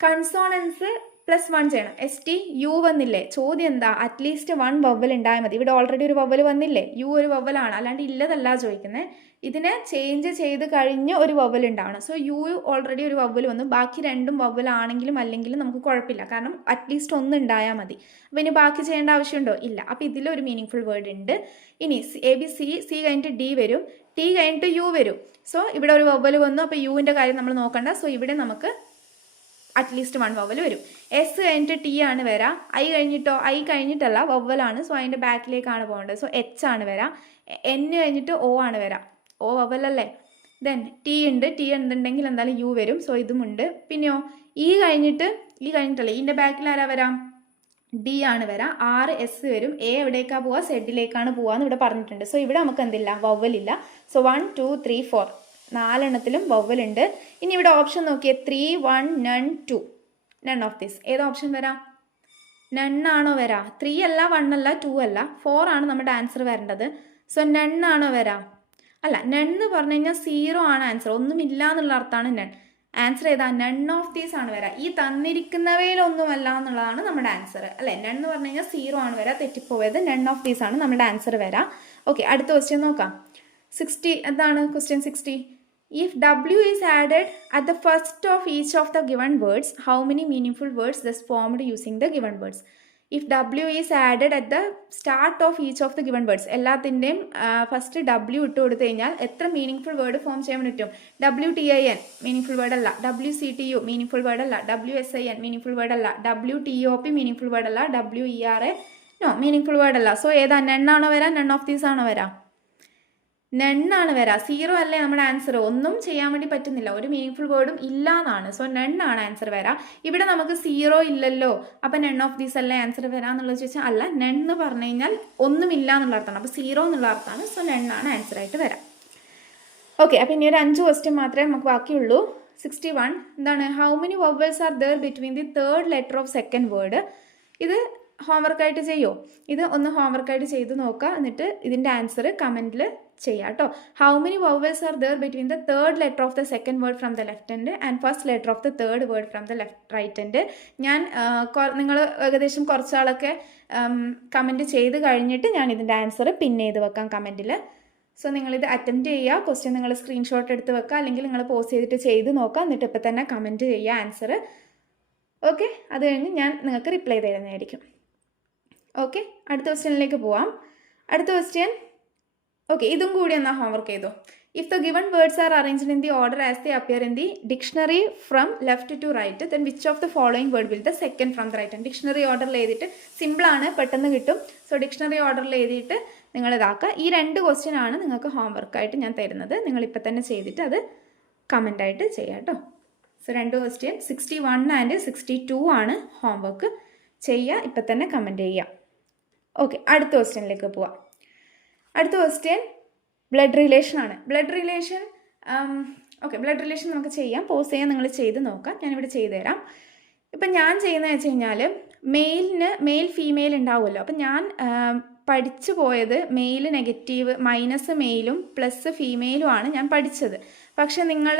കൺസോണൻസ് +1 ചെയ്യണം. എസ് ടി യു വന്നില്ലേ, ചോദ്യം എന്താ, അറ്റ്ലീസ്റ്റ് 1 വവ്വൽ ഉണ്ടായാൽ മതി. ഇവിടെ ഓൾറെഡി ഒരു വവ്വൽ വന്നില്ലേ, യു ഒരു വവ്വലാണ്, അല്ലാണ്ട് ഇല്ലതല്ല ചോദിക്കുന്നത്. ഇതിനെ ചേഞ്ച് ചെയ്ത് കഴിഞ്ഞ് ഒരു വവ്വൽ ഉണ്ടാവണം. സോ യു ഓൾറെഡി ഒരു വവ്വൽ വന്നു, ബാക്കി രണ്ടും വവ്വലാണെങ്കിലും അല്ലെങ്കിലും നമുക്ക് കുഴപ്പമില്ല, കാരണം അറ്റ്ലീസ്റ്റ് 1 ഉണ്ടായാൽ മതി. അപ്പോൾ ഇനി ബാക്കി ചെയ്യേണ്ട ആവശ്യമുണ്ടോ, ഇല്ല. അപ്പോൾ ഇതിലൊരു മീനിങ് ഫുൾ വേർഡ് ഉണ്ട്. ഇനി എ ബി സി, സി കഴിഞ്ഞിട്ട് ഡി വരും, ടി കഴിഞ്ഞിട്ട് യു വരും. സോ ഇവിടെ ഒരു വവ്വൽ വന്നു, അപ്പോൾ യുവിൻ്റെ കാര്യം നമ്മൾ നോക്കണ്ട. സോ ഇവിടെ നമുക്ക് അറ്റ്ലീസ്റ്റ് 1 വവ്വൽ വരും. എസ് കഴിഞ്ഞിട്ട് ടി ആണ് വരാം. ഐ കഴിഞ്ഞിട്ടോ, ഐ കഴിഞ്ഞിട്ടല്ല, വവ്വലാണ്. സോ അതിൻ്റെ ബാക്കിലേക്കാണ് പോകേണ്ടത്. സോ എച്ച് ആണ് വരാം. എൻ കഴിഞ്ഞിട്ട് ഒ ആണ് വരാം, ഒ വവ്വലല്ലേ. ദെൻ ടി ഉണ്ട്, ടി എന്തുണ്ടെങ്കിൽ എന്തായാലും യു വരും. സോ ഇതും ഉണ്ട്. പിന്നെയോ ഇ കഴിഞ്ഞിട്ടല്ലേ, ഇതിൻ്റെ ബാക്കിൽ ആരാ വരാം, ഡി ആണ് വരാം. 6 എസ് വരും. എ എവിടേക്കാണ് പോവുക, സെഡിലേക്കാണ് പോവാന്ന് ഇവിടെ പറഞ്ഞിട്ടുണ്ട്. സോ ഇവിടെ നമുക്ക് എന്തില്ല, വവ്വലില്ല. സോ 1 2 3 4 4 വവ്വൽ ഉണ്ട്. ഇനി ഇവിടെ ഓപ്ഷൻ നോക്കിയേ, 3 1 നൺ 2, നൺ ഓഫ് ദിസ്. ഏത് ഓപ്ഷൻ വരാം, നണ്ണാണോ വരാം. 3 അല്ല, 1 അല്ല, 2 അല്ല, 4 ആണ് നമ്മുടെ ആൻസർ വരേണ്ടത്. സോ നണ്ണാണോ വരാം, അല്ല, നണ്ണ് പറഞ്ഞു കഴിഞ്ഞാൽ 0 ആണ് ആൻസർ, ഒന്നുമില്ല എന്നുള്ള അർത്ഥമാണ് നൺ. ആൻസർ ഏതാ, നൺ ഓഫ് ദീസ് ആണ് വരാം. ഈ തന്നിരിക്കുന്നവയിലൊന്നുമല്ല എന്നുള്ളതാണ് നമ്മുടെ ആൻസർ അല്ലേ. നൺ എന്ന് പറഞ്ഞു കഴിഞ്ഞാൽ 0 ആണ് വരാം, തെറ്റിപ്പോയത്. നൺ ഓഫ് ദീസ് ആണ് നമ്മുടെ ആൻസർ വരാം. ഓക്കെ, അടുത്ത ക്വസ്റ്റ്യൻ നോക്കാം. 60 എന്താണ് question 60. If W is added at the first of each of the given words, how many meaningful words thus formed using the given words? If W is added at the start of each of the given words, എല്ലാത്തിൻ്റെയും first W ഇട്ട് കൊടുത്തു കഴിഞ്ഞാൽ എത്ര meaning full word form ചെയ്യാൻ പറ്റും. WTIN meaning full word അല്ല, WCTU meaning full word അല്ല, WSIN meaning full word അല്ല, WTOP മീനിങ് ഫുൾ വേർഡ് അല്ല, WERA no meaning full word അല്ല. സോ ഏതാ, നണ്ണാണോ വരാം, നൺ ഓഫ് ദീസ് ആണോ വരാം, നണ്ണാണ് വരാം. 0 അല്ലേ നമ്മുടെ ആൻസർ, ഒന്നും ചെയ്യാൻ വേണ്ടി പറ്റുന്നില്ല, ഒരു മീനിങ് ഫുൾ വേർഡും ഇല്ല എന്നാണ്. സോ നണ്ണാണ് ആൻസർ വരാം. ഇവിടെ നമുക്ക് 0 ഇല്ലല്ലോ, അപ്പം നൺ ഓഫ് ദീസ് അല്ലേ ആൻസർ വരാമെന്നുള്ളത് ചോദിച്ചാൽ അല്ല, നൺ എന്ന് പറഞ്ഞു കഴിഞ്ഞാൽ ഒന്നുമില്ല എന്നുള്ള അർത്ഥമാണ്. അപ്പോൾ 0 എന്നുള്ള അർത്ഥമാണ്. സോ നണ്ണാണ് ആൻസർ ആയിട്ട് വരാം. ഓക്കെ, അപ്പം ഇനി ഒരു 5 ക്വസ്റ്റ്യൻ മാത്രമേ നമുക്ക് ബാക്കിയുള്ളൂ. 61 എന്താണ്, how many vowels are there between the third letter of second word. ഇത് ഹോംവർക്കായിട്ട് ചെയ്യുമോ, ഇത് ഒന്ന് ഹോംവർക്കായിട്ട് ചെയ്ത് നോക്കുക, എന്നിട്ട് ഇതിൻ്റെ ആൻസർ കമൻറ്റിൽ ചെയ്യാം കേട്ടോ. How many vowels are there between the third letter of the second word from the left hand and first letter of the third word from the right hand. ഞാൻ നിങ്ങൾ ഏകദേശം കുറച്ചാളൊക്കെ കമൻറ്റ് ചെയ്ത് കഴിഞ്ഞിട്ട് ഞാൻ ഇതിൻ്റെ ആൻസർ പിൻ ചെയ്ത് വെക്കാം കമൻറ്റിൽ. സോ നിങ്ങളിത് അറ്റംപ്റ്റ് ചെയ്യുക. ക്വസ്റ്റ്യൻ നിങ്ങൾ സ്ക്രീൻഷോട്ട് എടുത്ത് വെക്കുക, അല്ലെങ്കിൽ നിങ്ങൾ പോസ്റ്റ് ചെയ്തിട്ട് ചെയ്ത് നോക്കുക, എന്നിട്ട് ഇപ്പം തന്നെ കമൻറ്റ് ചെയ്യുക ആൻസർ. ഓക്കെ, അത് കഴിഞ്ഞ് ഞാൻ നിങ്ങൾക്ക് റിപ്ലൈ തരുന്നതായിരിക്കും. ഓക്കെ, അടുത്ത ക്വസ്റ്റ്യനിലേക്ക് പോവാം. അടുത്ത ക്വസ്റ്റ്യൻ, ഓക്കെ, ഇതും കൂടി എന്നാൽ ഹോംവർക്ക് ചെയ്തോ. If the given words are arranged in the order as the appear in the dictionary from left to right, then which of the following word will the second from the right hand. Dictionary ഓർഡറിൽ എഴുതിയിട്ട്, സിമ്പിളാണ്, പെട്ടെന്ന് കിട്ടും. So dictionary ഓർഡറിൽ എഴുതിയിട്ട് നിങ്ങൾ ഇതാക്കുക. ഈ 2 ക്വസ്റ്റ്യൻ ആണ് നിങ്ങൾക്ക് ഹോംവർക്കായിട്ട് ഞാൻ തരുന്നത്. നിങ്ങളിപ്പോൾ തന്നെ ചെയ്തിട്ട് അത് കമൻ്റായിട്ട് ചെയ്യാം കേട്ടോ. സോ 2 ക്വസ്റ്റ്യൻ 61 ആൻഡ് 62 ആണ് ഹോംവർക്ക് ചെയ്യുക. ഇപ്പം തന്നെ കമൻറ്റ് ചെയ്യുക. ഓക്കെ, അടുത്ത ക്വസ്റ്റ്യനിലേക്ക് പോവാം. അടുത്ത ക്വസ്റ്റ്യൻ ബ്ലഡ് റിലേഷൻ ആണ്. Blood relation okay, blood relation നമുക്ക് ചെയ്യാം. പോസ് ചെയ്യാൻ നിങ്ങൾ ചെയ്ത് നോക്കാം. ഞാനിവിടെ ചെയ്തു തരാം. ഇപ്പം ഞാൻ ചെയ്യുന്നത് വെച്ച് കഴിഞ്ഞാൽ മെയിൽ ഫീമെയിൽ ഉണ്ടാവുമല്ലോ. അപ്പം ഞാൻ പഠിച്ചു പോയത് മെയിൽ നെഗറ്റീവ് മൈനസ് മെയിലും പ്ലസ് ഫീമെയിലുമാണ് ഞാൻ പഠിച്ചത്. പക്ഷെ നിങ്ങൾ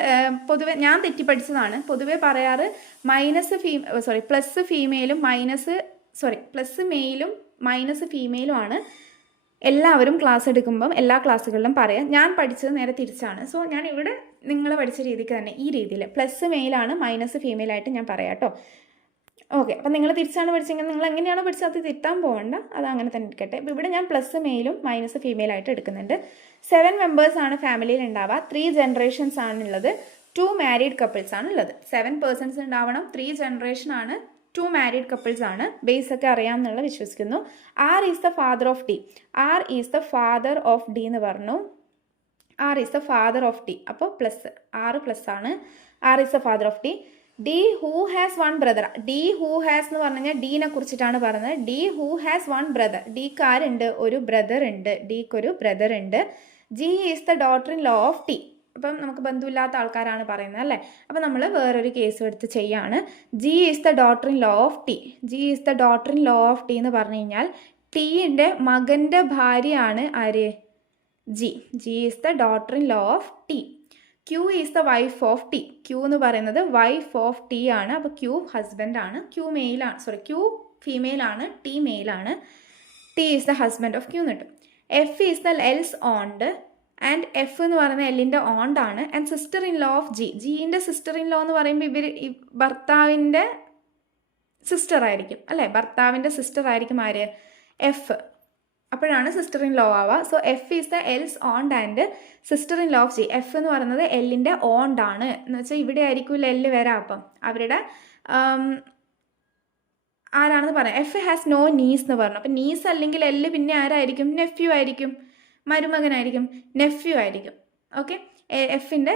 പൊതുവെ ഞാൻ തെറ്റി പഠിച്ചതാണ്. പൊതുവെ പറയാറ് പ്ലസ് മെയിലും മൈനസ് ഫീമെയിലുമാണ് എല്ലാവരും ക്ലാസ് എടുക്കുമ്പം എല്ലാ ക്ലാസ്സുകളിലും പറയാം. ഞാൻ പഠിച്ചത് നേരെ തിരിച്ചാണ്. സോ ഞാൻ ഇവിടെ നിങ്ങൾ പഠിച്ച രീതിക്ക് തന്നെ ഈ രീതിയിൽ പ്ലസ് മെയിലാണ് മൈനസ് ഫീമെയിലായിട്ട് ഞാൻ പറയാം കേട്ടോ. ഓക്കെ, അപ്പം നിങ്ങൾ തിരിച്ചാണ് പഠിച്ചെങ്കിൽ നിങ്ങൾ എങ്ങനെയാണോ പഠിച്ചത് അത് തിരുത്താൻ പോകണ്ട, അത് അങ്ങനെ തന്നെ ഇരിക്കട്ടെ. ഇപ്പോൾ ഇവിടെ ഞാൻ പ്ലസ് മെയിലും മൈനസ് ഫീമെയിലായിട്ട് എടുക്കുന്നുണ്ട്. 7 മെമ്പേഴ്സാണ് ഫാമിലിയിൽ ഉണ്ടാവുക. 3 ജനറേഷൻസ് ആണുള്ളത്. 2 മാരീഡ് കപ്പിൾസ് ആണുള്ളത്. 7 പേഴ്സൺസ് ഉണ്ടാവണം. 3 ജനറേഷൻ ആണ്. 2 മാരീഡ് കപ്പിൾസ് ആണ്. ബേസ് ഒക്കെ അറിയാമെന്നുള്ള വിശ്വസിക്കുന്നു. R is the father of D. R is the father of D എന്ന് പറഞ്ഞു. R is the father of D. അപ്പോൾ പ്ലസ് 6 പ്ലസ് ആണ്. R is the father of D. D who has 1 brother. D who has എന്ന് പറഞ്ഞു കഴിഞ്ഞാൽ ഡീനെ കുറിച്ചിട്ടാണ് പറഞ്ഞത്. D who has 1 brother. ഡിക്ക് ആരുണ്ട്? ഒരു ബ്രദർ ഉണ്ട്. ഡിക്ക് ഒരു ബ്രദർ ഉണ്ട്. G is the daughter in law of T. അപ്പം നമുക്ക് ബന്ധുവില്ലാത്ത ആൾക്കാരാണ് പറയുന്നത് അല്ലേ. അപ്പം നമ്മൾ വേറൊരു കേസ് എടുത്ത് ചെയ്യാണ്. G is the daughter in law of T. G is the daughter in law of T എന്ന് പറഞ്ഞു കഴിഞ്ഞാൽ ടീൻ്റെ മകൻ്റെ ഭാര്യയാണ് ആര്? G. G is the daughter in law of T. Q is the wife of T. Q എന്ന് പറയുന്നത് wife of T ആണ്. അപ്പോൾ ക്യൂ ഹസ്ബൻഡ് ആണ്. ക്യൂ ഫീമെയിൽ ആണ്. ടി മെയിൽ ആണ്. T is the husband of Q എന്ന് കിട്ടും. F is the else aunt. And F എന്ന് പറയുന്നത് എല്ലിൻ്റെ ഓണ്ട് ആണ്. And sister in law of G. ജിൻ്റെ സിസ്റ്റർ ഇൻ ലോ എന്ന് പറയുമ്പോൾ ഭർത്താവിൻ്റെ സിസ്റ്റർ ആയിരിക്കും അല്ലേ. ഭർത്താവിൻ്റെ സിസ്റ്റർ ആയിരിക്കും ആര്? എഫ്. അപ്പോഴാണ് സിസ്റ്റർ ഇൻ ലോ ആവുക. So F is the else aunt and sister in law of G. F എന്ന് പറയുന്നത് എല്ലിൻ്റെ ഓണ്ട് ആണ്. എന്ന് വെച്ചാൽ ഇവിടെ ആയിരിക്കും എല്ല് വരാം. അപ്പം അവരുടെ ആരാണെന്ന് പറയാം. എഫ് ഹാസ് നോ നീസ് എന്ന് പറഞ്ഞു. അപ്പം നീസ് അല്ലെങ്കിൽ എല്ല് പിന്നെ ആരായിരിക്കും? നെഫ്യൂ ആയിരിക്കും. മരുമകനായിരിക്കും. നെഫ്യൂ ആയിരിക്കും. ഓക്കെ, എഫിൻ്റെ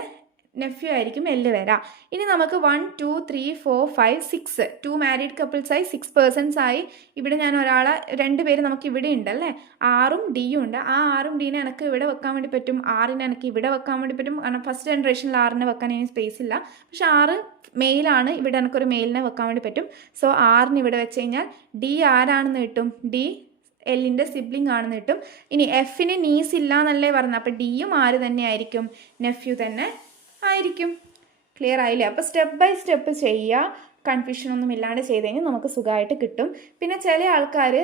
നെഫ്യൂ ആയിരിക്കും എല്ല് വരാം. ഇനി നമുക്ക് 1 2 3 4 5 6 2 മാരീഡ് കപ്പിൾസായി 6 പേഴ്സൺസ് ആയി. ഇവിടെ ഞാൻ ഒരാളെ 2 പേര് നമുക്ക് ഇവിടെ ഉണ്ടല്ലേ. ആറും ഡിയും ഉണ്ട്. ആ ആറും ഡീനെ എനിക്ക് ഇവിടെ വെക്കാൻ വേണ്ടി പറ്റും. ആറിനെ എനിക്ക് ഇവിടെ വെക്കാൻ വേണ്ടി പറ്റും. കാരണം ഫസ്റ്റ് ജനറേഷനിൽ ആറിനെ വെക്കാൻ ഇനി സ്പേസ് ഇല്ല. പക്ഷെ 6 മെയിലാണ്. ഇവിടെ എനിക്കൊരു മെയിലിനെ വെക്കാൻ വേണ്ടി പറ്റും. സോ 6 ഇവിടെ വെച്ച് കഴിഞ്ഞാൽ ഡി ആരാണെന്ന് കിട്ടും? ഡി എല്ലിൻ്റെ സിബ്ലിംഗ് ആണെന്ന് കിട്ടും. ഇനി എഫിന് നീസ് ഇല്ല എന്നല്ലേ പറഞ്ഞത്. അപ്പോൾ ഡിയും ആര് തന്നെ ആയിരിക്കും? നെഫ്യൂ തന്നെ ആയിരിക്കും. ക്ലിയർ ആയില്ലേ? അപ്പോൾ സ്റ്റെപ്പ് ബൈ സ്റ്റെപ്പ് ചെയ്യുക. കൺഫ്യൂഷനൊന്നും ഇല്ലാണ്ട് ചെയ്ത് കഴിഞ്ഞാൽ നമുക്ക് സുഖമായിട്ട് കിട്ടും. പിന്നെ ചില ആൾക്കാർ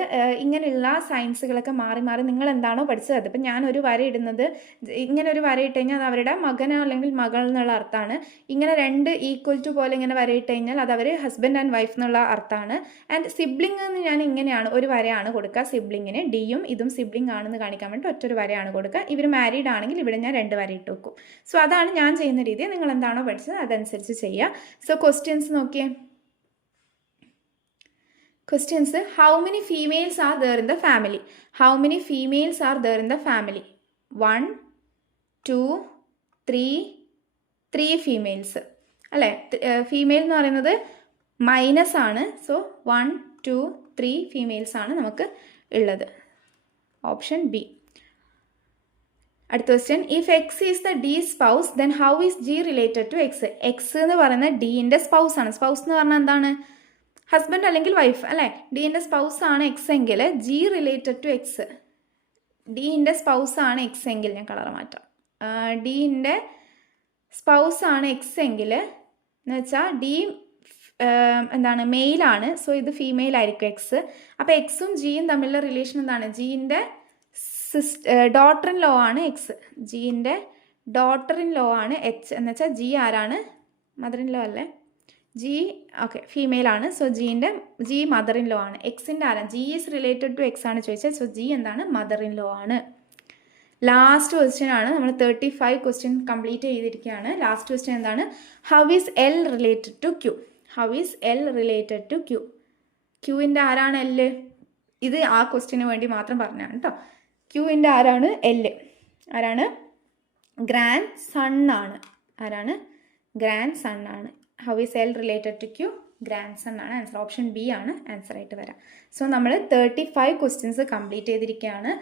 ഇങ്ങനെയുള്ള സയൻസുകളൊക്കെ മാറി മാറി നിങ്ങൾ എന്താണോ പഠിച്ചത് അത്. ഇപ്പം ഞാനൊരു വര ഇടുന്നത് ഇങ്ങനെ ഒരു വര ഇട്ട് കഴിഞ്ഞാൽ അത് അവരുടെ മകനോ അല്ലെങ്കിൽ മകൾ എന്നുള്ള അർത്ഥമാണ്. ഇങ്ങനെ 2 ഈക്വൽ ടു പോലെ ഇങ്ങനെ വര ഇട്ട് കഴിഞ്ഞാൽ അത് അവർ ഹസ്ബൻഡ് ആൻഡ് വൈഫ് എന്നുള്ള അർത്ഥമാണ്. ആൻഡ് സിബ്ലിംഗ് എന്ന് ഞാൻ ഇങ്ങനെയാണ് ഒരു വരയാണ് കൊടുക്കുക. സിബ്ലിങ്ങിന് ഡിയും ഇതും സിബ്ലിംഗ് ആണെന്ന് കാണിക്കാൻ വേണ്ടി ഒറ്റൊരു വരയാണ് കൊടുക്കുക. ഇവർ മാരീഡ് ആണെങ്കിൽ ഇവിടെ ഞാൻ 2 വര ഇട്ട് വെക്കും. സോ അതാണ് ഞാൻ ചെയ്യുന്ന രീതി. നിങ്ങൾ എന്താണോ പഠിച്ചത് അതനുസരിച്ച് ചെയ്യുക. സോ ക്വസ്റ്റ്യൻസ് നോക്കിയേ. Questions: how many females are there in the family? How many females are there in the family? 1 2 3 females അല്ലേ. ഫീമെയിൽ എന്ന് പറയുന്നത് മൈനസ് ആണ്. സോ 1 2 3 ഫീമെയിൽസ് ആണ് നമുക്ക് ഉള്ളത്. Option B. അടുത്ത question: if X is the D spouse then how is G related to X? X എന്ന് പറയുന്നത് ഡിൻ്റെ സ്പൗസ് ആണ്. സ്പൗസ് എന്ന് പറഞ്ഞാൽ എന്താണ്? ഹസ്ബൻഡ് അല്ലെങ്കിൽ വൈഫ് അല്ലേ. ഡിൻ്റെ സ്പൗസ് ആണ് എക്സ് എങ്കിൽ ജി റിലേറ്റഡ് ടു എക്സ്. ഡിൻ്റെ സ്പൗസ് ആണ് എക്സ് എങ്കിൽ ഞാൻ കളർ മാറ്റാം. ഡിൻ്റെ സ്പൗസ് ആണ് എക്സ് എങ്കിൽ എന്ന് വെച്ചാൽ ഡി എന്താണ്? മെയിലാണ്. സോ ഇത് ഫീമെയിൽ ആയിരിക്കും എക്സ്. അപ്പോൾ എക്സും ജിയും തമ്മിലുള്ള റിലേഷൻ എന്താണ്? ജിൻ്റെ ഡോട്ടർ ഇൻ ലോ ആണ് എക്സ്. ജിൻ്റെ ഡോട്ടർ ഇൻ ലോ ആണ് എച്ച്. എന്ന് വെച്ചാൽ ജി ആരാണ്? മദർ ഇൻ ലോ അല്ലേ. ജി ഓക്കെ ഫീമെയിൽ ആണ്. So G mother in law ആണ്. എക്സിൻ്റെ ആരാ? G is related to X ആണ് ചോദിച്ചാൽ. സോ ജി എന്താണ്? മദർ ഇൻ ലോ ആണ്. ലാസ്റ്റ് ക്വസ്റ്റ്യൻ ആണ്. നമ്മൾ 35 ക്വസ്റ്റ്യൻ കംപ്ലീറ്റ് ചെയ്തിരിക്കുകയാണ്. ലാസ്റ്റ് ക്വസ്റ്റ്യൻ എന്താണ്? How is L related to Q? How is L related to Q? ക്യൂവിൻ്റെ ആരാണ് എല്ല്? ഇത് ആ ക്വസ്റ്റ്യന് വേണ്ടി മാത്രം പറഞ്ഞാണ് കേട്ടോ. ക്യൂവിൻ്റെ ആരാണ്? എല്ല് ആരാണ്? ഗ്രാൻഡ് സൺ ആണ്. ആരാണ്? ഗ്രാൻഡ് സൺ ആണ്. How is L related to Q? Grandson ആണ് ആൻസർ. ഓപ്ഷൻ ബി ആണ് ആൻസർ ആയിട്ട് വരാം. സോ നമ്മൾ 35 ക്വസ്റ്റ്യൻസ് കംപ്ലീറ്റ് ചെയ്തിരിക്കുകയാണ്.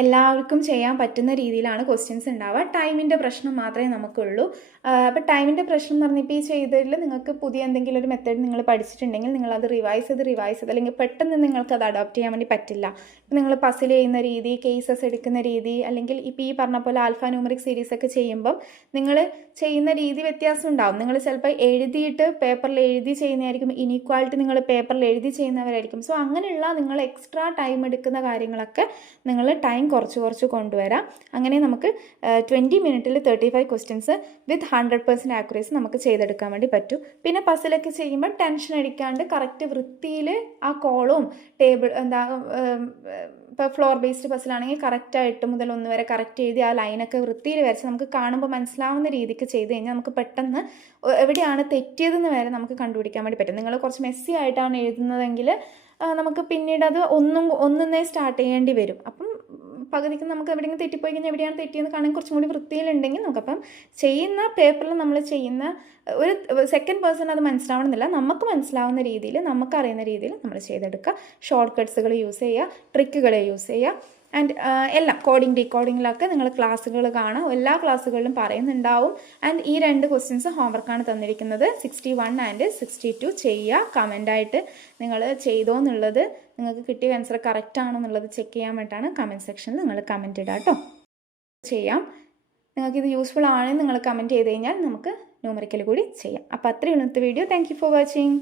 എല്ലാവർക്കും ചെയ്യാൻ പറ്റുന്ന രീതിയിലാണ് ക്വസ്റ്റ്യൻസ് ഉണ്ടാവുക. ടൈമിൻ്റെ പ്രശ്നം മാത്രമേ നമുക്കുള്ളൂ. അപ്പോൾ ടൈമിൻ്റെ പ്രശ്നം എന്ന് പറഞ്ഞാൽ ഇപ്പോൾ ഈ ചെയ്തതിൽ നിങ്ങൾക്ക് പുതിയ എന്തെങ്കിലും ഒരു മെത്തേഡ് നിങ്ങൾ പഠിച്ചിട്ടുണ്ടെങ്കിൽ നിങ്ങളത് റിവൈസ് ചെയ്ത് അല്ലെങ്കിൽ പെട്ടെന്ന് നിങ്ങൾക്ക് അത് അഡോപ്റ്റ് ചെയ്യാൻ വേണ്ടി പറ്റില്ല. ഇപ്പം നിങ്ങൾ പസിൽ ചെയ്യുന്ന രീതി, കേസസ് എടുക്കുന്ന രീതി, അല്ലെങ്കിൽ ഇപ്പോൾ ഈ പറഞ്ഞ പോലെ ആൽഫ ന്യൂമറിക് സീരീസ് ഒക്കെ ചെയ്യുമ്പം നിങ്ങൾ ചെയ്യുന്ന രീതി വ്യത്യാസം ഉണ്ടാവും. നിങ്ങൾ ചിലപ്പോൾ എഴുതിയിട്ട് പേപ്പറിൽ എഴുതി ചെയ്യുന്നതായിരിക്കും, ഇനീക്വാളിറ്റി നിങ്ങൾ പേപ്പറിൽ എഴുതി ചെയ്യുന്നവരായിരിക്കും. സോ അങ്ങനെയുള്ള നിങ്ങൾ എക്സ്ട്രാ ടൈം എടുക്കുന്ന കാര്യങ്ങളൊക്കെ നിങ്ങൾ ടൈം കുറച്ച് കൊണ്ടുവരാം. അങ്ങനെ നമുക്ക് 20 മിനിറ്റിൽ 35 ക്വസ്റ്റ്യൻസ് വിത്ത് 100% ആക്യുറേസി നമുക്ക് ചെയ്തെടുക്കാൻ വേണ്ടി പറ്റും. പിന്നെ പസിലൊക്കെ ചെയ്യുമ്പോൾ ടെൻഷൻ അടിക്കാണ്ട് കറക്റ്റ് വൃത്തിയിൽ ആ കോളും ടേബിൾ ഇപ്പോൾ ഫ്ലോർ ബേസ്ഡ് പസിലാണെങ്കിൽ കറക്റ്റ് 8 മുതൽ 1 വരെ കറക്റ്റ് എഴുതി ആ ലൈനൊക്കെ വൃത്തിയിൽ വരച്ച് നമുക്ക് കാണുമ്പോൾ മനസ്സിലാവുന്ന രീതിക്ക് ചെയ്ത് കഴിഞ്ഞാൽ നമുക്ക് പെട്ടെന്ന് എവിടെയാണ് തെറ്റിയതെന്ന് വരെ നമുക്ക് കണ്ടുപിടിക്കാൻ വേണ്ടി പറ്റും. നിങ്ങൾ കുറച്ച് മെസ്സി ആയിട്ടാണ് എഴുതുന്നതെങ്കിൽ നമുക്ക് പിന്നീട് അത് ഒന്നൊന്നേ സ്റ്റാർട്ട് ചെയ്യേണ്ടി വരും. അപ്പം പകുതിക്ക് നമുക്ക് എവിടെയെങ്കിലും തെറ്റിപ്പോയി കഴിഞ്ഞാൽ എവിടെയാണ് തെറ്റിയെന്ന് കാണാൻ കുറച്ചും കൂടി വൃത്തിയിലുണ്ടെങ്കിൽ നമുക്കപ്പം ചെയ്യുന്ന പേപ്പറിൽ നമ്മൾ ചെയ്യുന്ന ഒരു സെക്കൻഡ് പേഴ്സൺ അത് മനസ്സിലാവണമെന്നില്ല, നമുക്ക് മനസ്സിലാവുന്ന രീതിയിൽ നമുക്കറിയുന്ന രീതിയിൽ നമ്മൾ ചെയ്തെടുക്കുക. ഷോർട്ട് കട്ട്സുകൾ യൂസ് ചെയ്യുക, ട്രിക്കുകൾ യൂസ് ചെയ്യുക. ആൻഡ് എല്ലാം ഡീകോഡിങ്ങിലൊക്കെ നിങ്ങൾ ക്ലാസ്സുകൾ കാണാം, എല്ലാ ക്ലാസ്സുകളിലും പറയുന്നുണ്ടാവും. ആൻഡ് ഈ 2 ക്വസ്റ്റ്യൻസ് ഹോംവർക്കാണ് തന്നിരിക്കുന്നത്, 61 ആൻഡ് 62. ചെയ്യുക. കമൻ്റായിട്ട് നിങ്ങൾ ചെയ്തോ എന്നുള്ളത്, നിങ്ങൾക്ക് കിട്ടിയ ആൻസർ കറക്റ്റ് ആണോ എന്നുള്ളത് ചെക്ക് ചെയ്യാൻ വേണ്ടിയിട്ടാണ് കമൻറ്റ് സെക്ഷനിൽ നിങ്ങൾ കമൻറ്റ് ഇടുക കേട്ടോ. ചെയ്യാം. നിങ്ങൾക്കിത് യൂസ്ഫുൾ ആണെന്ന് നിങ്ങൾ കമൻറ്റ് ചെയ്ത് കഴിഞ്ഞാൽ നമുക്ക് ന്യൂമറിക്കൽ കൂടി ചെയ്യാം. അപ്പോൾ അത്രയും ഇന്നത്തെ video. Thank you for watching.